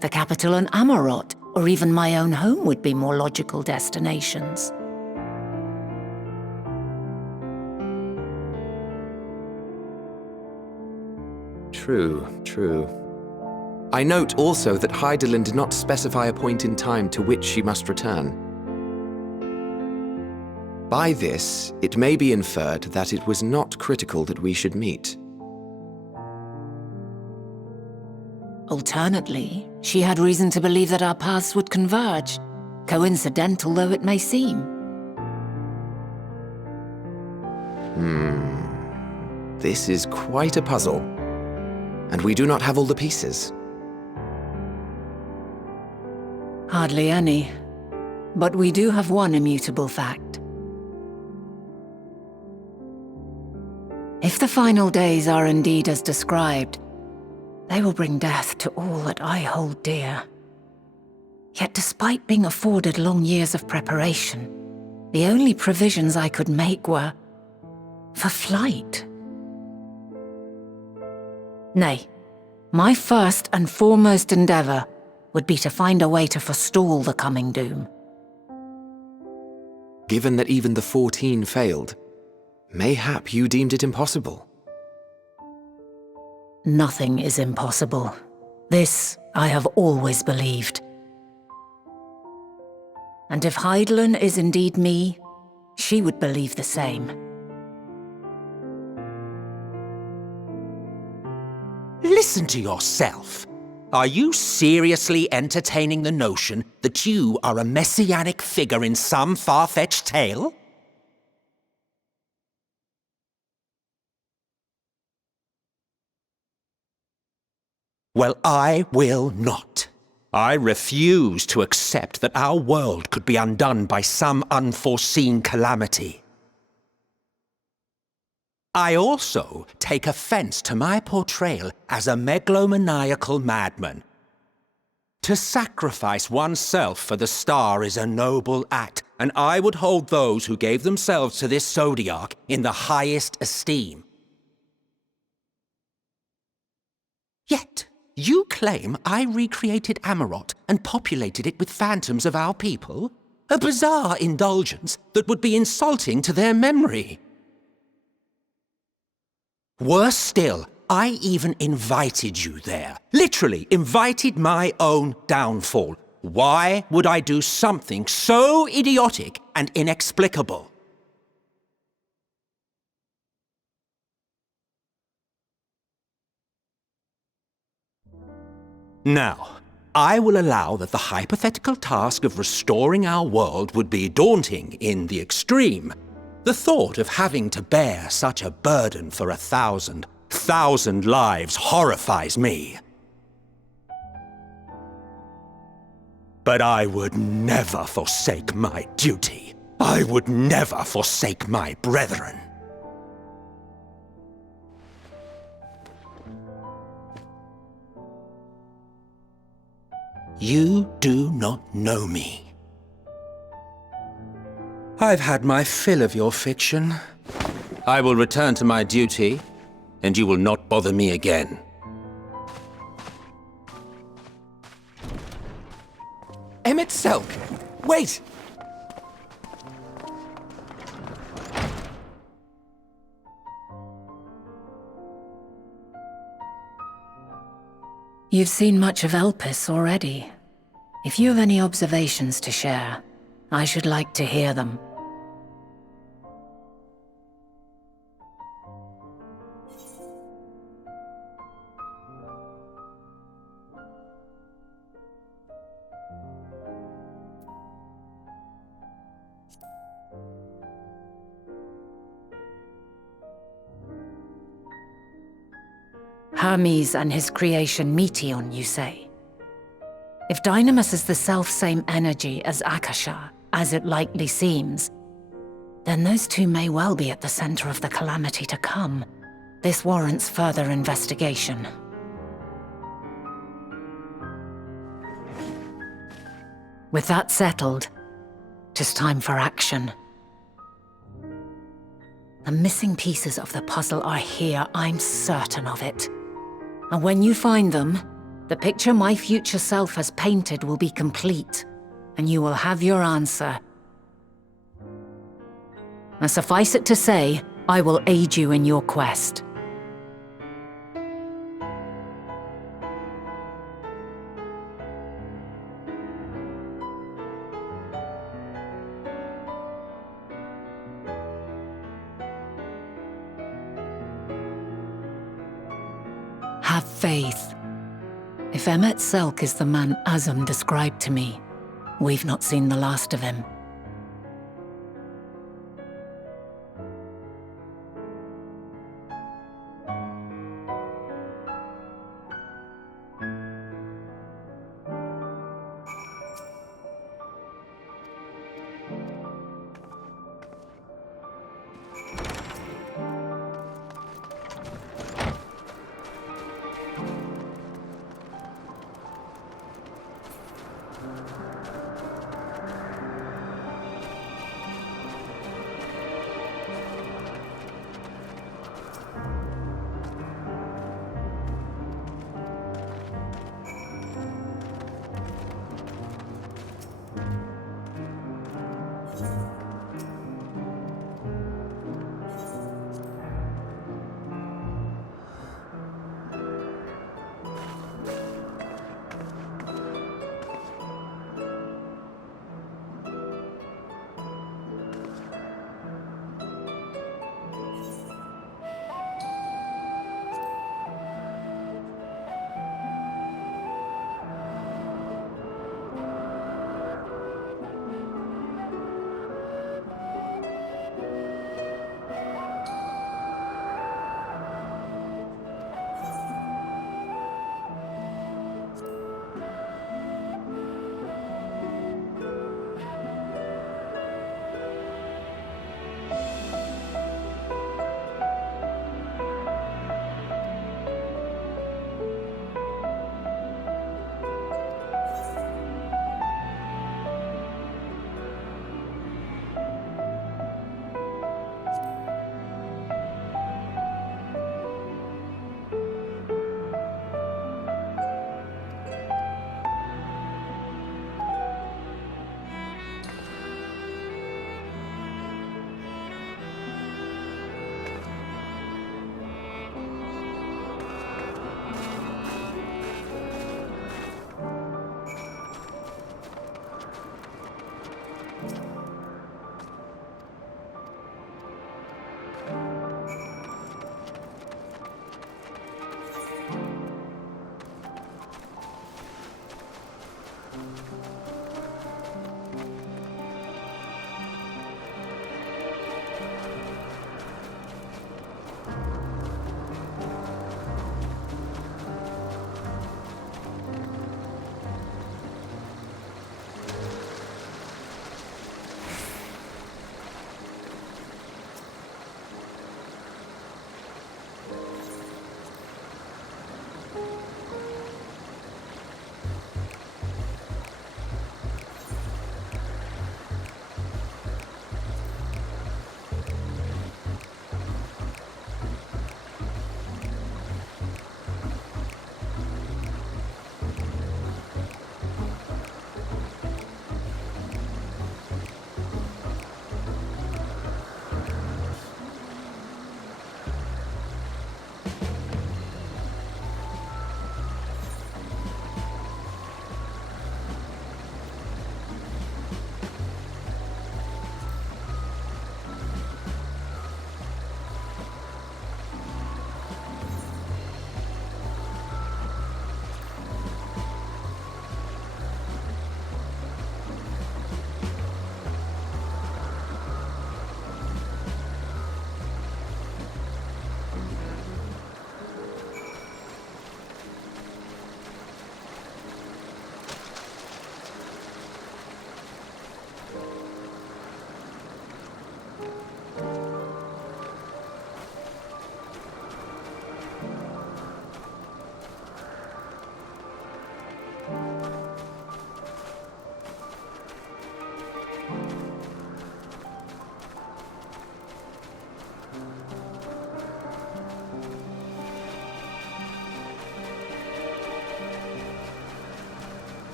The capital and Amarot, or even my own home would be more logical destinations. True. I note also that Hydaelyn did not specify a point in time to which she must return. By this, it may be inferred that it was not critical that we should meet. Alternately, she had reason to believe that our paths would converge, coincidental though it may seem. This is quite a puzzle, and we do not have all the pieces. Hardly any. But we do have one immutable fact. If the final days are indeed as described, they will bring death to all that I hold dear. Yet despite being afforded long years of preparation, the only provisions I could make were for flight. Nay, my first and foremost endeavor would be to find a way to forestall the coming doom. Given that even the 14 failed, mayhap you deemed it impossible. Nothing is impossible. This I have always believed. And if Hydaelyn is indeed me, she would believe the same. Listen to yourself. Are you seriously entertaining the notion that you are a messianic figure in some far-fetched tale? Well, I will not. I refuse to accept that our world could be undone by some unforeseen calamity. I also take offense to my portrayal as a megalomaniacal madman. To sacrifice oneself for the star is a noble act, and I would hold those who gave themselves to this zodiac in the highest esteem. Yet, you claim I recreated Amarot and populated it with phantoms of our people? A bizarre indulgence that would be insulting to their memory. Worse still, I even invited you there. Literally invited my own downfall. Why would I do something so idiotic and inexplicable? Now, I will allow that the hypothetical task of restoring our world would be daunting in the extreme. The thought of having to bear such a burden for 1,000 lives horrifies me. But I would never forsake my duty. I would never forsake my brethren. You do not know me. I've had my fill of your fiction. I will return to my duty, and you will not bother me again. Emmett Selk! Wait! You've seen much of Elpis already. If you have any observations to share, I should like to hear them. Hermes and his creation Meteon, you say? If Dynamis is the self-same energy as Akasha, as it likely seems, then those two may well be at the center of the calamity to come. This warrants further investigation. With that settled, 'tis time for action. The missing pieces of the puzzle are here, I'm certain of it. And when you find them, the picture my future self has painted will be complete, and you will have your answer. And suffice it to say, I will aid you in your quest. Have faith. If Emmet Selk is the man Azam described to me, we've not seen the last of him.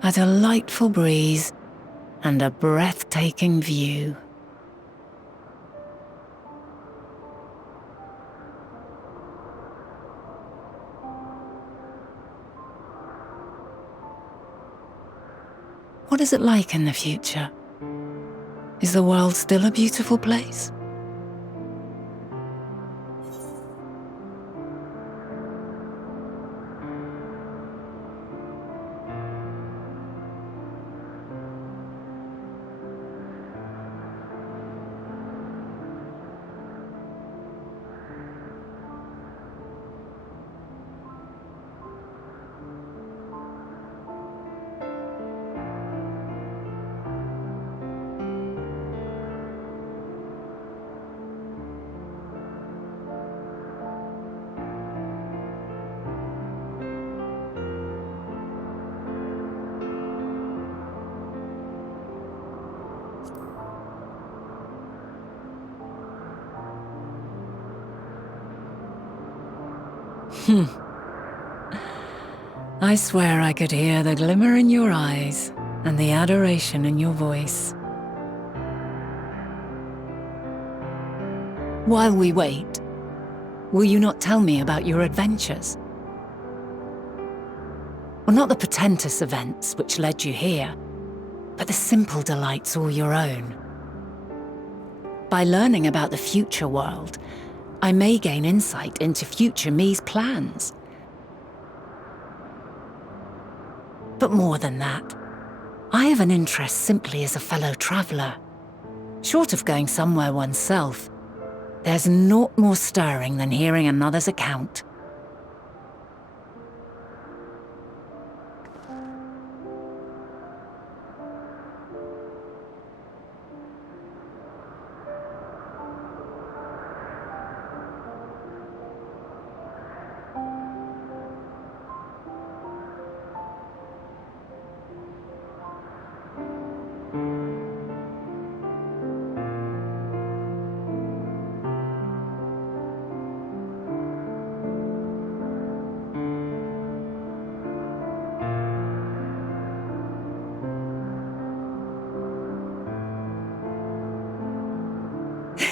A delightful breeze and a breathtaking view. What is it like in the future? Is the world still a beautiful place? I swear I could hear the glimmer in your eyes and the adoration in your voice. While we wait, will you not tell me about your adventures? Well, not the portentous events which led you here, but the simple delights all your own. By learning about the future world, I may gain insight into future me's plans. But more than that, I have an interest simply as a fellow traveller. Short of going somewhere oneself, there's naught more stirring than hearing another's account.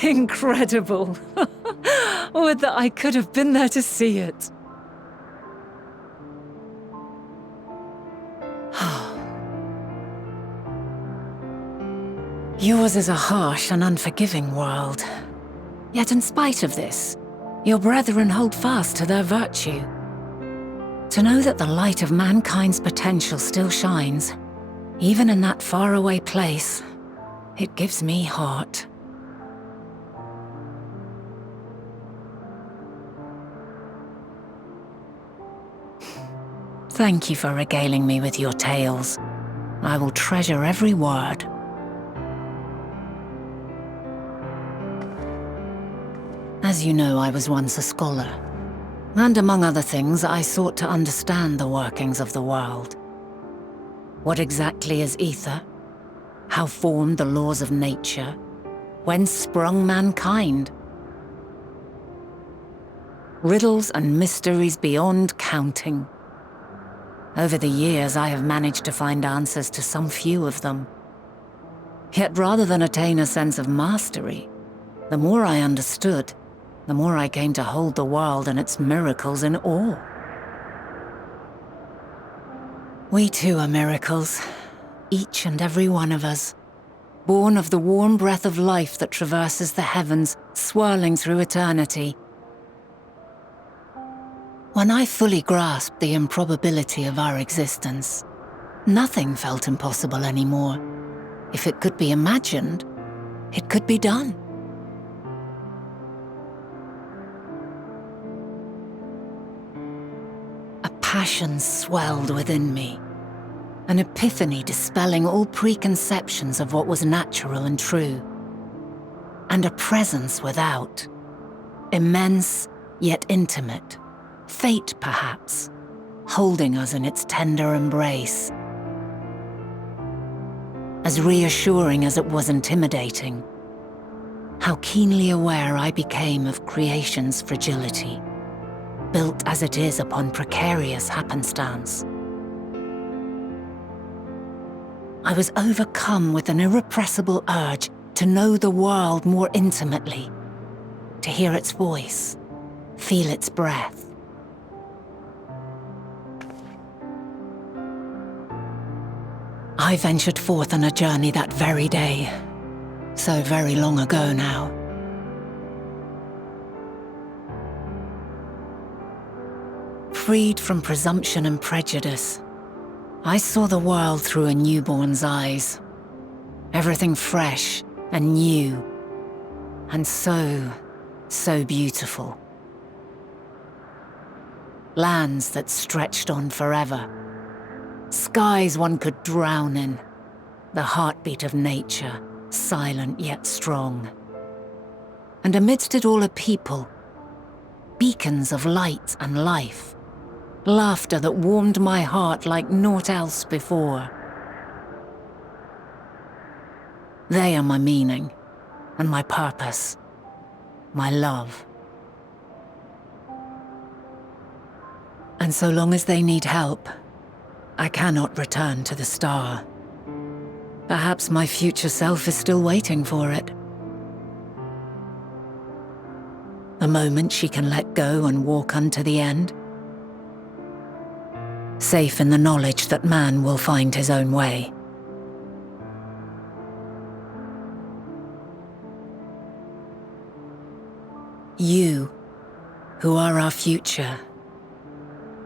Incredible! Would that I could have been there to see it. Yours is a harsh and unforgiving world. Yet in spite of this, your brethren hold fast to their virtue. To know that the light of mankind's potential still shines, even in that faraway place, it gives me heart. Thank you for regaling me with your tales. I will treasure every word. As you know, I was once a scholar, and among other things, I sought to understand the workings of the world. What exactly is ether? How formed the laws of nature? Whence sprung mankind? Riddles and mysteries beyond counting. Over the years, I have managed to find answers to some few of them. Yet rather than attain a sense of mastery, the more I understood, the more I came to hold the world and its miracles in awe. We too are miracles, each and every one of us, born of the warm breath of life that traverses the heavens, swirling through eternity. When I fully grasped the improbability of our existence, nothing felt impossible anymore. If it could be imagined, it could be done. A passion swelled within me, an epiphany dispelling all preconceptions of what was natural and true, and a presence without, immense yet intimate, fate perhaps, holding us in its tender embrace. As reassuring as it was intimidating, how keenly aware I became of creation's fragility, built as it is upon precarious happenstance. I was overcome with an irrepressible urge to know the world more intimately, to hear its voice, feel its breath. I ventured forth on a journey that very day, so very long ago now. Freed from presumption and prejudice, I saw the world through a newborn's eyes. Everything fresh and new, and so beautiful. Lands that stretched on forever. Skies one could drown in, the heartbeat of nature, silent yet strong. And amidst it all a people, beacons of light and life, laughter that warmed my heart like naught else before. They are my meaning, and my purpose, my love. And so long as they need help, I cannot return to the star. Perhaps my future self is still waiting for it. The moment she can let go and walk unto the end. Safe in the knowledge that man will find his own way. You, who are our future,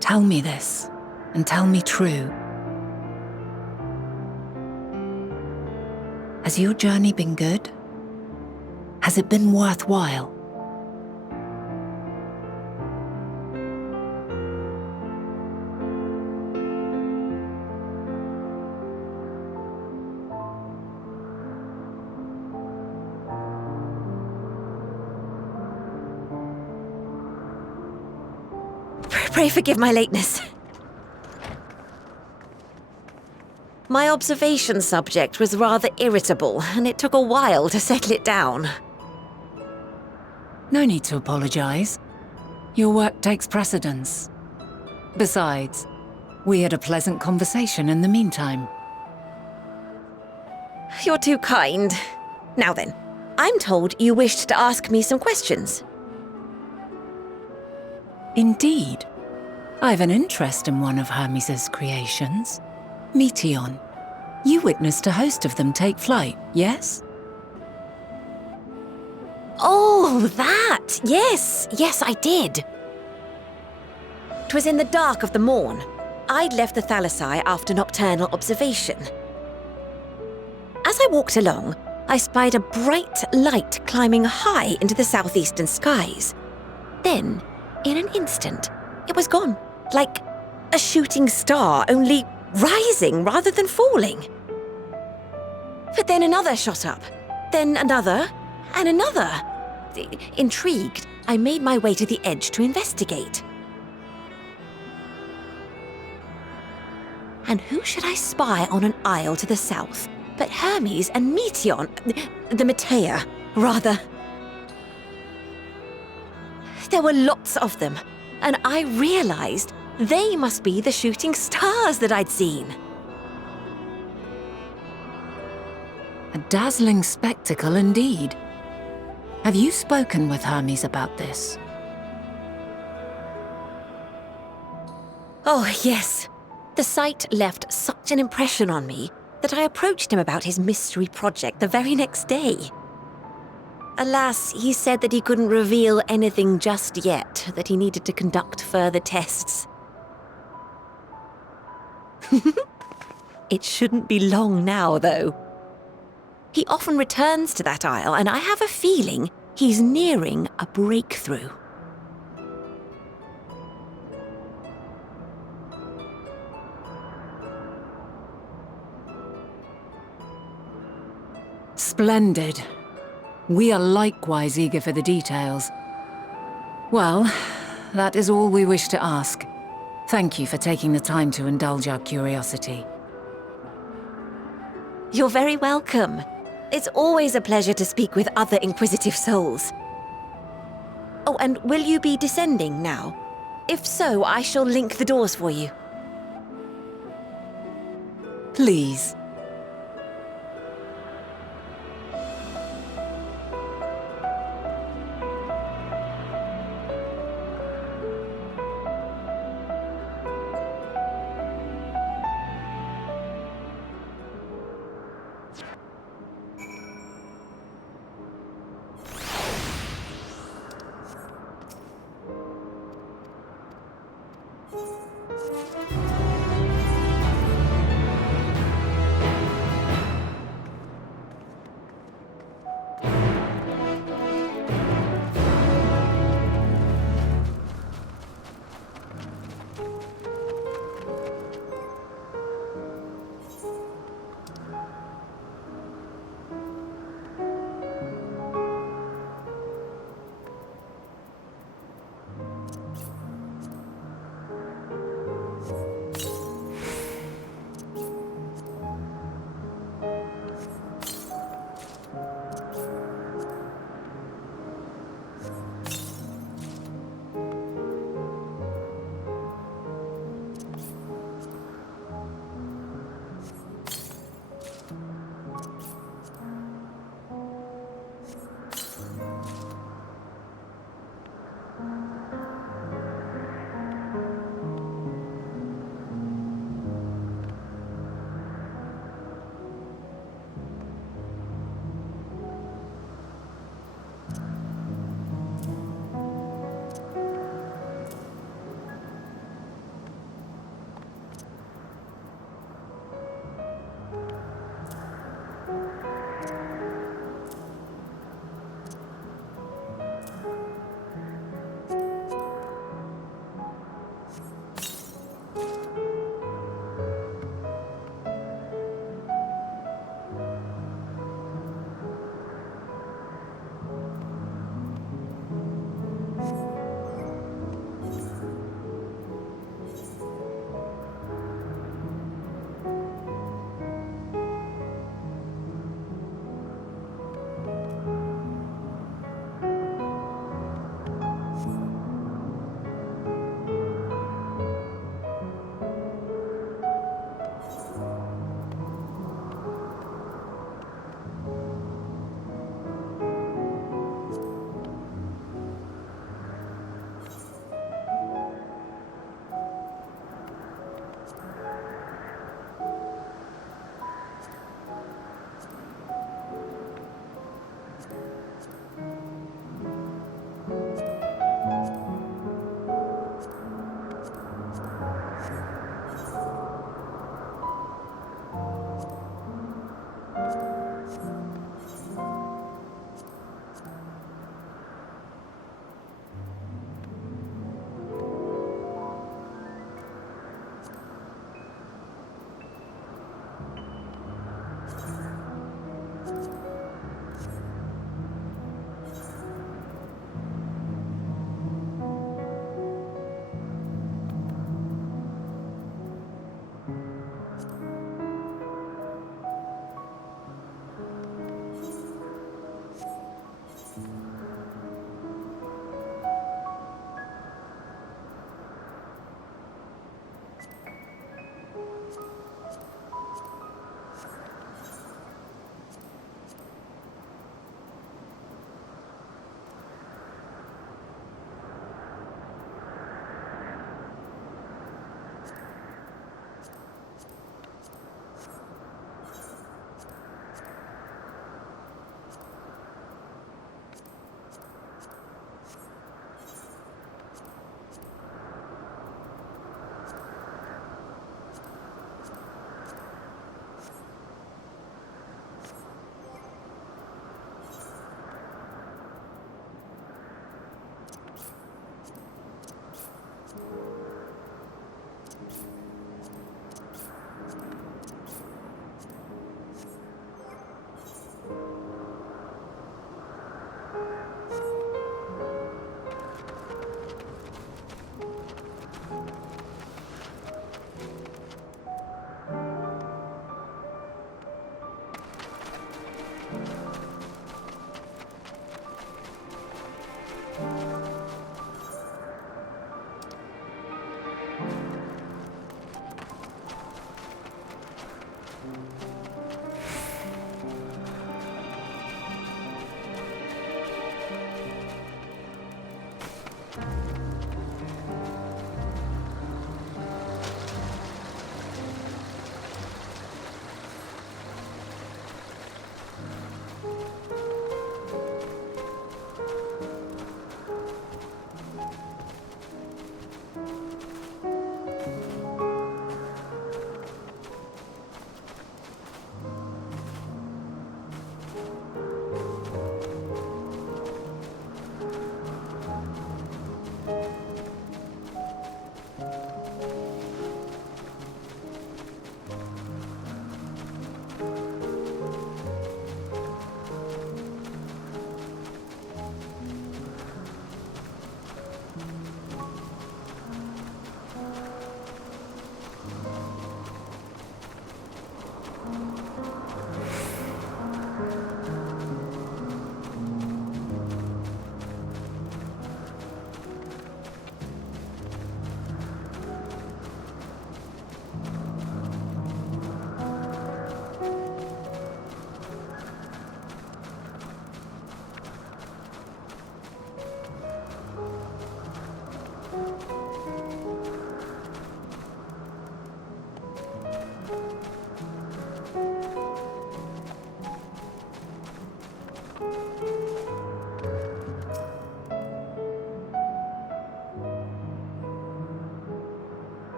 tell me this. And tell me true. Has your journey been good? Has it been worthwhile? Pray forgive my lateness. My observation subject was rather irritable, and it took a while to settle it down. No need to apologize. Your work takes precedence. Besides, we had a pleasant conversation in the meantime. You're too kind. Now then, I'm told you wished to ask me some questions. Indeed. I've an interest in one of Hermes' creations. Meteion. You witnessed a host of them take flight, yes? Oh, that! Yes, I did. 'Twas in the dark of the morn. I'd left the Thalassai after nocturnal observation. As I walked along, I spied a bright light climbing high into the southeastern skies. Then, in an instant, it was gone, like a shooting star, only rising rather than falling. But then another shot up, then another, and another. Intrigued, I made my way to the edge to investigate. And who should I spy on an isle to the south but Hermes and Meteion, the Metea, rather. There were lots of them, and I realized They must be the shooting stars that I'd seen. A dazzling spectacle indeed. Have you spoken with Hermes about this? Oh, yes. The sight left such an impression on me that I approached him about his mystery project the very next day. Alas, he said that he couldn't reveal anything just yet, that he needed to conduct further tests. It shouldn't be long now, though. He often returns to that isle, and I have a feeling he's nearing a breakthrough. Splendid. We are likewise eager for the details. Well, that is all we wish to ask. Thank you for taking the time to indulge our curiosity. You're very welcome. It's always a pleasure to speak with other inquisitive souls. Oh, and will you be descending now? If so, I shall link the doors for you. Please.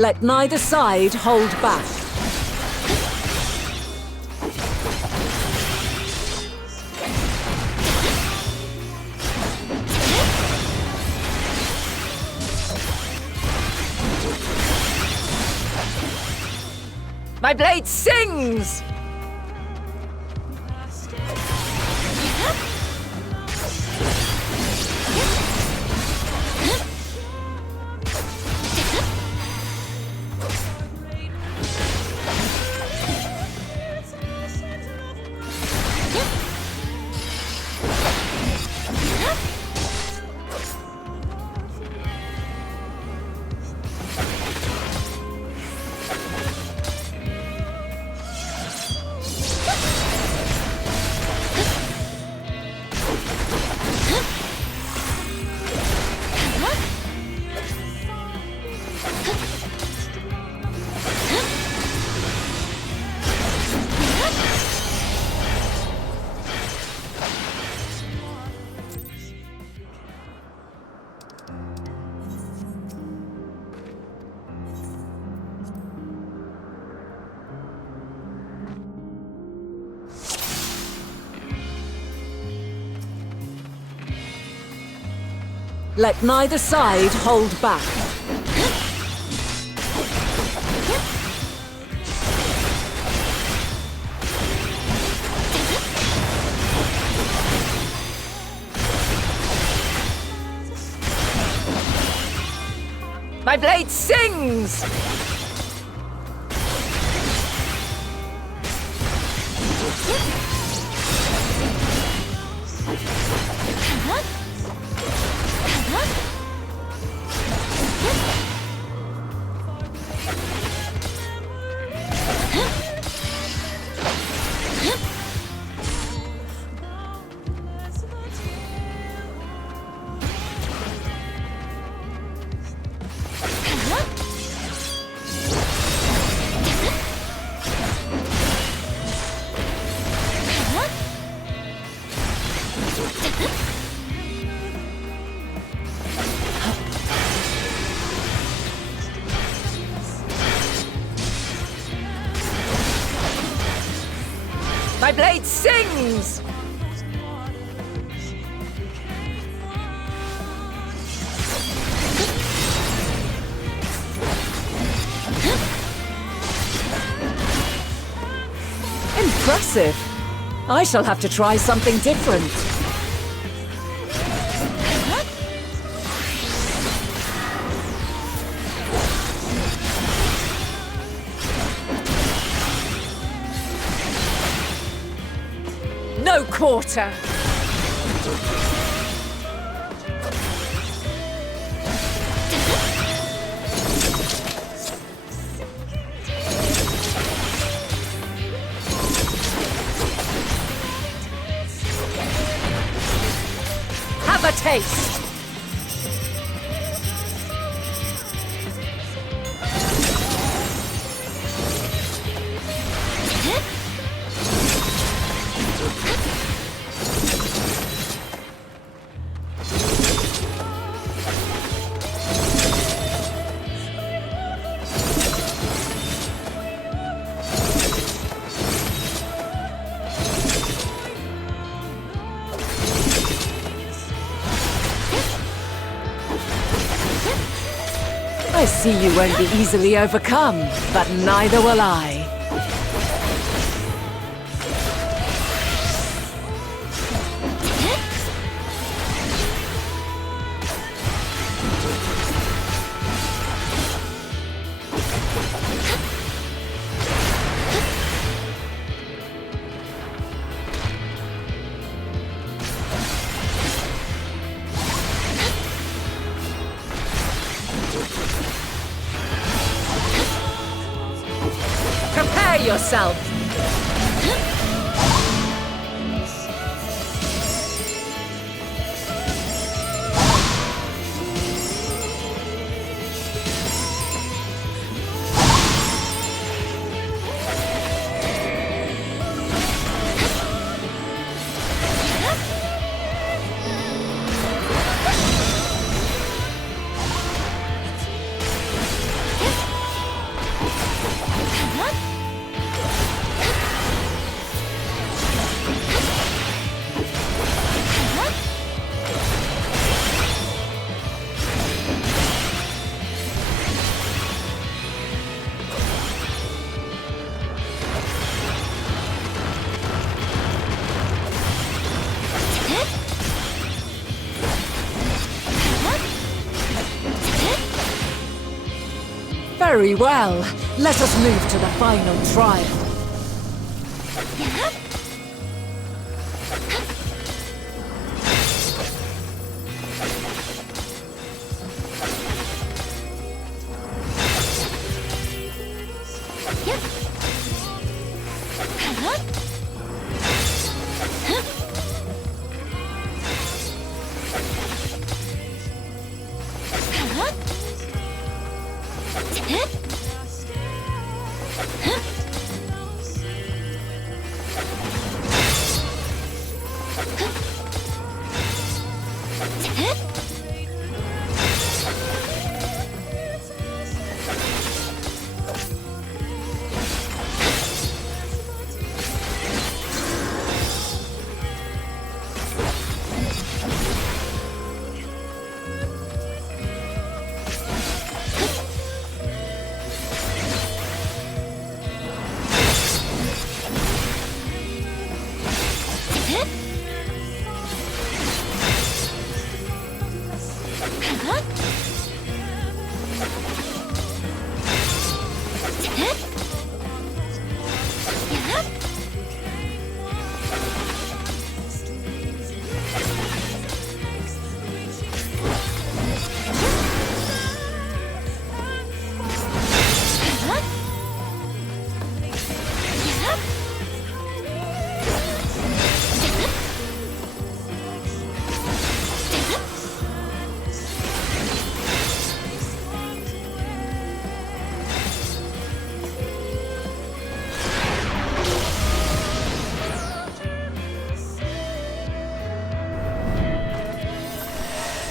Let neither side hold back. My blade sings! Let neither side hold back. My blade sings! My blade sings! Impressive! I shall have to try something different. No quarter! Have a taste! I see you won't be easily overcome, but neither will I. Prepare yourself! Very well. Let us move to the final trial.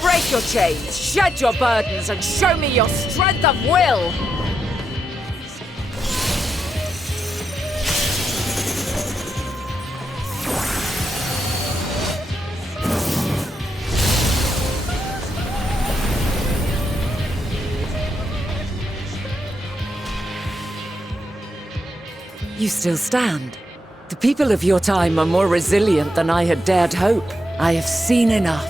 Break your chains, shed your burdens, and show me your strength of will! You still stand. The people of your time are more resilient than I had dared hope. I have seen enough.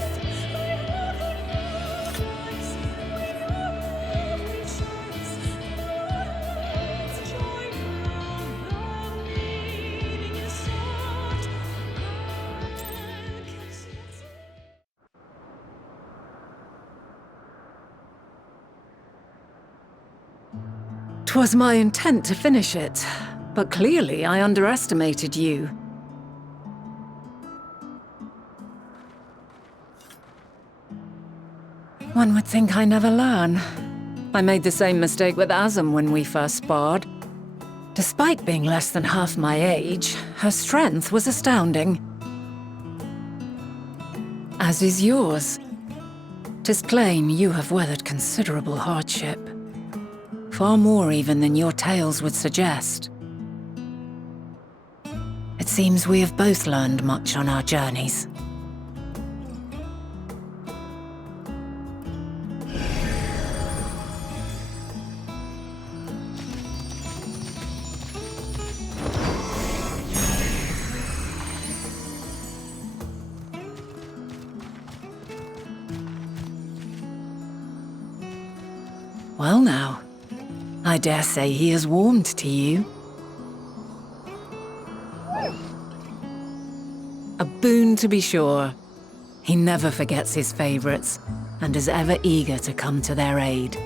"'Twas my intent to finish it, but clearly I underestimated you. One would think I never learn. I made the same mistake with Azem when we first sparred. Despite being less than half my age, her strength was astounding. As is yours. 'Tis plain you have weathered considerable hardship. Far more even than your tales would suggest. It seems we have both learned much on our journeys. Well now, I dare say he has warmed to you. A boon to be sure. He never forgets his favorites, and is ever eager to come to their aid.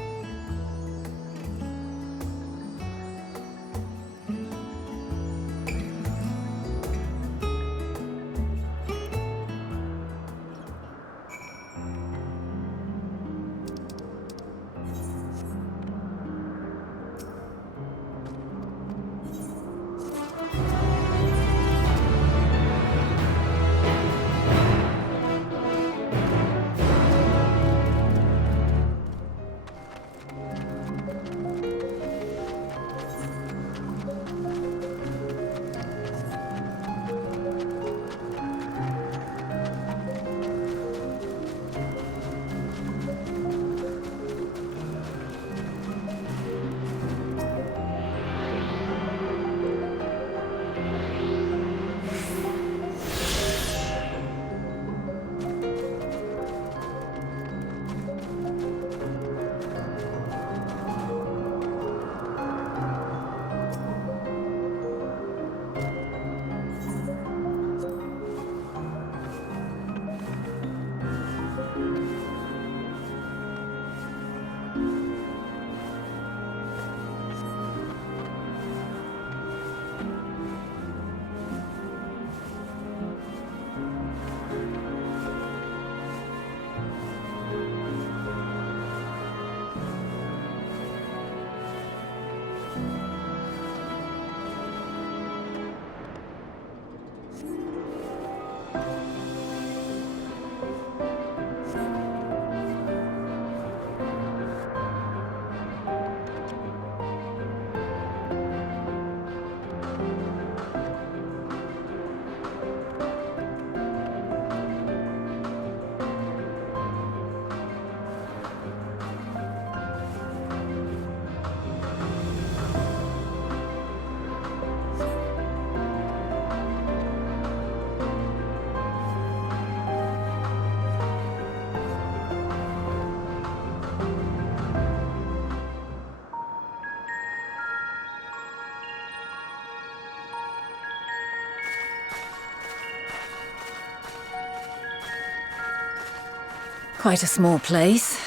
Quite a small place,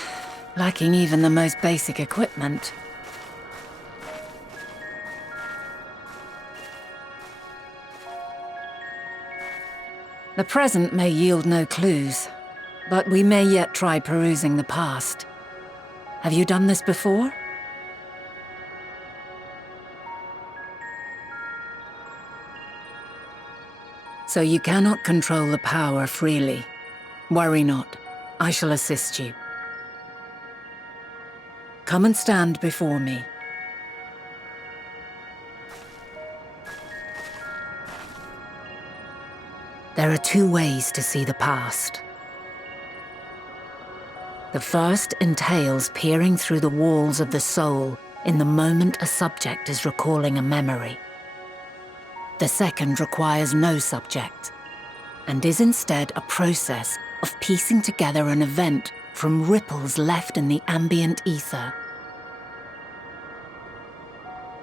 lacking even the most basic equipment. The present may yield no clues, but we may yet try perusing the past. Have you done this before? So you cannot control the power freely. Worry not. I shall assist you. Come and stand before me. There are two ways to see the past. The first entails peering through the walls of the soul in the moment a subject is recalling a memory. The second requires no subject, and is instead a process of piecing together an event from ripples left in the ambient ether.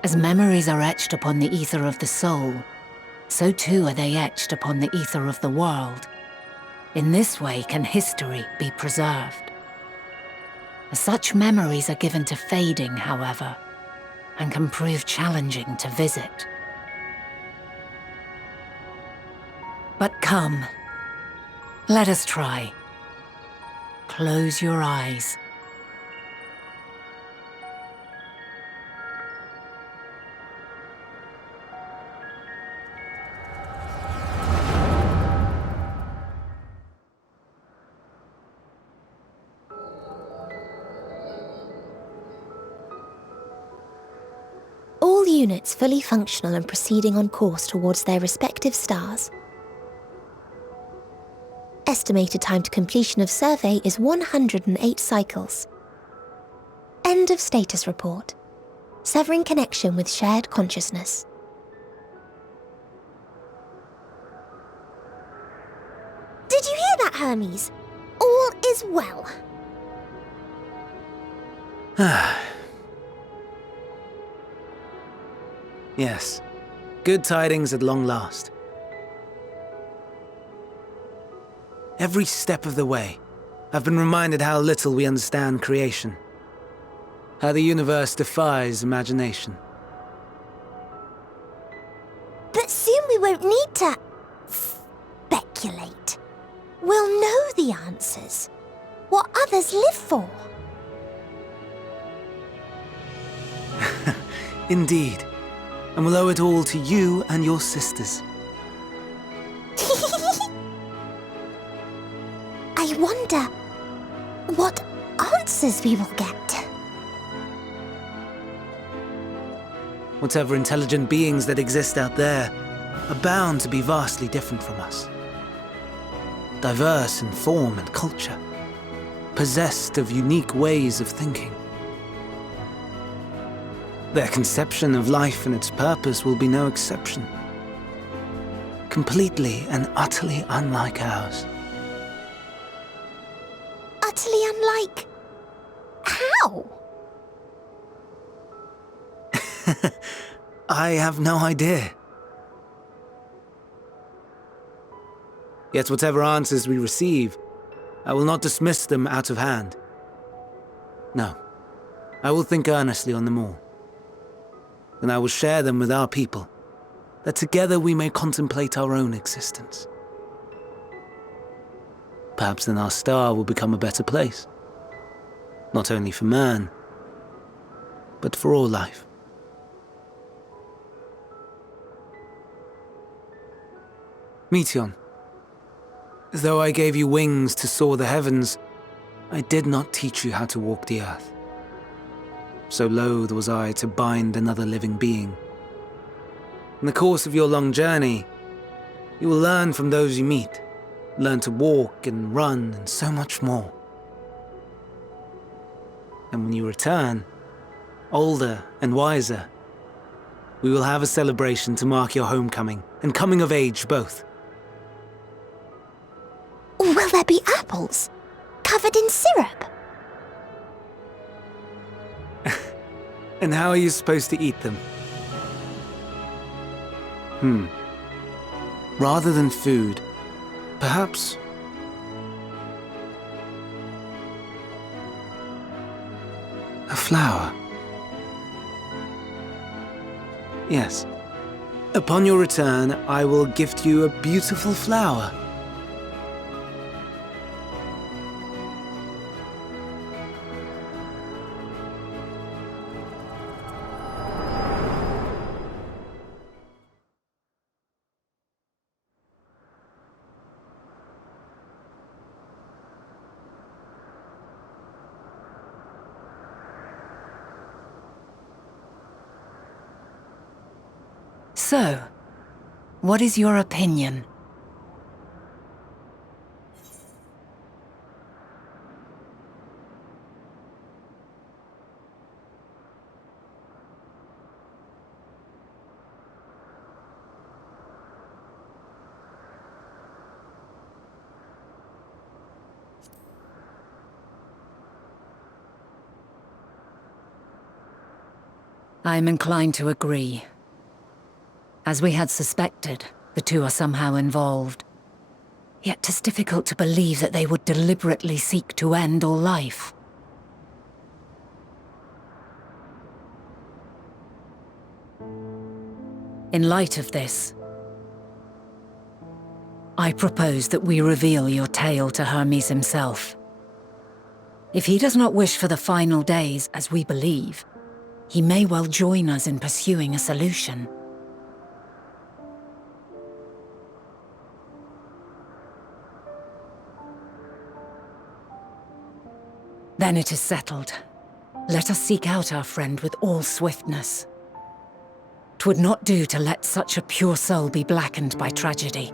As memories are etched upon the ether of the soul, so too are they etched upon the ether of the world. In this way can history be preserved. Such memories are given to fading, however, and can prove challenging to visit. But come, let us try. Close your eyes. All units fully functional and proceeding on course towards their respective stars. Estimated time to completion of survey is 108 cycles. End of status report. Severing connection with shared consciousness. Did you hear that, Hermes? All is well. Yes. Good tidings at long last. Every step of the way, I've been reminded how little we understand creation. How the universe defies imagination. But soon we won't need to speculate. We'll know the answers. What others live for. Indeed. And we'll owe it all to you and your sisters. I wonder what answers we will get. Whatever intelligent beings that exist out there are bound to be vastly different from us. Diverse in form and culture, possessed of unique ways of thinking. Their conception of life and its purpose will be no exception. Completely and utterly unlike ours. Utterly unlike... how? I have no idea. Yet whatever answers we receive, I will not dismiss them out of hand. No, I will think earnestly on them all. Then I will share them with our people, that together we may contemplate our own existence. Perhaps then our star will become a better place. Not only for man, but for all life. Meteon, though I gave you wings to soar the heavens, I did not teach you how to walk the earth. So loath was I to bind another living being. In the course of your long journey, you will learn from those you meet, learn to walk and run and so much more. And when you return, older and wiser, we will have a celebration to mark your homecoming and coming of age both. Will there be apples? Covered in syrup? And how are you supposed to eat them? Rather than food, perhaps... a flower. Yes. Upon your return, I will gift you a beautiful flower. So, what is your opinion? I'm inclined to agree. As we had suspected, the two are somehow involved. Yet 'tis difficult to believe that they would deliberately seek to end all life. In light of this, I propose that we reveal your tale to Hermes himself. If he does not wish for the final days, as we believe, he may well join us in pursuing a solution. Then it is settled. Let us seek out our friend with all swiftness. 'Twould not do to let such a pure soul be blackened by tragedy.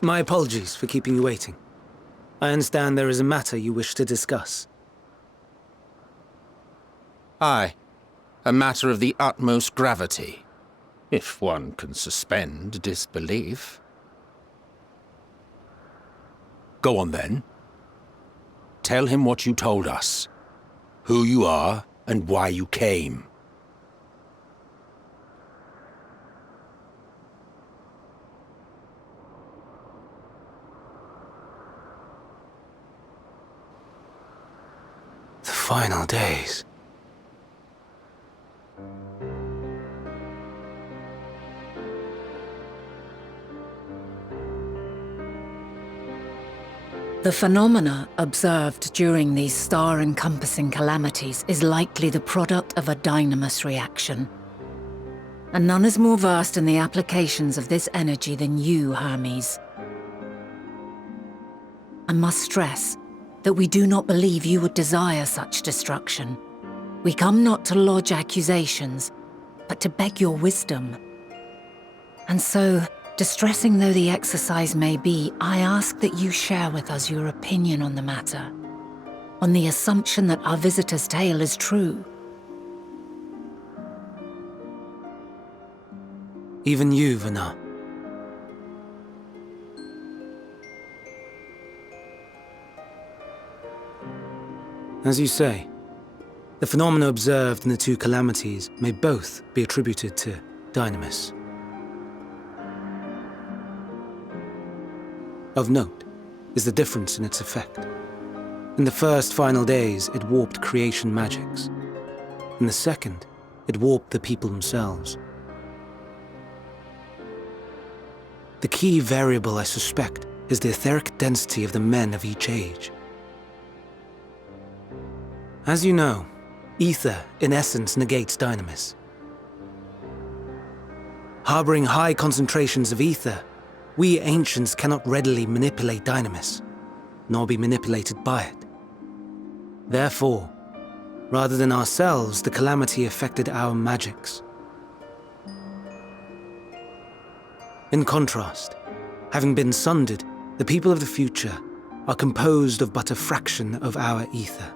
My apologies for keeping you waiting. I understand there is a matter you wish to discuss. Aye. A matter of the utmost gravity, if one can suspend disbelief. Go on then. Tell him what you told us, who you are, and why you came. The final days. The phenomena observed during these star-encompassing calamities is likely the product of a dynamis reaction. And none is more versed in the applications of this energy than you, Hermes. I must stress that we do not believe you would desire such destruction. We come not to lodge accusations, but to beg your wisdom. And so, distressing though the exercise may be, I ask that you share with us your opinion on the matter, on the assumption that our visitor's tale is true. Even you, Vana. As you say, the phenomena observed in the two calamities may both be attributed to dynamis. Of note is the difference in its effect. In the first final days, it warped creation magics. In the second, it warped the people themselves. The key variable, I suspect, is the etheric density of the men of each age. As you know, ether, in essence, negates dynamis. Harboring high concentrations of ether, we ancients cannot readily manipulate dynamis, nor be manipulated by it. Therefore, rather than ourselves, the calamity affected our magics. In contrast, having been sundered, the people of the future are composed of but a fraction of our ether.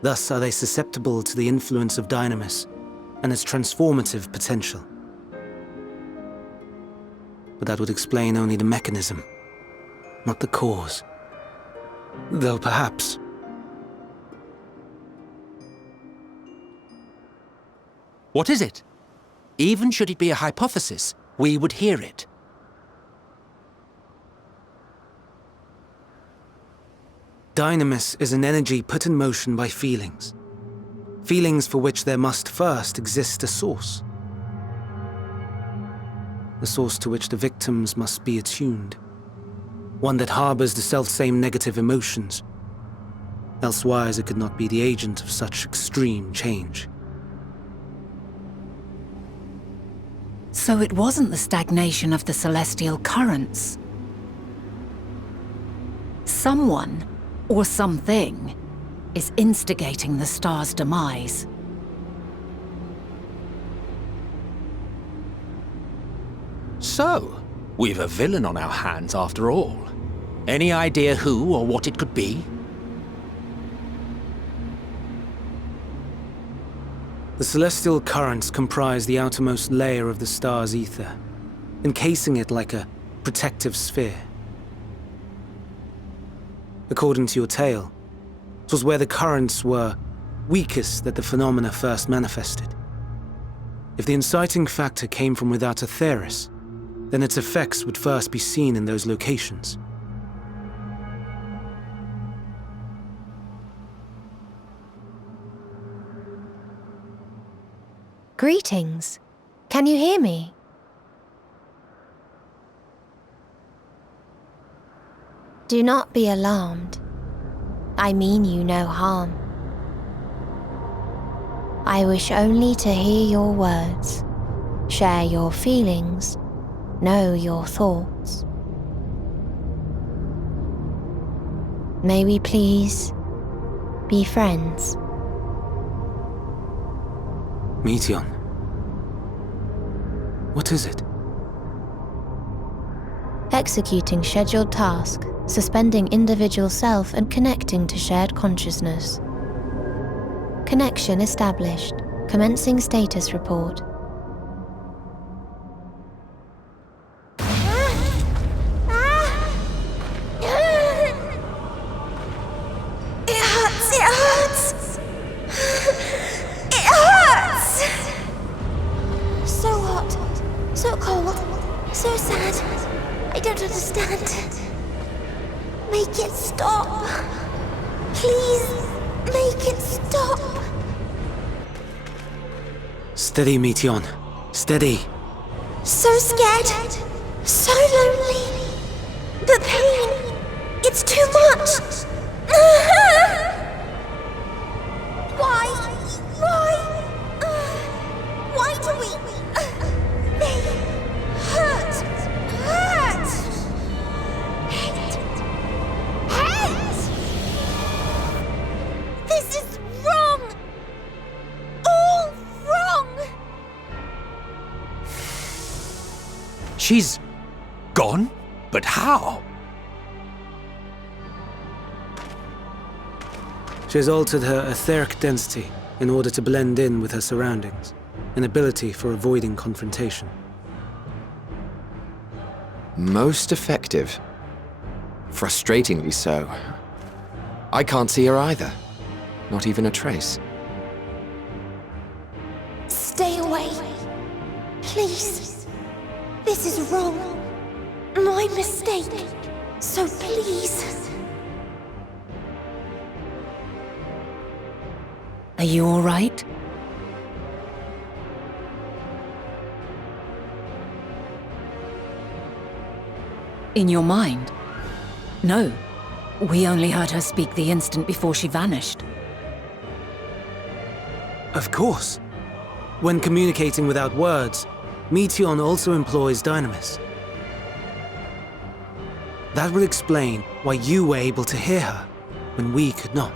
Thus are they susceptible to the influence of dynamis and its transformative potential. But that would explain only the mechanism, not the cause. Though perhaps... What is it? Even should it be a hypothesis, we would hear it. Dynamis is an energy put in motion by feelings. Feelings for which there must first exist a source. The source to which the victims must be attuned. One that harbors the selfsame negative emotions. Elsewise it could not be the agent of such extreme change. So it wasn't the stagnation of the celestial currents. Someone, or something, is instigating the star's demise. So, we've a villain on our hands after all. Any idea who or what it could be? The celestial currents comprise the outermost layer of the star's ether, encasing it like a protective sphere. According to your tale, it was where the currents were weakest that the phenomena first manifested. If the inciting factor came from without Aetheris, then its effects would first be seen in those locations. Greetings. Can you hear me? Do not be alarmed. I mean you no harm. I wish only to hear your words, share your feelings, know your thoughts. May we please be friends? Meteon. What is it? executing scheduled task, suspending individual self and connecting to shared consciousness. Connection established. Commencing status report. So cold, so sad. I don't understand. Make it stop. Please, make it stop. Steady, Meteion. Steady. So scared. So lonely. The pain. It's too much. Why? Why do we... They hurt. Hate. This is wrong. All wrong. She's gone? But how? She has altered her etheric density in order to blend in with her surroundings, an ability for avoiding confrontation. Most effective. Frustratingly so. I can't see her either. Not even a trace. Stay away. Please. This is wrong. My mistake. So please. Are you all right? In your mind? No. We only heard her speak the instant before she vanished. Of course. When communicating without words, Meteion also employs Dynamis. That would explain why you were able to hear her, when we could not.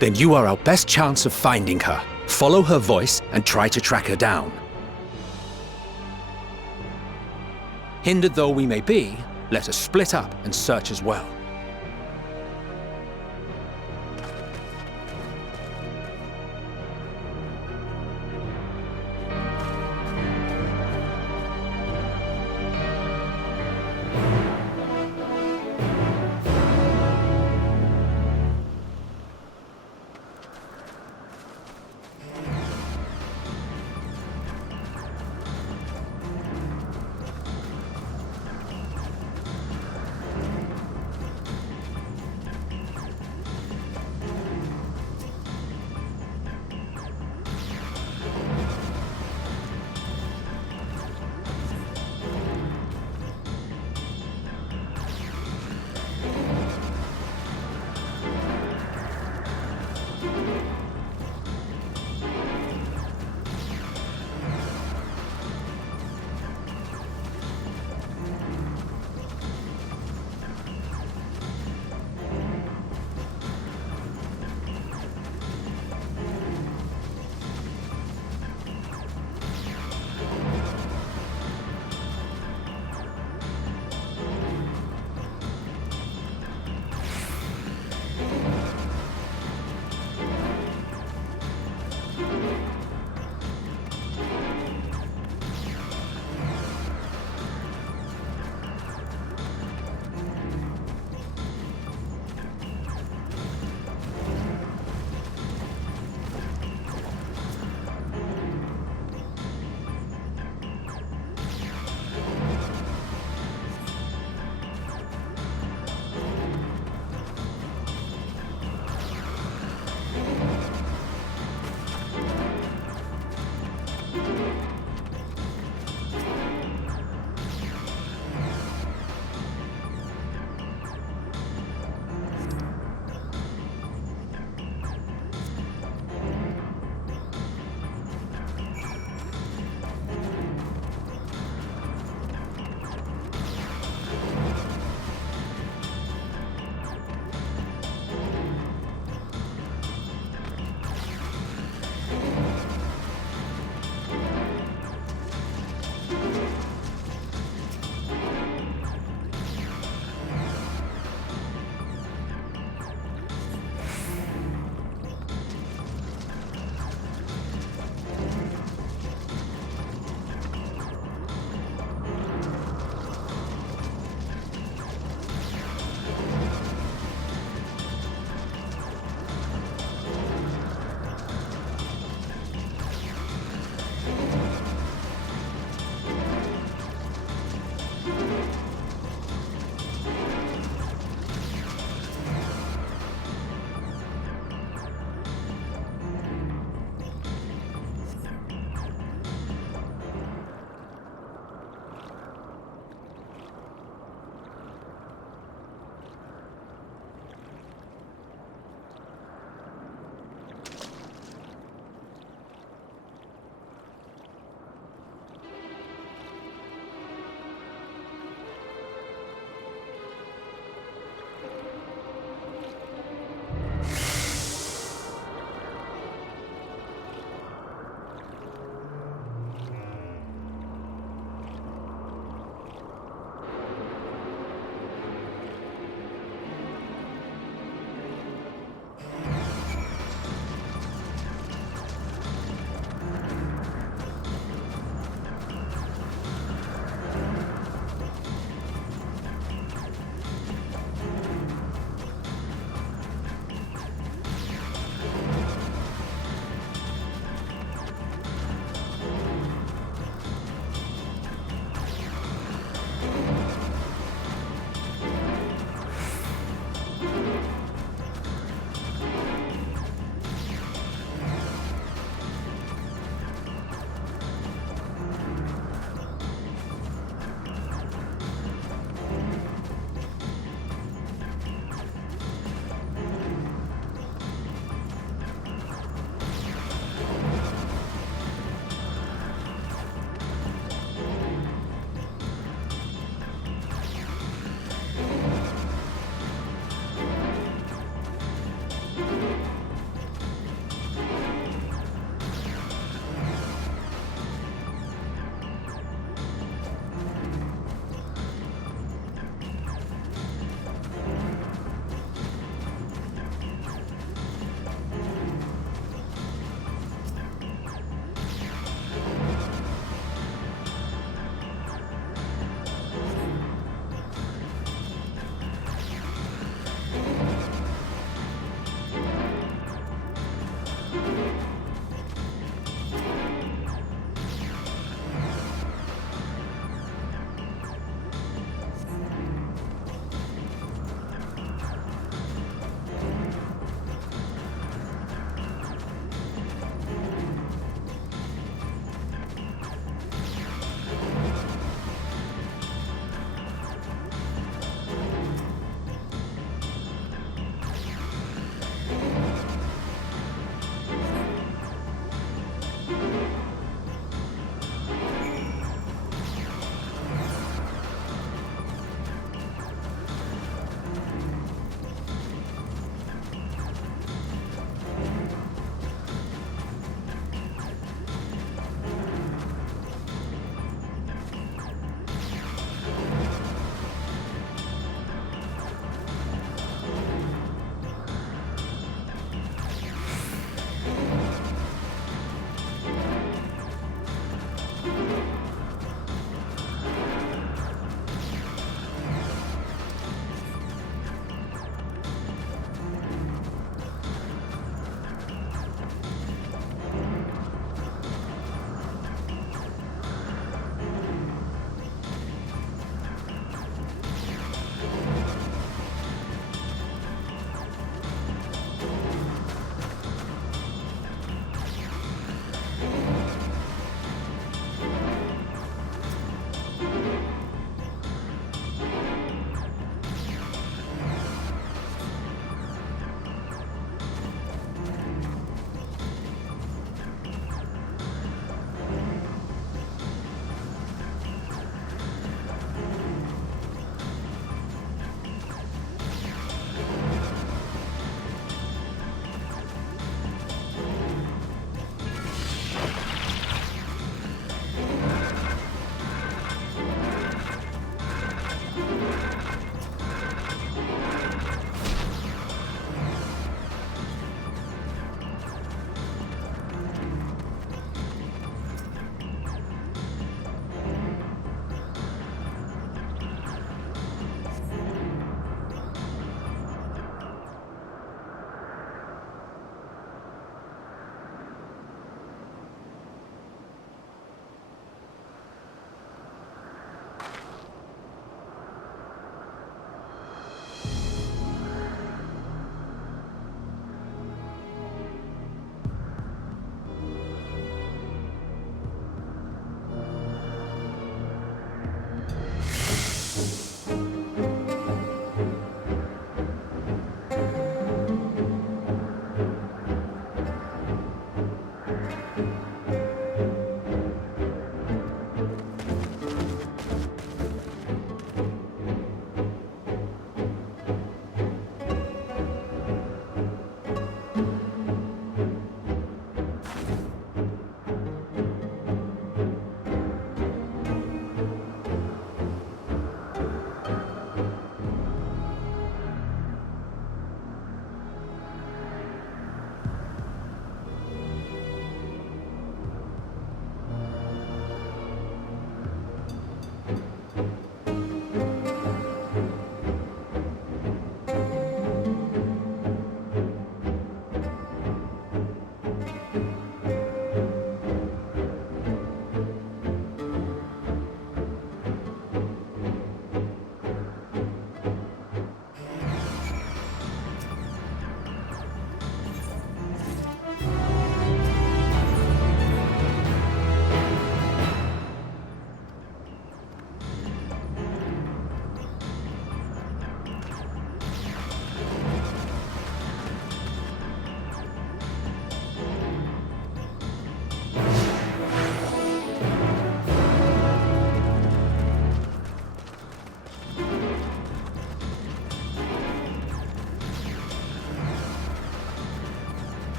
Then you are our best chance of finding her. Follow her voice and try to track her down. Hindered though we may be, let us split up and search as well.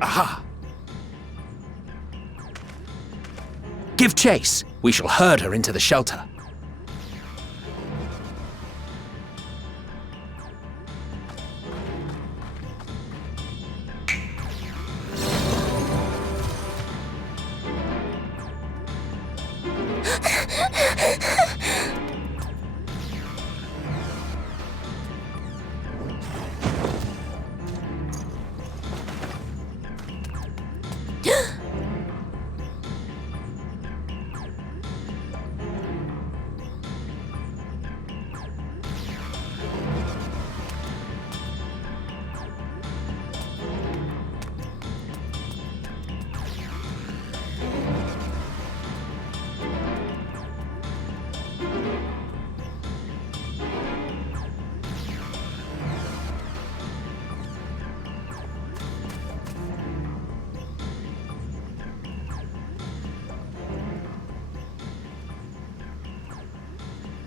Aha! Give chase! We shall herd her into the shelter.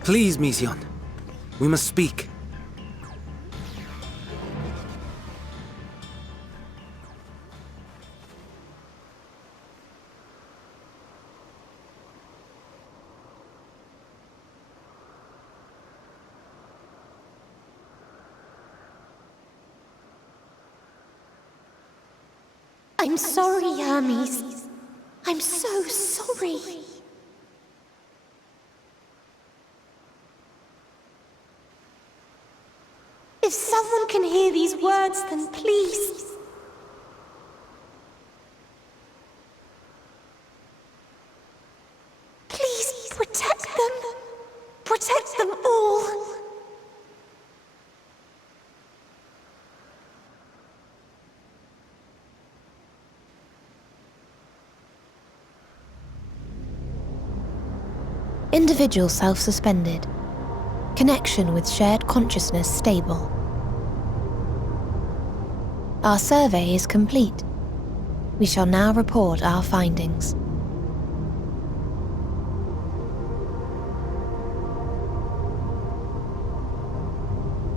Please, Mission. We must speak. I'm sorry, Hermes. I'm so sorry. If someone can hear these words, then please. Please protect them. Protect them all. Individual self-suspended. Connection with shared consciousness stable. Our survey is complete. We shall now report our findings.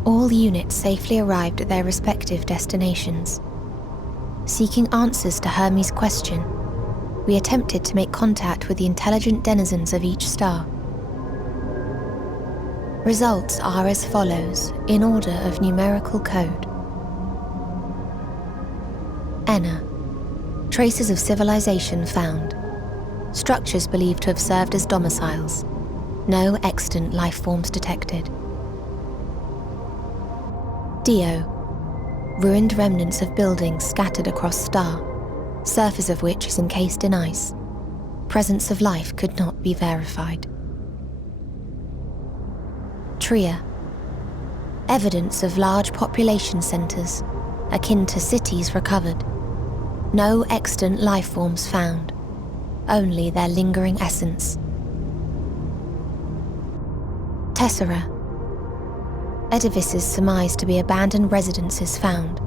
All units safely arrived at their respective destinations. Seeking answers to Hermes' question, we attempted to make contact with the intelligent denizens of each star. Results are as follows, in order of numerical code. Enna. Traces of civilization found. Structures believed to have served as domiciles. No extant life forms detected. Dio. Ruined remnants of buildings scattered across star, surface of which is encased in ice. Presence of life could not be verified. Tria. Evidence of large population centers, akin to cities recovered. No extant life forms found, only their lingering essence. Tessera. Edifices surmised to be abandoned residences found.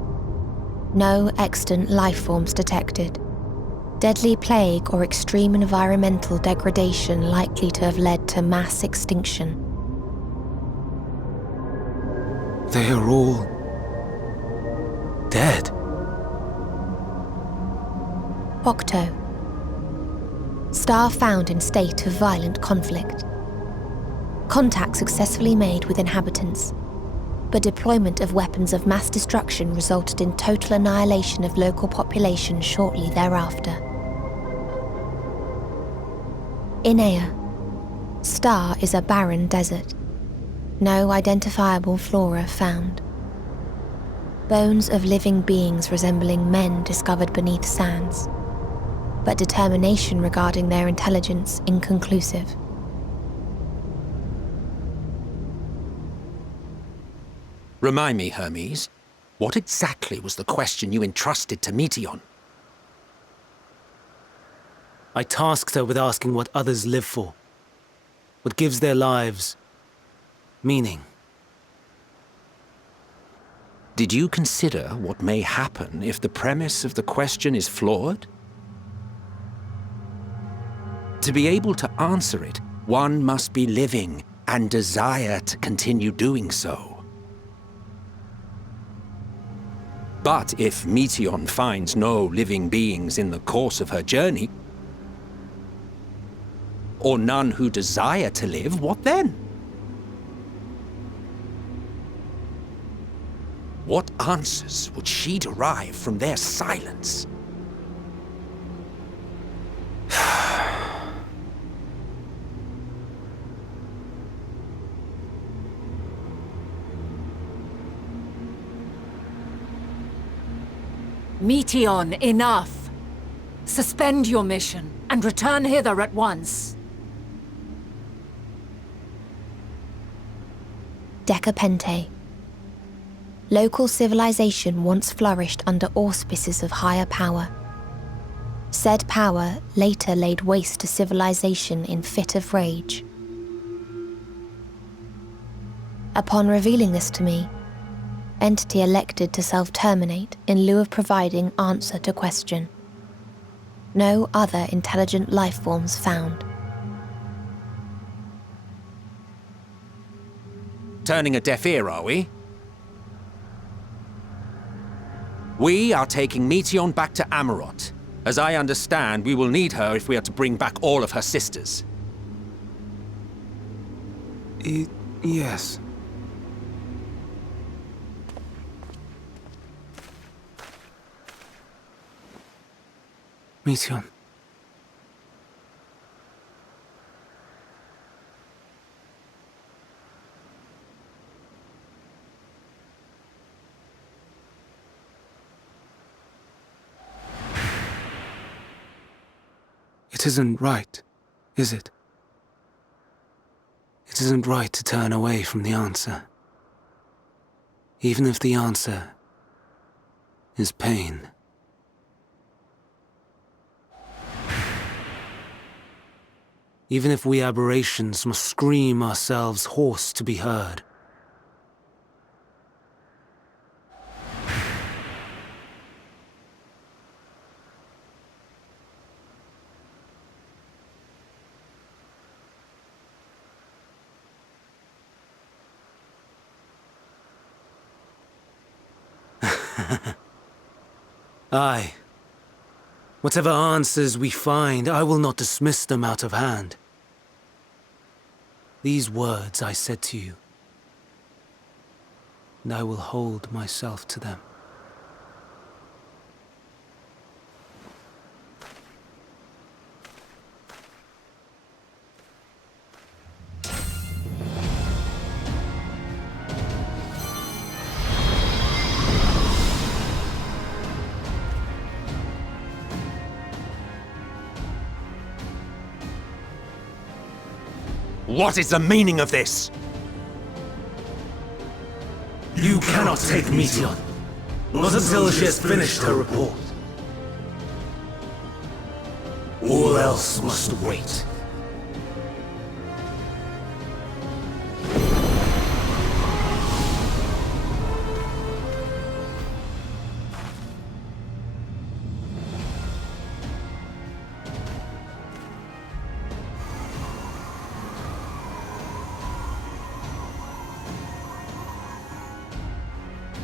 No extant life forms detected. Deadly plague or extreme environmental degradation likely to have led to mass extinction. They are all dead. Octo. Star found in state of violent conflict. Contact successfully made with inhabitants, but deployment of weapons of mass destruction resulted in total annihilation of local population shortly thereafter. Inea. Star is a barren desert. No identifiable flora found. Bones of living beings resembling men discovered beneath sands, but determination regarding their intelligence inconclusive. Remind me, Hermes, what exactly was the question you entrusted to Meteon? I tasked her with asking what others live for, what gives their lives meaning. Did you consider what may happen if the premise of the question is flawed? To be able to answer it, one must be living and desire to continue doing so. But if Meteion finds no living beings in the course of her journey, or none who desire to live, what then? What answers would she derive from their silence? Meteion, enough! Suspend your mission and return hither at once. Decapente. Local civilization once flourished under auspices of higher power. Said power later laid waste to civilization in fit of rage. Upon revealing this to me, entity elected to self-terminate in lieu of providing answer to question. No other intelligent life forms found. Turning a deaf ear, are we? We are taking Meteion back to Amarot. As I understand, we will need her if we are to bring back all of her sisters. Yes. Meteion. It isn't right, is it? It isn't right to turn away from the answer. Even if the answer is pain. Even if we aberrations must scream ourselves hoarse to be heard. Aye. Whatever answers we find, I will not dismiss them out of hand. These words I said to you, and I will hold myself to them. What is the meaning of this? You cannot take Meteion, not until she has finished her report. All else must wait.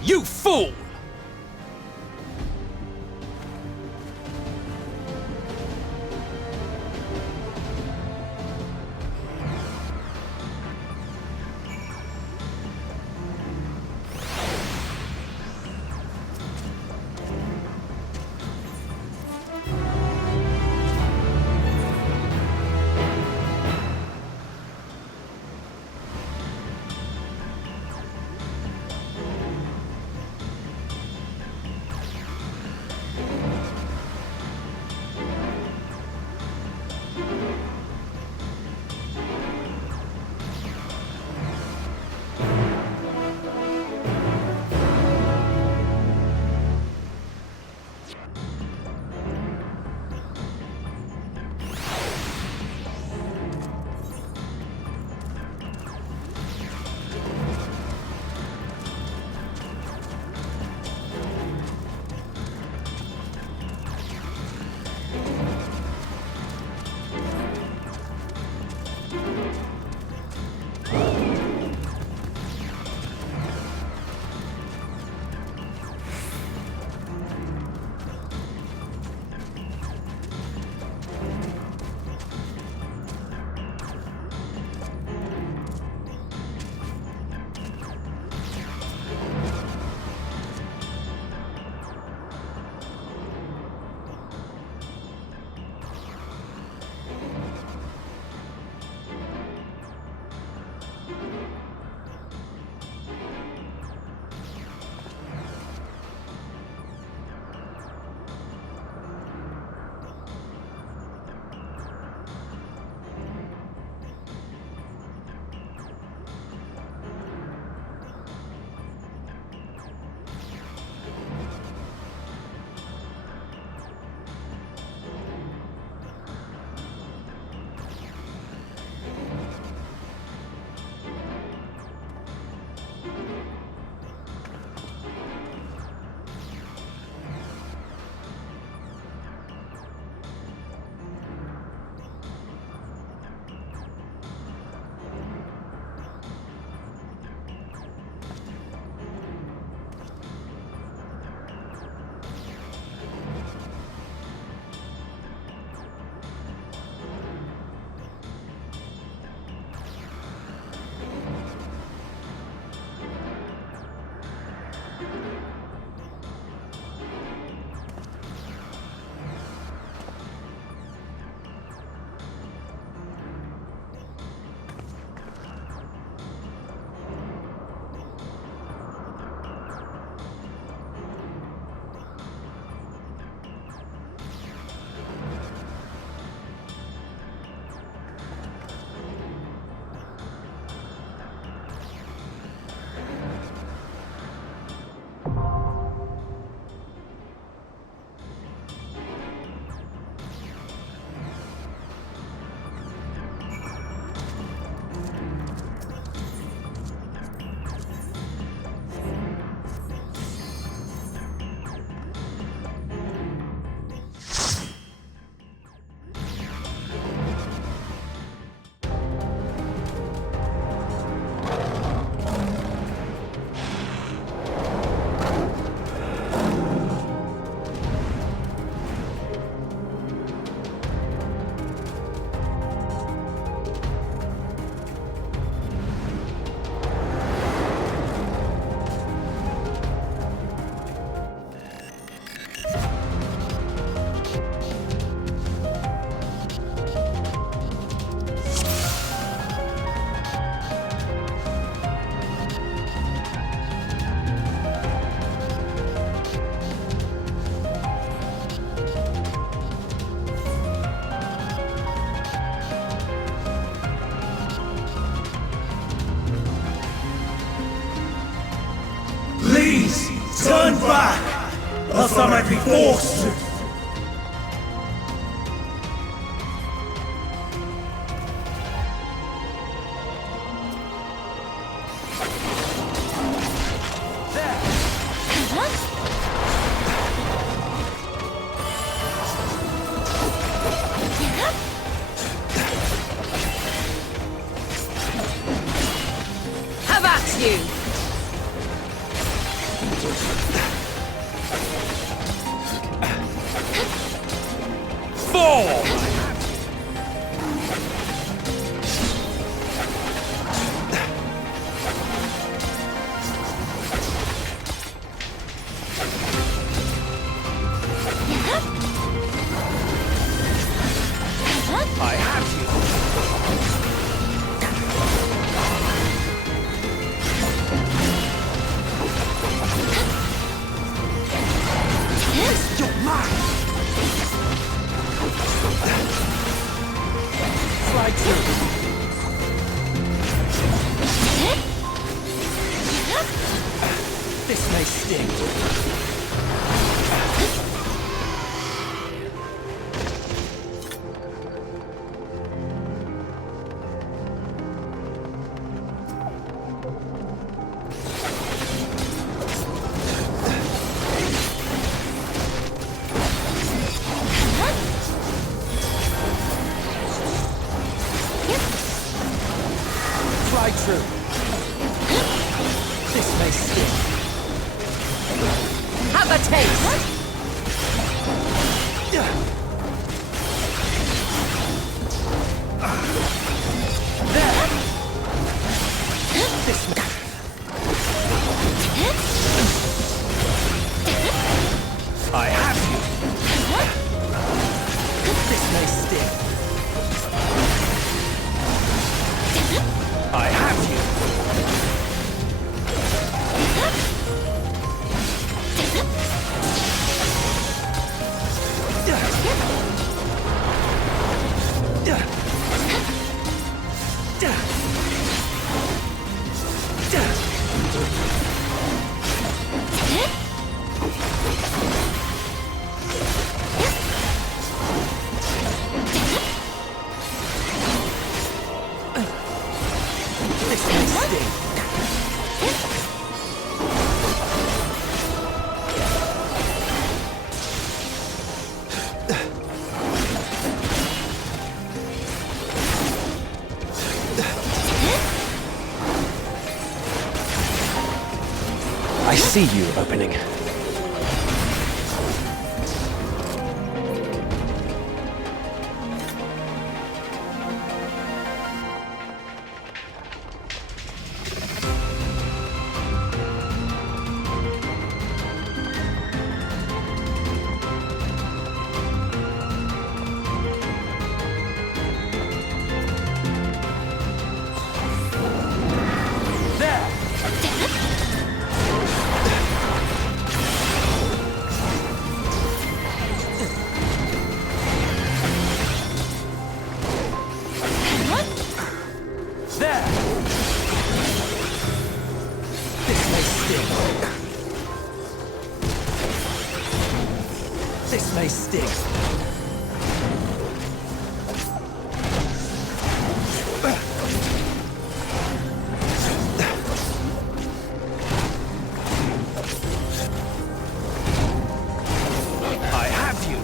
You fool! back, else I might be forced to. Have at you! Fall! I have you. You're mine. Slide through. This may sting. Slide through. This may sting. Have a taste! There! This may... I have you! This may sting. I have you! This may sting. I see you opening. This may sting. I have you.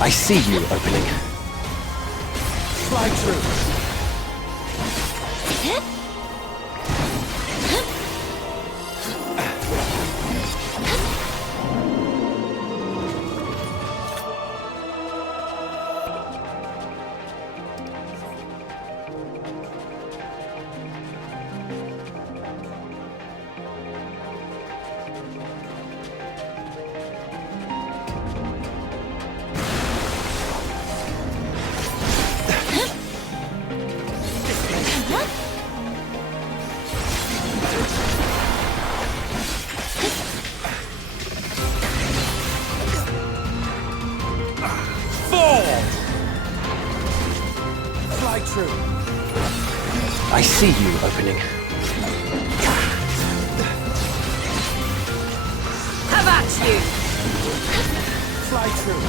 I see you opening. Slide through. I see you opening. Have at you! Fly true.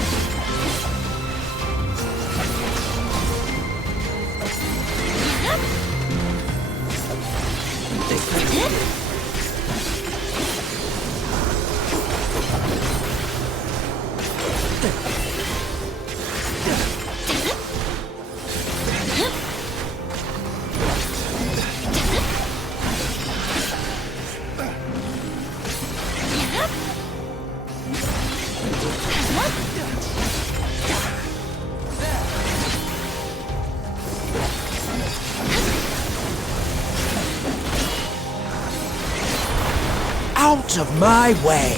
Out of my way!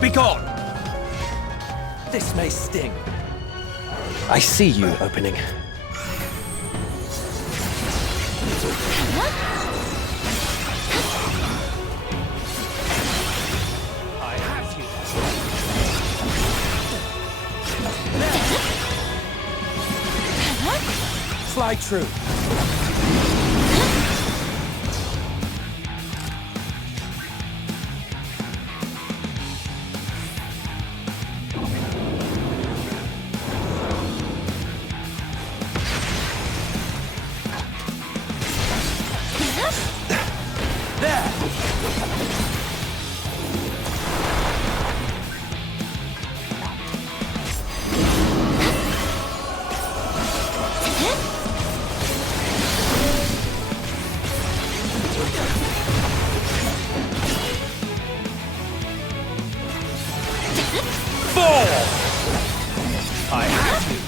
Begone! This may sting. I see you opening. I have you. Fly true. I have you.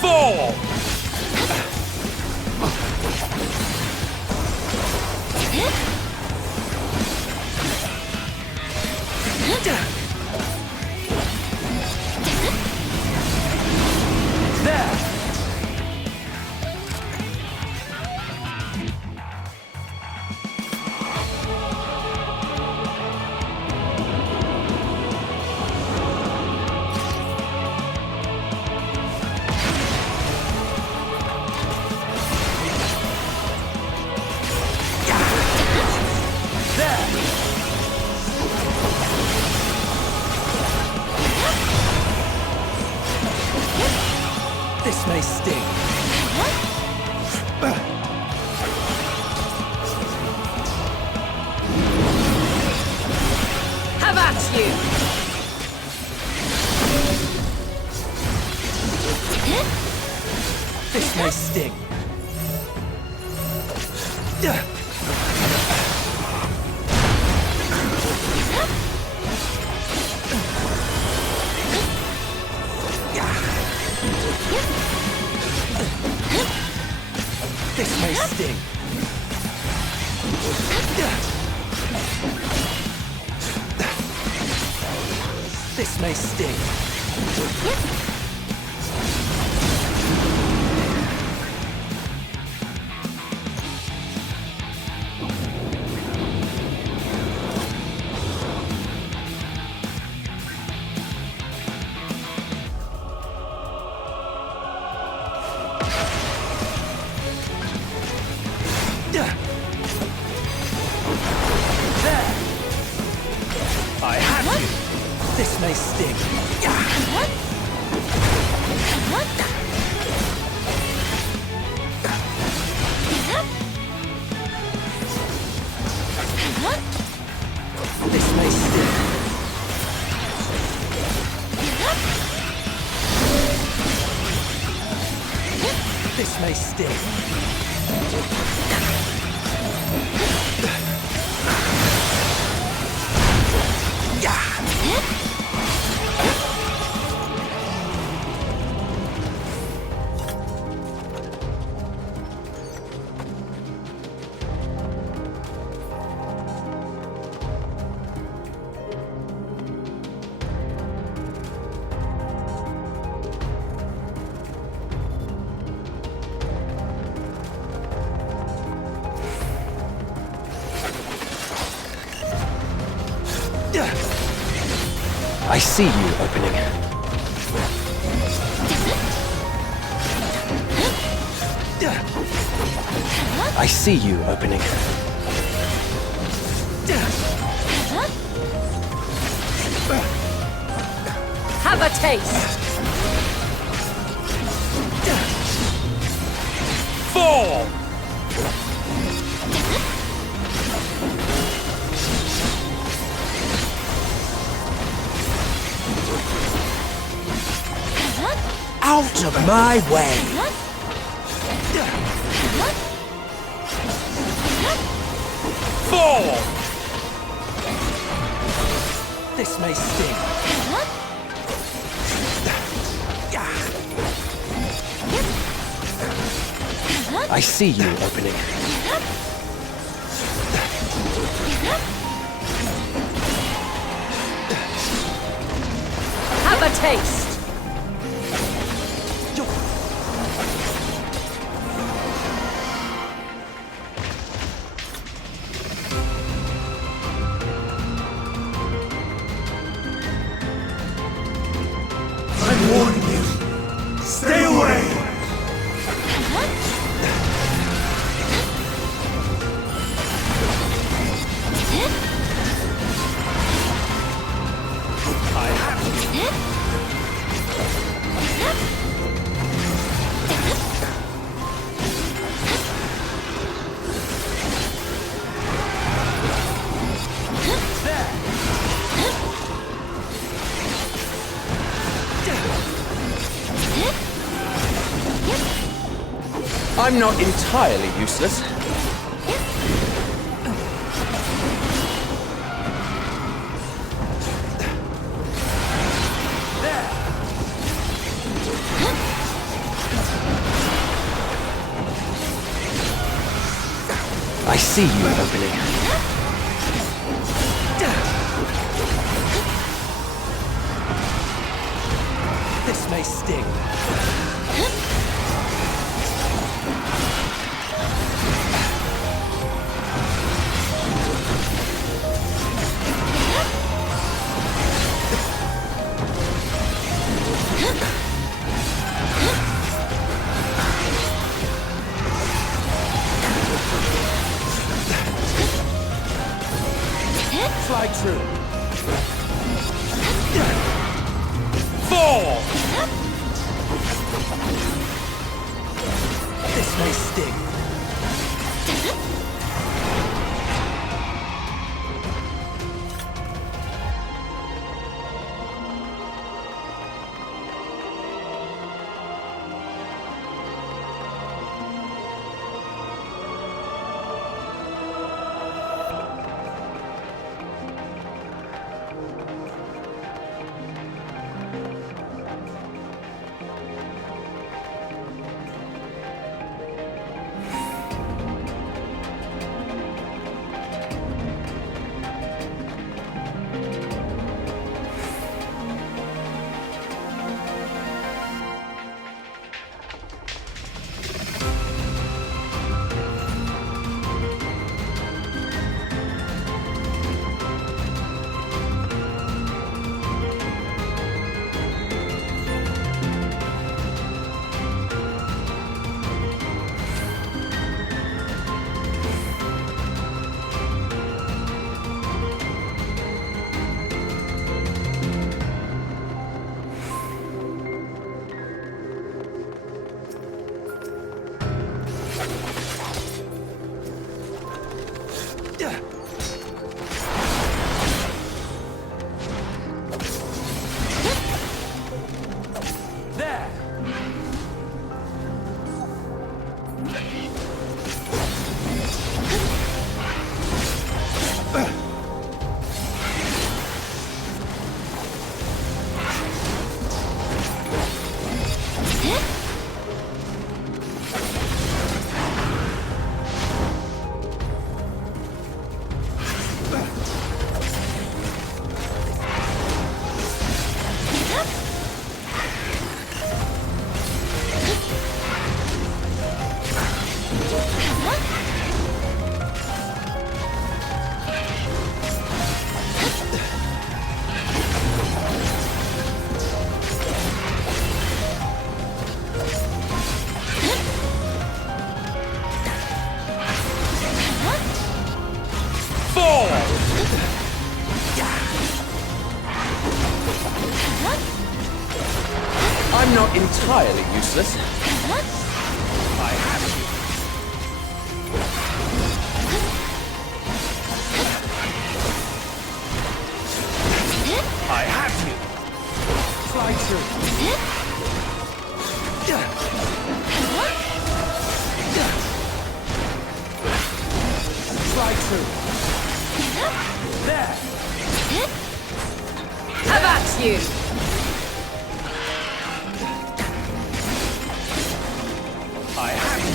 Fall! There! This may sting. Have at you! This may sting. This may sting. This may sting. I have you! This may sting. may sting. I see you opening. I see you opening. Have a taste! 4! Out of my way! 4! This may sting. I see you opening. Have a taste! I'm warning you. Stay away! I'm not entirely useless. I see you opening. This may sting. Fly true. 4! This may sting. I'm not entirely useless. I have you. I have you. Fly through. Fly through. There. Have at you! I have you.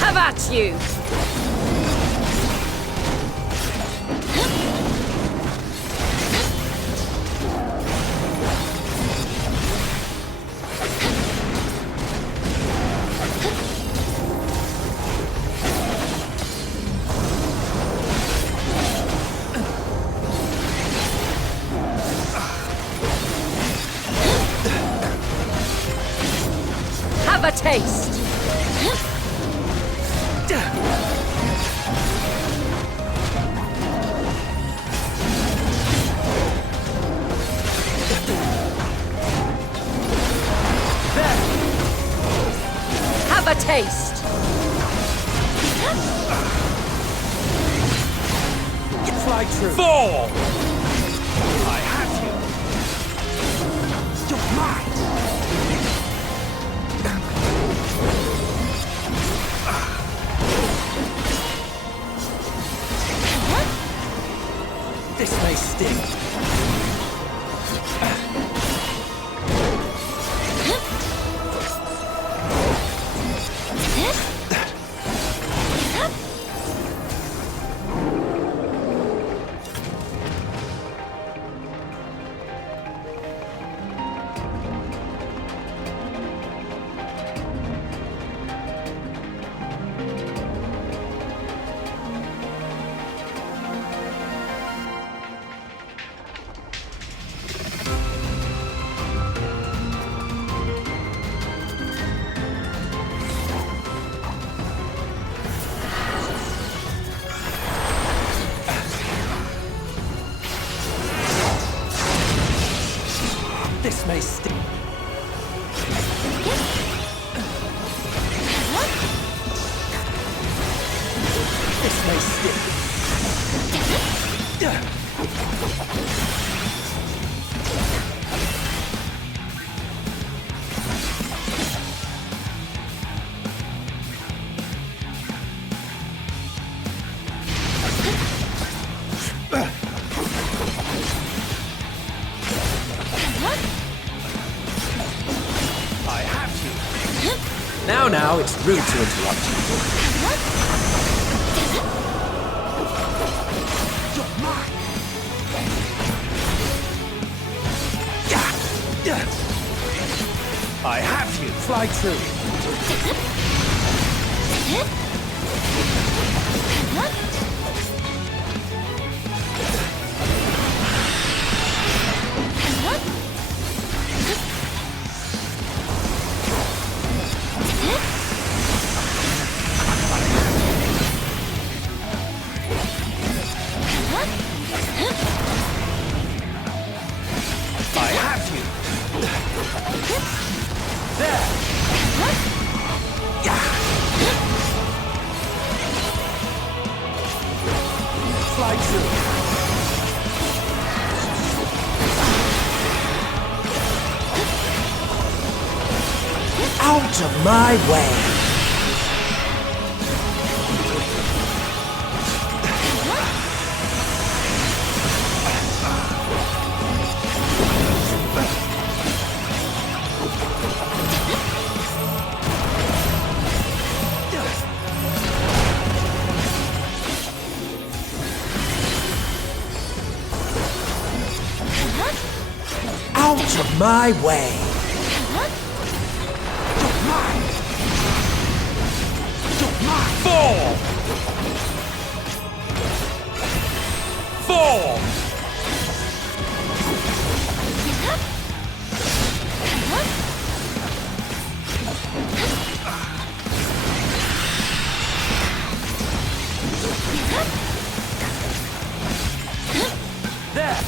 Have at you! Have a taste! Have a taste! Fly true. Fall! I have you. You're mine. This may sting. This may sting. This may sting. Now, it's rude to interrupt you. You're mine! Fly true. I have you. There. Fly true. Out of my way! Out of my way! Fall! Fall! There!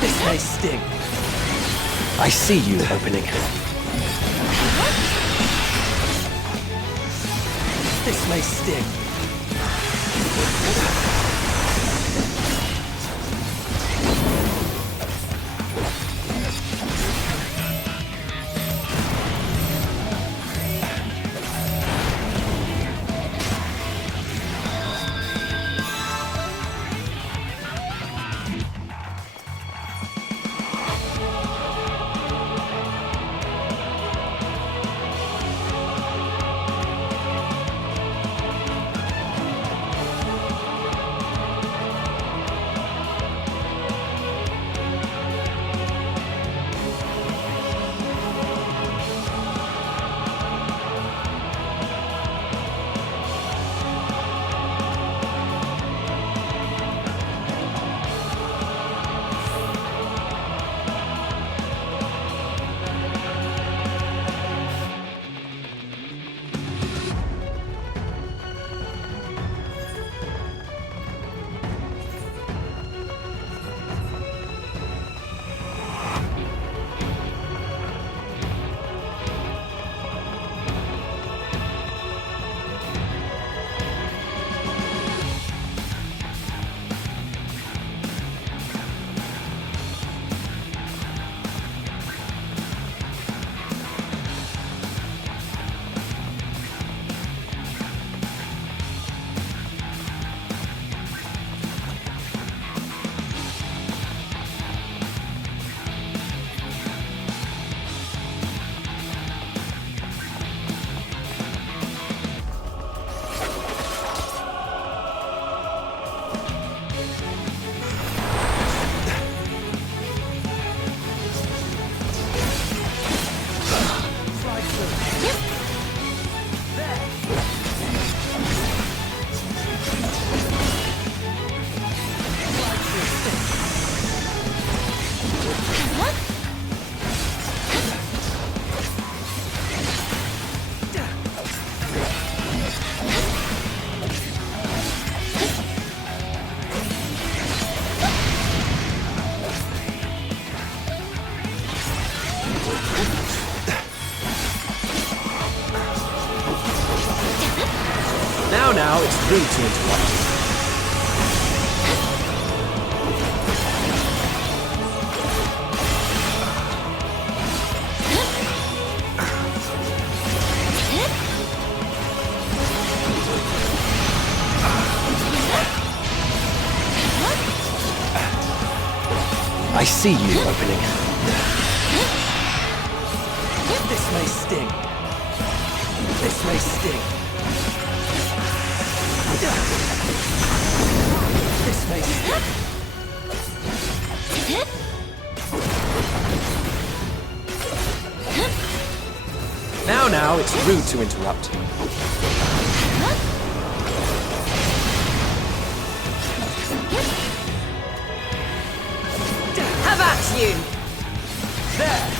This may sting. I see you opening. This may sting. Now it's rude to interrupt you. see you opening. This may sting. This may sting. This may sting. Now, it's rude to interrupt. Have at you! There!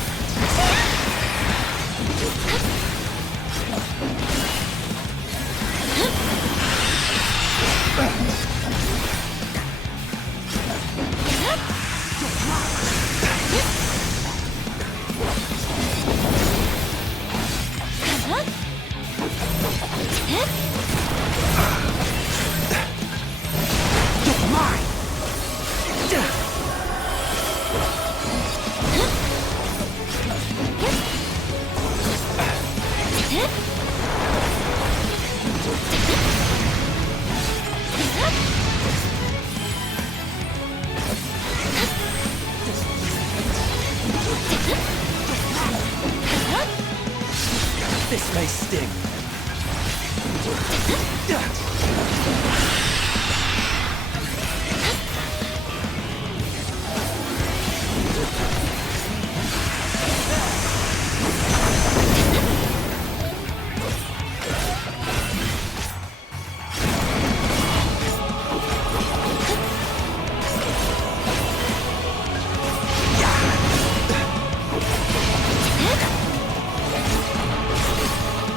This may sting.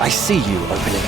I see you opening.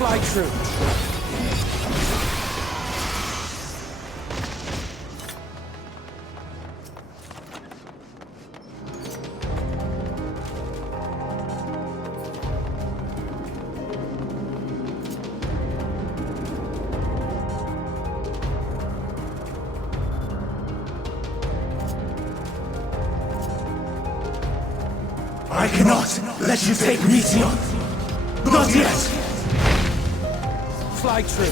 Fly true. I cannot let you take Meteor. Not yet. Fly true.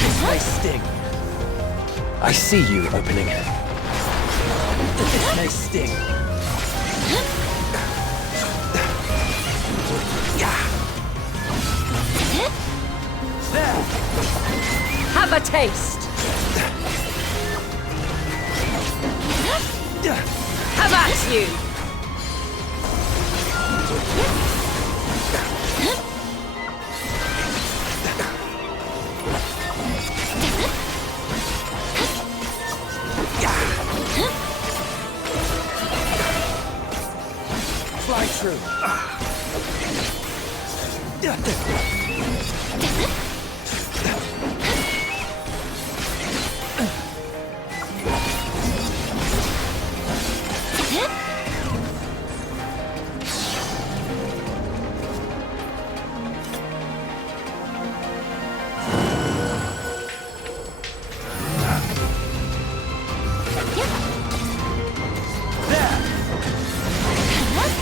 This may sting. I see you opening. This may sting. There. Have a taste! Have at you! Fly true.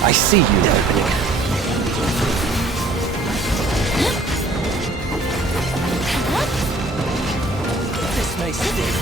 I see you opening. This may sting.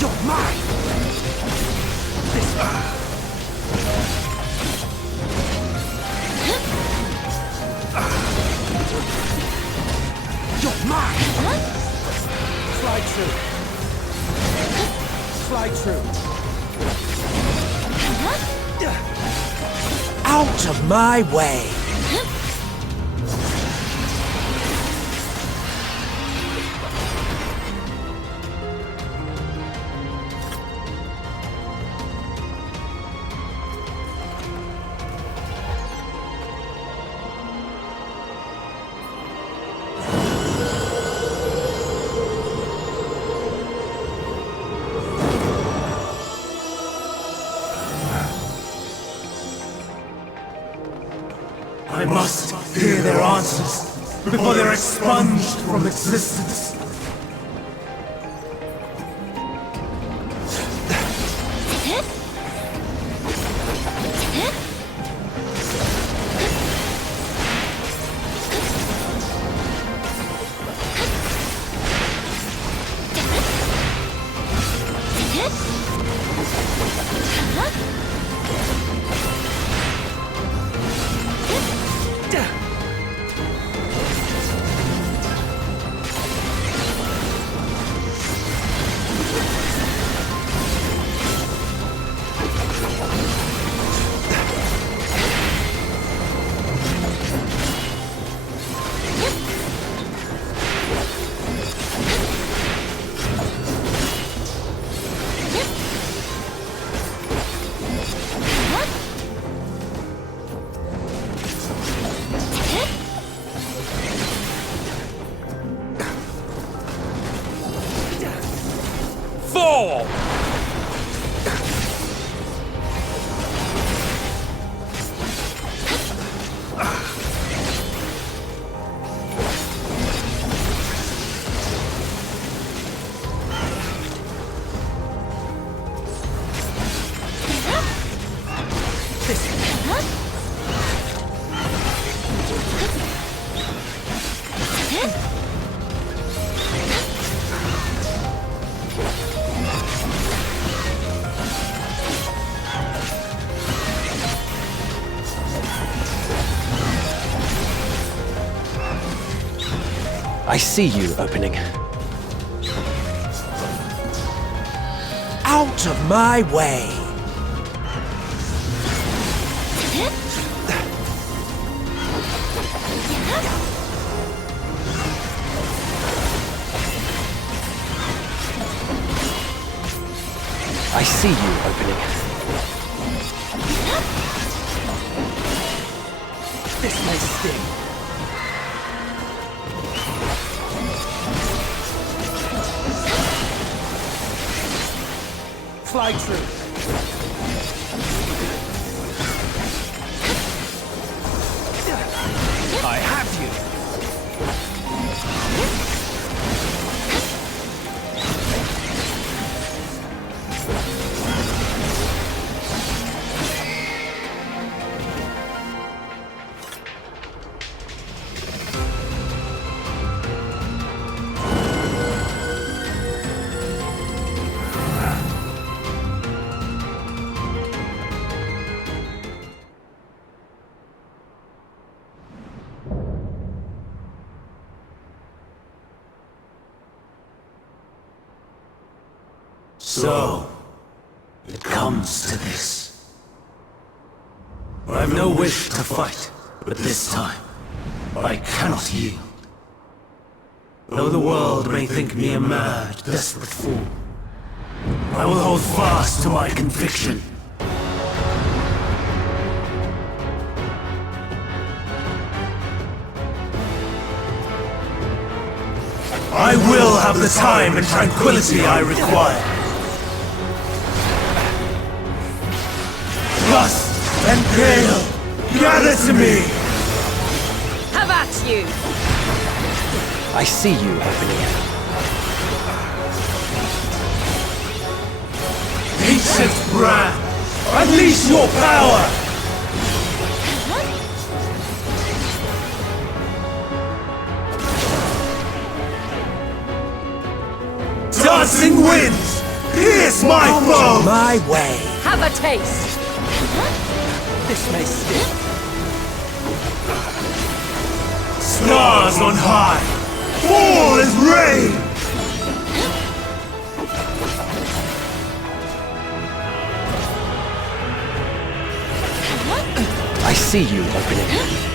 You're mine! You're mine! Slide through. Slide through. Out of my way! I must hear their answers before they're expunged from existence. Fall! I see you opening. Out of my way! I see you opening. This may sting. Slide through. I have you. So, it comes to this. I have no wish to fight, but this time, I cannot yield. Though the world may think me a mad, desperate fool, I will hold fast to my conviction. I will have the time and tranquility I require. Lust and gale, gather to me! Have at you! I see you opening. Ancient brand, unleash your power! Dancing winds, pierce my foe! My way. Have a taste! This may sting. Stars on high, fall as rain! I see you opening.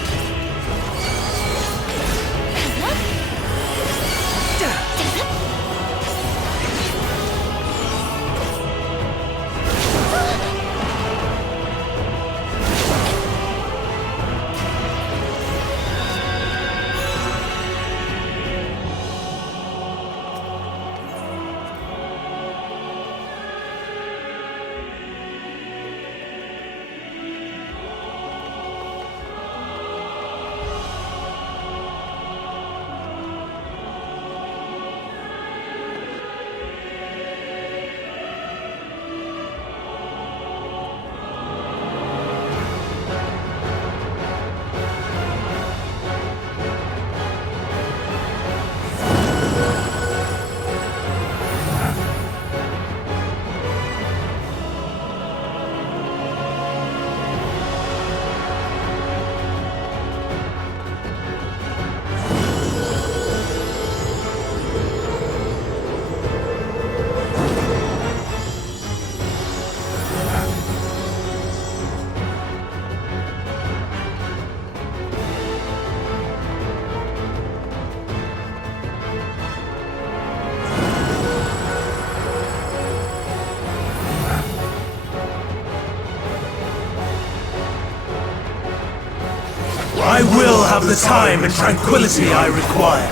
I will have the time and tranquility I require.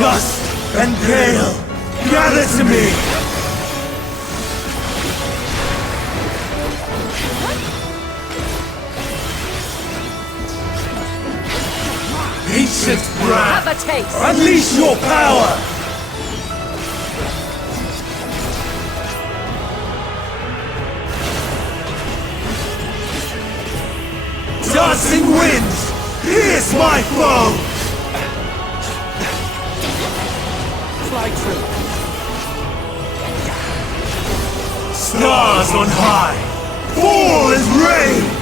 Gust and gale, gather to me! Ancient brand, Have a taste! unleash your power! Dancing winds, pierce my foe! Fly true. Stars on high, fall as rain!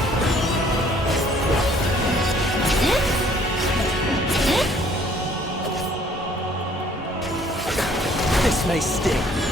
This may sting.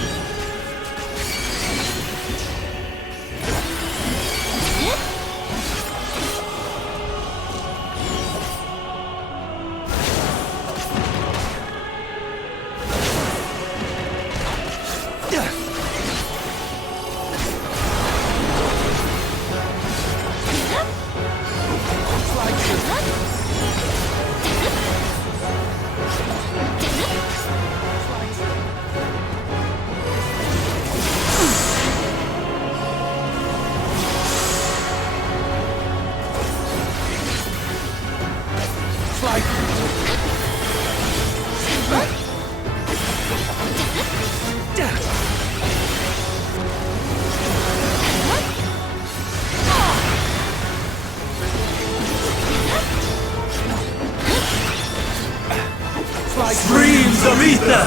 Streams of ether!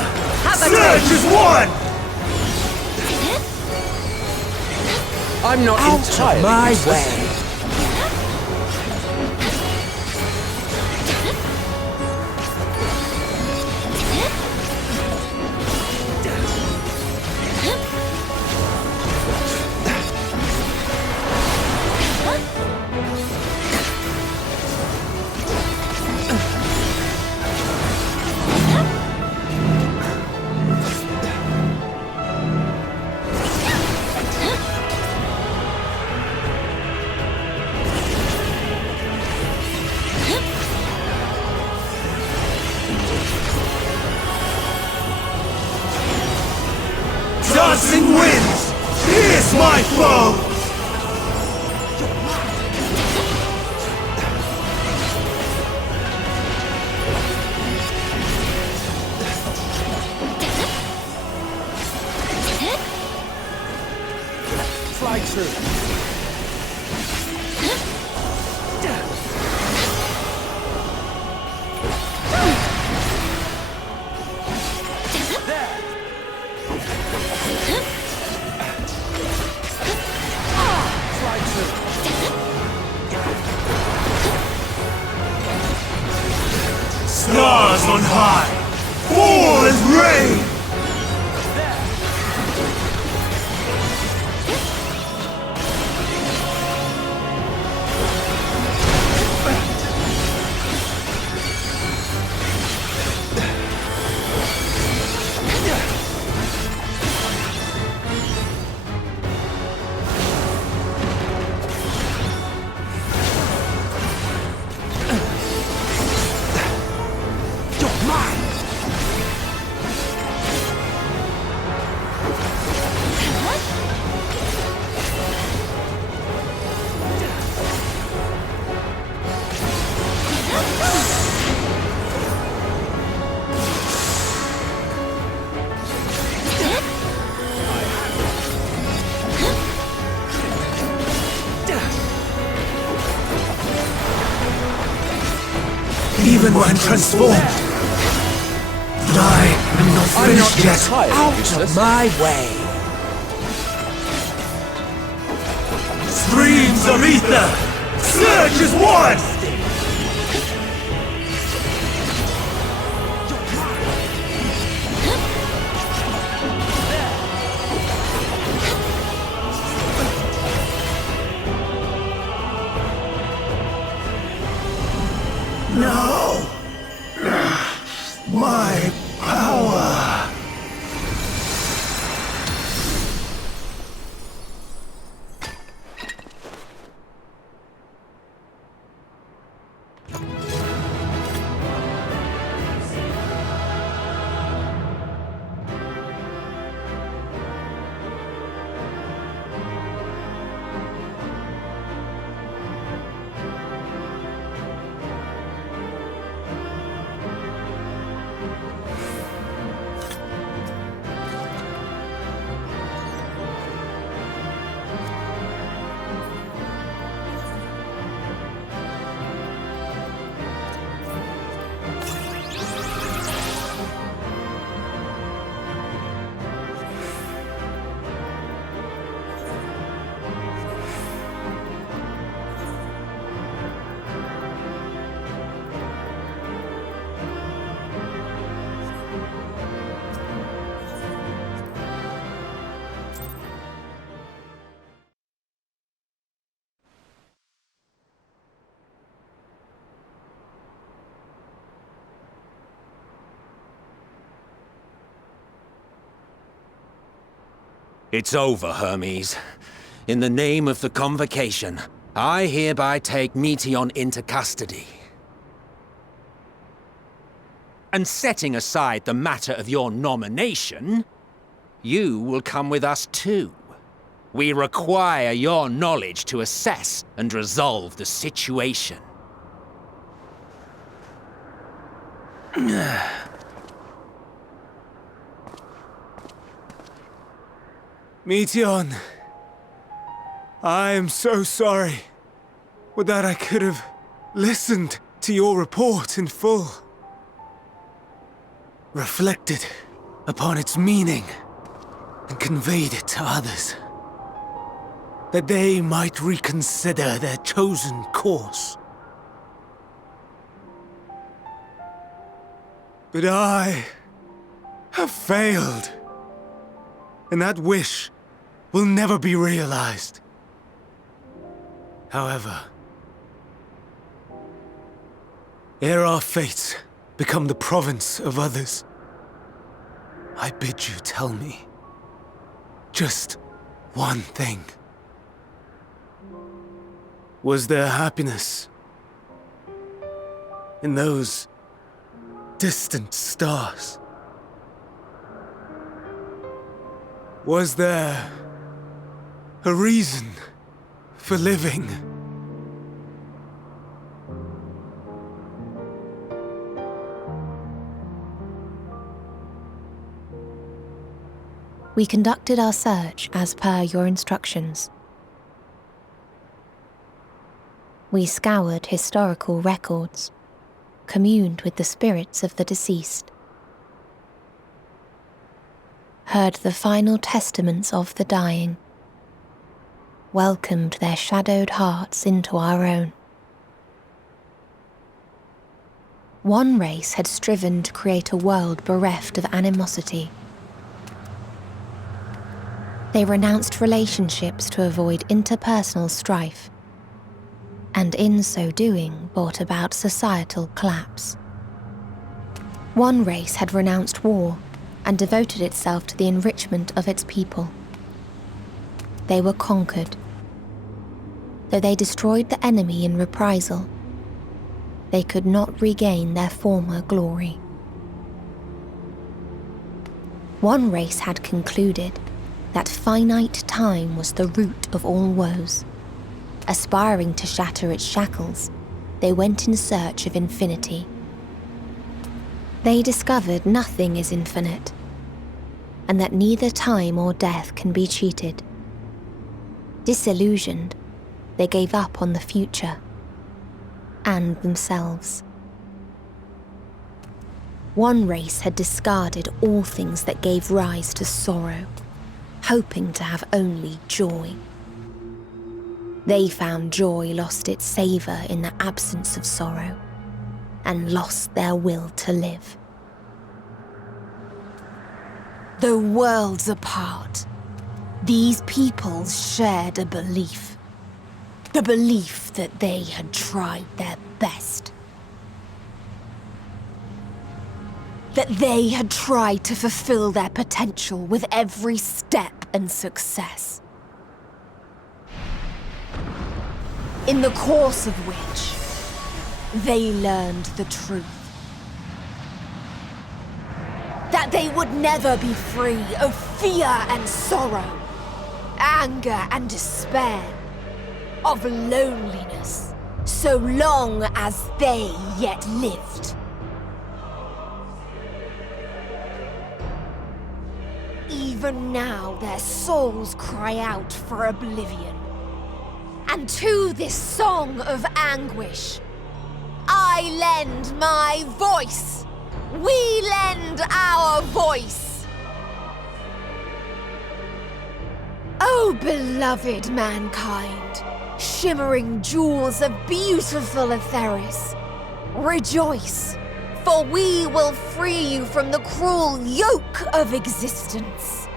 Surge as one! I'm not entirely My useless. way. Dancing winds, pierce my foe! Fly true. stars on high, fall as rain! Even when transformed, but I am not finished yet. Out of my way! Streams of ether, surge as one! No! My power! It's over, Hermes. In the name of the Convocation, I hereby take Meteion into custody. And setting aside the matter of your nomination, you will come with us too. We require your knowledge to assess and resolve the situation. Meteion, I am so sorry. Would that I could have listened to your report in full. Reflected upon its meaning and conveyed it to others. That they might reconsider their chosen course. But I have failed. And that wish will never be realized. However, ere our fates become the province of others, I bid you tell me just one thing. Was there happiness in those distant stars? Was there a reason for living? We conducted our search as per your instructions. We scoured historical records, communed with the spirits of the deceased, heard the final testaments of the dying, welcomed their shadowed hearts into our own. One race had striven to create a world bereft of animosity. They renounced relationships to avoid interpersonal strife, and in so doing brought about societal collapse. One race had renounced war and devoted itself to the enrichment of its people. They were conquered. Though they destroyed the enemy in reprisal, they could not regain their former glory. One race had concluded that finite time was the root of all woes. Aspiring to shatter its shackles, they went in search of infinity. They discovered nothing is infinite, and that neither time or death can be cheated. Disillusioned, they gave up on the future and themselves. One race had discarded all things that gave rise to sorrow, hoping to have only joy. They found joy lost its savour in the absence of sorrow, and lost their will to live. Though worlds apart, these peoples shared a belief. The belief that they had tried their best. That they had tried to fulfill their potential with every step and success. In the course of which, they learned the truth. That they would never be free of fear and sorrow, anger and despair, of loneliness, so long as they yet lived. Even now their souls cry out for oblivion. And to this song of anguish, I lend my voice. We lend our voice. Oh, beloved mankind, shimmering jewels of beautiful Etheris, rejoice, for we will free you from the cruel yoke of existence.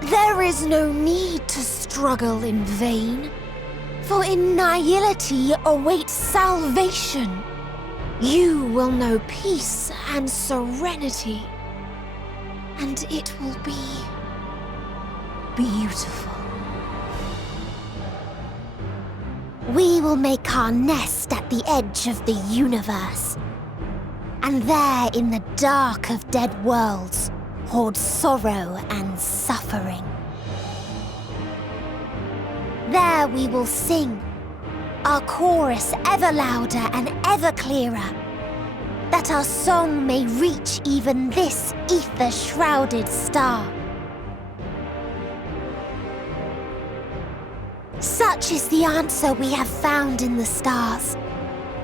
There is no need to struggle in vain, for in nihility awaits salvation. You will know peace and serenity, and it will be beautiful. We will make our nest at the edge of the universe, and there in the dark of dead worlds hoard sorrow and suffering. There we will sing, our chorus ever louder and ever clearer, that our song may reach even this ether-shrouded star. Such is the answer we have found in the stars.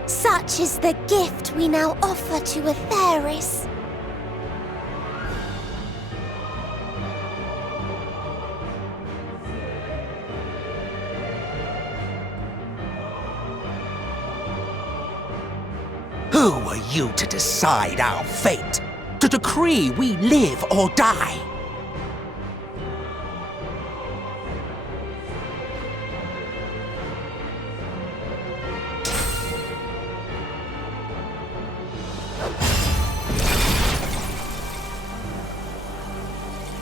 Such is the gift we now offer to Etheris. Who are you to decide our fate? To decree we live or die?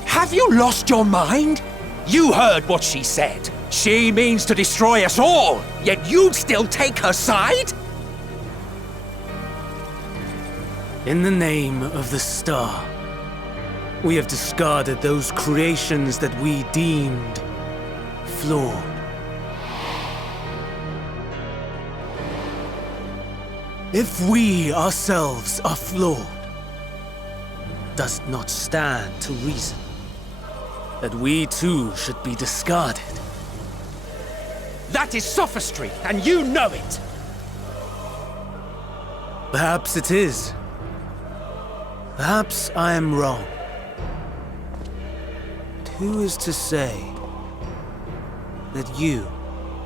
Have you lost your mind? You heard what she said. She means to destroy us all, yet you'd still take her side? In the name of the star, we have discarded those creations that we deemed flawed. If we ourselves are flawed, does it not stand to reason that we too should be discarded? That is sophistry, and you know it! Perhaps it is. Perhaps I am wrong. But who is to say that you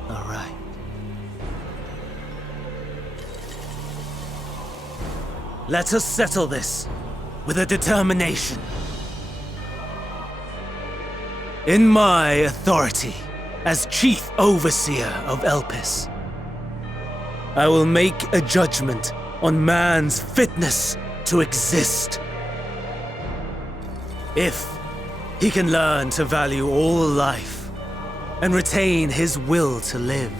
are right? Let us settle this with a determination. In my authority as Chief Overseer of Elpis, I will make a judgment on man's fitness to exist. If he can learn to value all life and retain his will to live,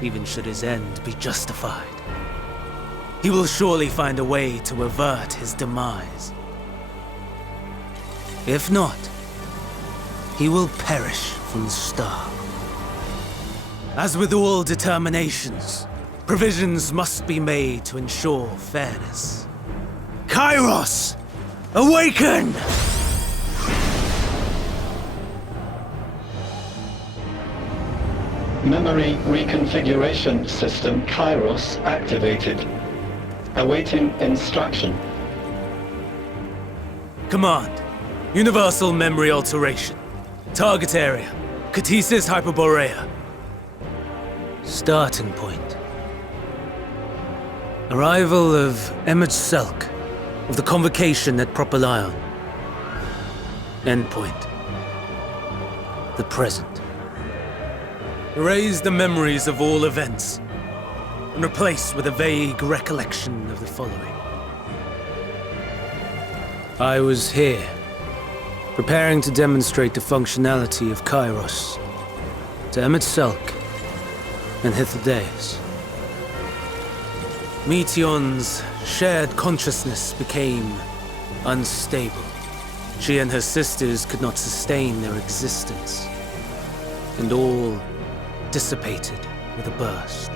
even should his end be justified, he will surely find a way to avert his demise. If not, he will perish from the start. As with all determinations, provisions must be made to ensure fairness. Kairos, awaken! Memory reconfiguration system Kairos activated. Awaiting instruction. Command, universal memory alteration. Target area, Catesis Hyperborea. Starting point. Arrival of Emmet Selk of the Convocation at Propylion. Endpoint. The present. Erase the memories of all events and replace with a vague recollection of the following. I was here, preparing to demonstrate the functionality of Kairos to Emmet Selk and Hythlodaeus. Meteion's shared consciousness became unstable. She and her sisters could not sustain their existence, and all dissipated with a burst.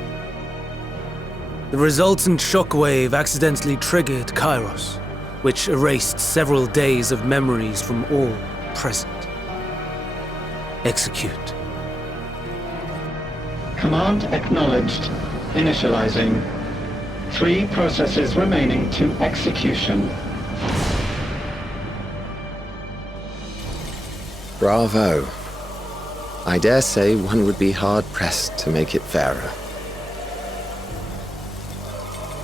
The resultant shockwave accidentally triggered Kairos, which erased several days of memories from all present. Execute. Command acknowledged. Initializing. 3 processes remaining to execution. Bravo. I dare say one would be hard-pressed to make it fairer.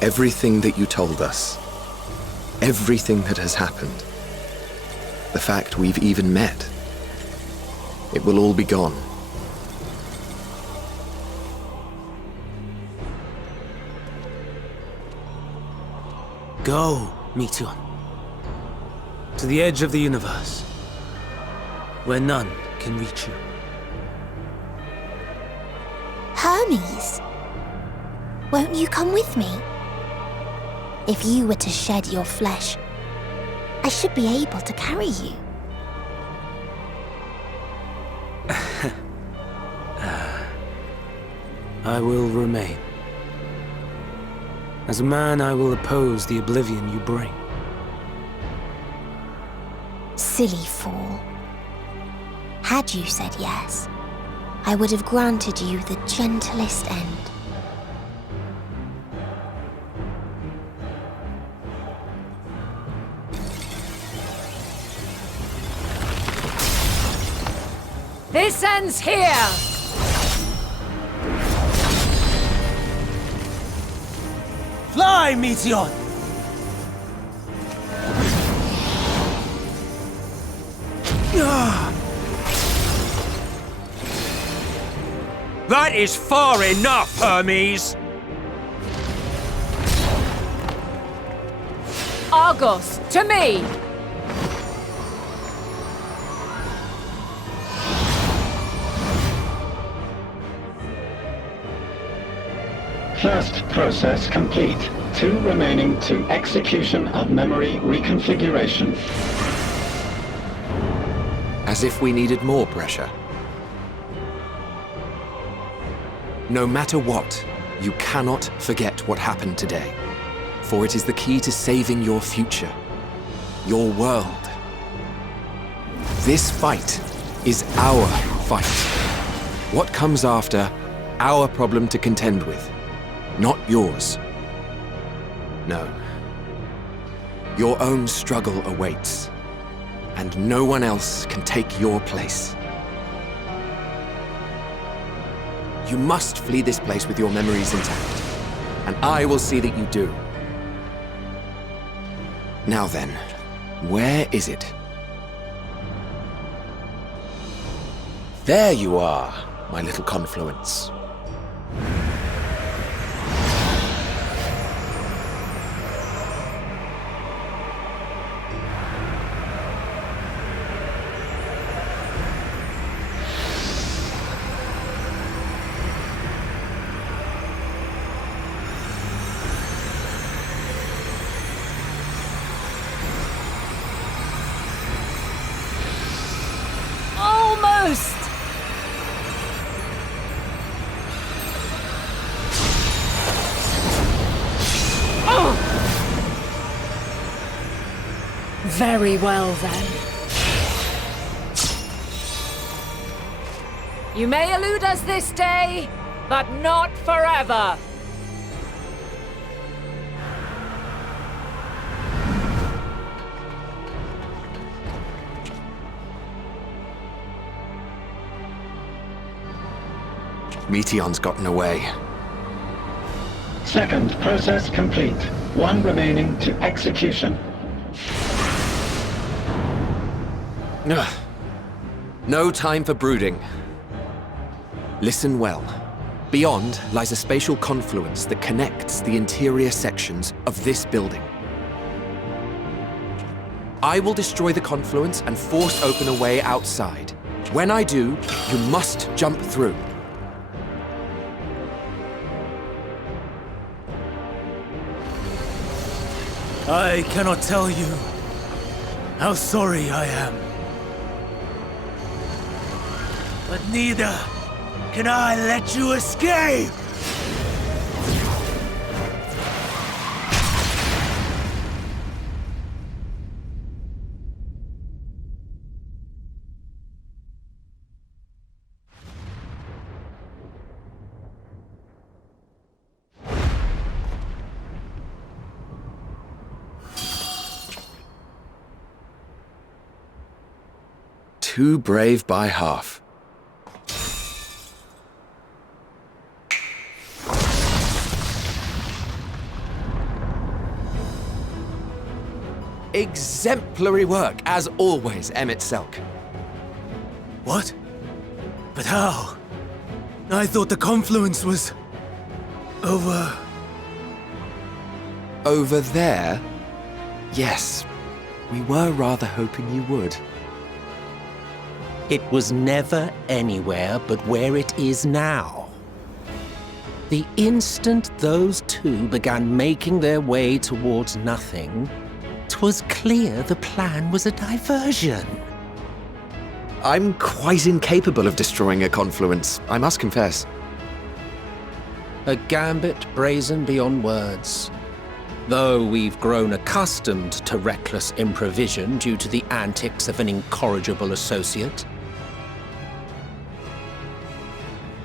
Everything that you told us, everything that has happened, the fact we've even met, it will all be gone. Go, Meteion. To the edge of the universe, where none can reach you. Hermes, won't you come with me? If you were to shed your flesh, I should be able to carry you. I will remain. As a man, I will oppose the oblivion you bring. Silly fool. Had you said yes, I would have granted you the gentlest end. This ends here! Fly, Meteion! That is far enough, Hermes! Argos, to me! First process complete. 2 remaining to execution of memory reconfiguration. As if we needed more pressure. No matter what, you cannot forget what happened today, for it is the key to saving your future, your world. This fight is our fight. What comes after, our problem to contend with, not yours. No. Your own struggle awaits, and no one else can take your place. You must flee this place with your memories intact, and I will see that you do. Now then, where is it? There you are, my little confluence. Almost! Oh! Very well, then. You may elude us this day, but not forever. Meteon's gotten away. Second process complete. One remaining to execution. Ugh. No time for brooding. Listen well. Beyond lies a spatial confluence that connects the interior sections of this building. I will destroy the confluence and force open a way outside. When I do, you must jump through. I cannot tell you how sorry I am. But neither can I let you escape! Too brave by half. Exemplary work, as always, Emmett Selk. What? But how? I thought the confluence was... over... Over there? Yes. We were rather hoping you would. It was never anywhere but where it is now. The instant those two began making their way towards nothing, 'twas clear the plan was a diversion. I'm quite incapable of destroying a confluence, I must confess. A gambit brazen beyond words. Though we've grown accustomed to reckless improvision due to the antics of an incorrigible associate.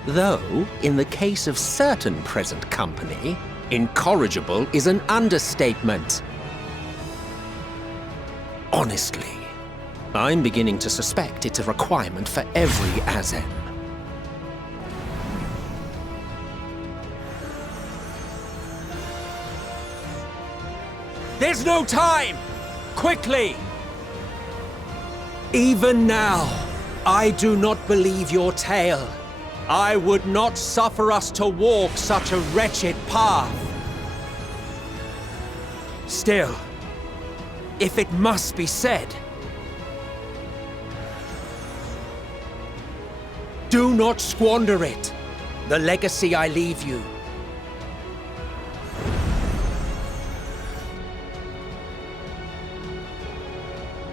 Though, in the case of certain present company, incorrigible is an understatement. Honestly, I'm beginning to suspect it's a requirement for every Azen. There's no time! Quickly! Even now, I do not believe your tale. I would not suffer us to walk such a wretched path. Still, if it must be said, do not squander it, the legacy I leave you.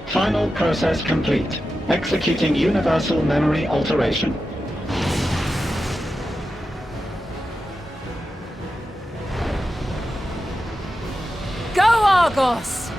Final process complete. Executing universal memory alteration. Go, Argos!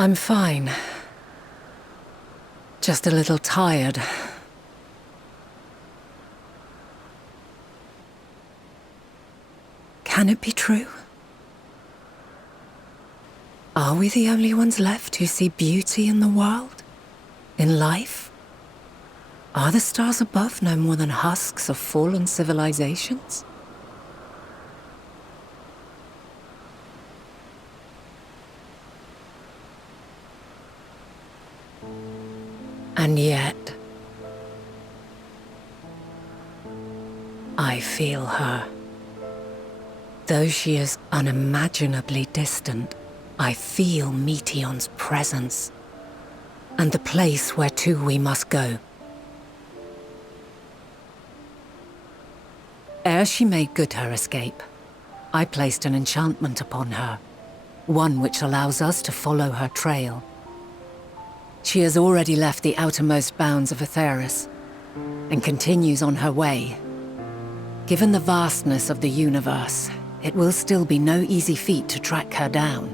I'm fine. Just a little tired. Can it be true? Are we the only ones left who see beauty in the world? In life? Are the stars above no more than husks of fallen civilizations? And yet, I feel her. Though she is unimaginably distant, I feel Meteion's presence, and the place where to we must go. Ere she made good her escape, I placed an enchantment upon her, one which allows us to follow her trail. She has already left the outermost bounds of Aetheris, and continues on her way. Given the vastness of the universe, it will still be no easy feat to track her down.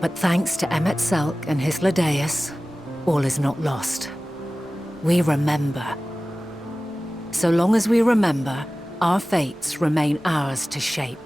But thanks to Emet-Selch and Hythlodaeus, all is not lost. We remember. So long as we remember, our fates remain ours to shape.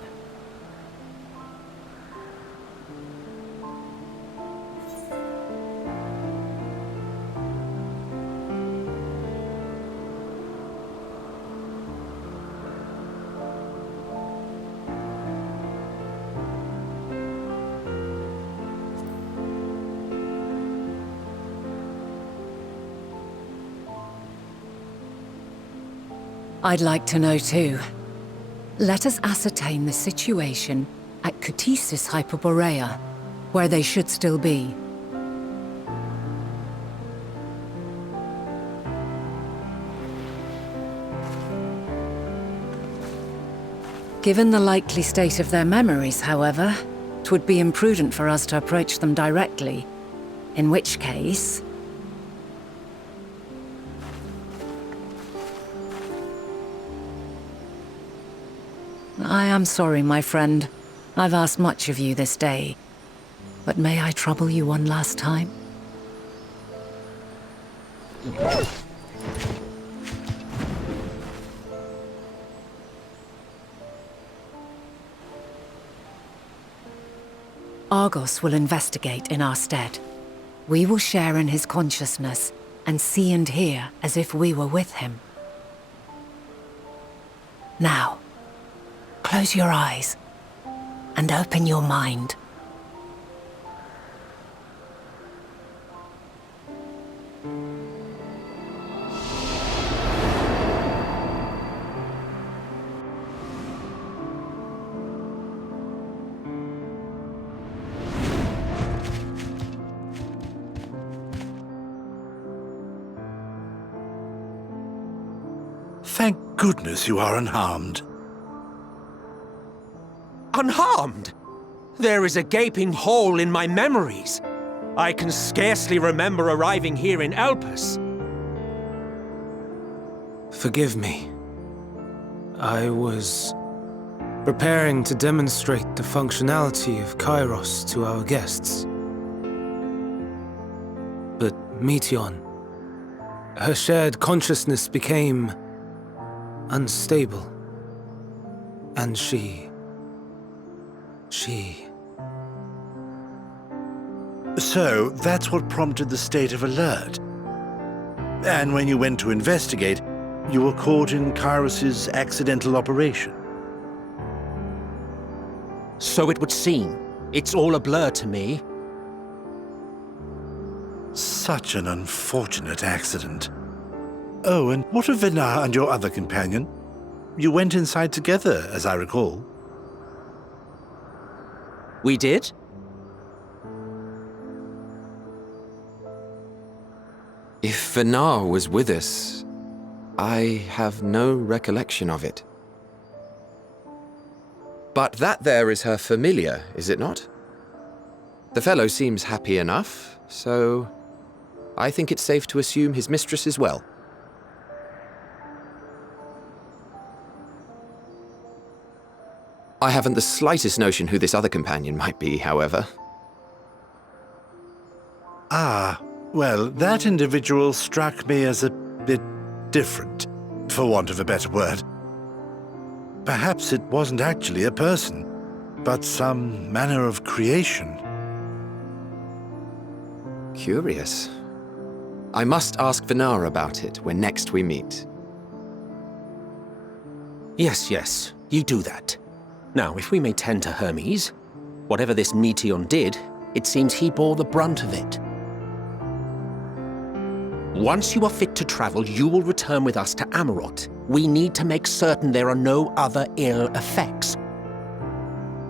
I'd like to know too. Let us ascertain the situation at Kutisis Hyperborea, where they should still be. Given the likely state of their memories, however, it would be imprudent for us to approach them directly. In which case... I am sorry, my friend. I've asked much of you this day. But may I trouble you one last time? Argos will investigate in our stead. We will share in his consciousness and see and hear as if we were with him. Now, close your eyes and open your mind. Thank goodness you are unharmed. Unharmed? There is a gaping hole in my memories. I can scarcely remember arriving here in Elpis. Forgive me. I was preparing to demonstrate the functionality of Kairos to our guests. But Meteion, her shared consciousness became unstable. And she... So, that's what prompted the state of alert. And when you went to investigate, you were caught in Kairos's accidental operation. So it would seem. It's all a blur to me. Such an unfortunate accident. Oh, and what of Venar and your other companion? You went inside together, as I recall. We did? If Venar was with us, I have no recollection of it. But that there is her familiar, is it not? The fellow seems happy enough, so I think it's safe to assume his mistress is well. I haven't the slightest notion who this other companion might be, however. Well, that individual struck me as a bit different, for want of a better word. Perhaps it wasn't actually a person, but some manner of creation. Curious. I must ask Vinar about it when next we meet. Yes, you do that. Now, if we may tend to Hermes, whatever this Meteion did, it seems he bore the brunt of it. Once you are fit to travel, you will return with us to Amarot. We need to make certain there are no other ill effects.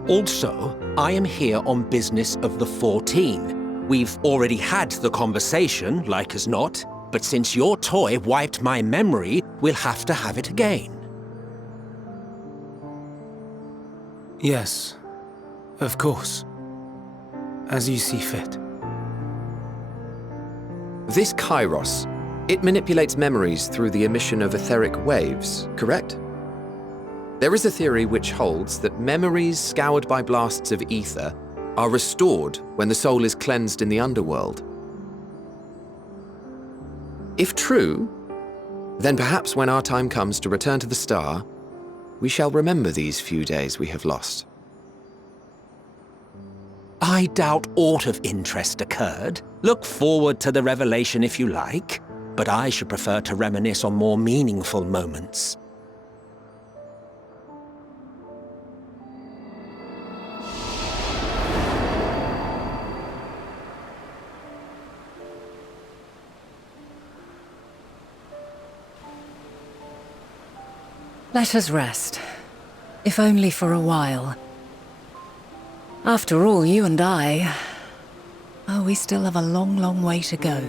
Also, I am here on business of the 14. We've already had the conversation, like as not, but since your toy wiped my memory, we'll have to have it again. Yes, of course. As you see fit. This Kairos, it manipulates memories through the emission of etheric waves, correct? There is a theory which holds that memories scoured by blasts of ether are restored when the soul is cleansed in the underworld. If true, then perhaps when our time comes to return to the star, we shall remember these few days we have lost. I doubt aught of interest occurred. Look forward to the revelation if you like, but I should prefer to reminisce on more meaningful moments. Let us rest, if only for a while. After all, you and I... Oh, we still have a long, long way to go.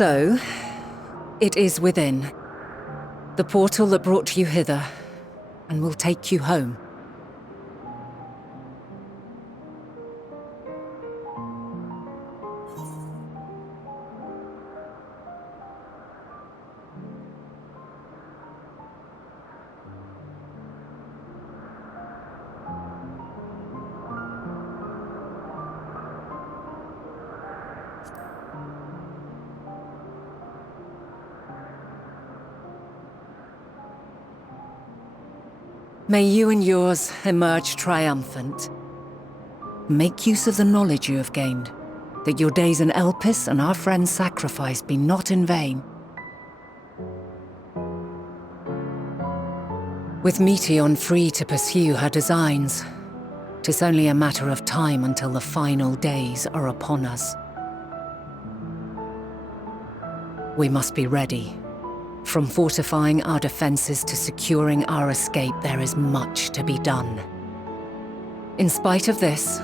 So, it is within. The portal that brought you hither, and will take you home. May you and yours emerge triumphant. Make use of the knowledge you have gained, that your days in Elpis and our friend's sacrifice be not in vain. With Meteion free to pursue her designs, 'tis only a matter of time until the final days are upon us. We must be ready. From fortifying our defenses to securing our escape, there is much to be done. In spite of this,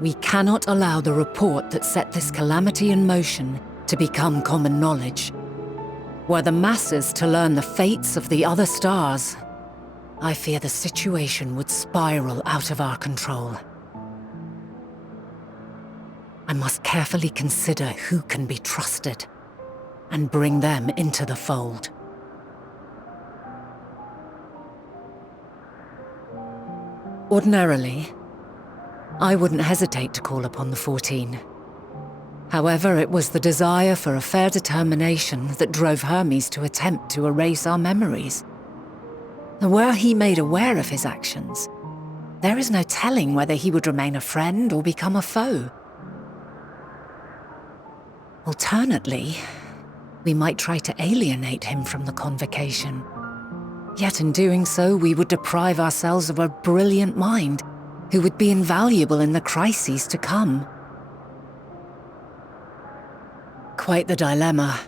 we cannot allow the report that set this calamity in motion to become common knowledge. Were the masses to learn the fates of the other stars, I fear the situation would spiral out of our control. I must carefully consider who can be trusted and bring them into the fold. Ordinarily, I wouldn't hesitate to call upon the 14. However, it was the desire for a fair determination that drove Hermes to attempt to erase our memories. Were he made aware of his actions, there is no telling whether he would remain a friend or become a foe. Alternately, we might try to alienate him from the convocation. Yet in doing so, we would deprive ourselves of a brilliant mind who would be invaluable in the crises to come. Quite the dilemma.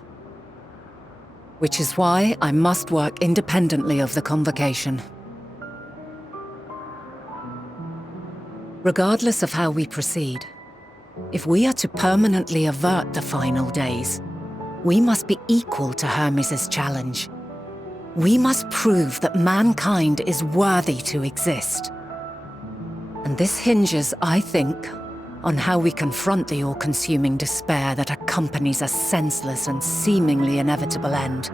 Which is why I must work independently of the convocation. Regardless of how we proceed, if we are to permanently avert the final days, we must be equal to Hermes' challenge. We must prove that mankind is worthy to exist. And this hinges, I think, on how we confront the all-consuming despair that accompanies a senseless and seemingly inevitable end.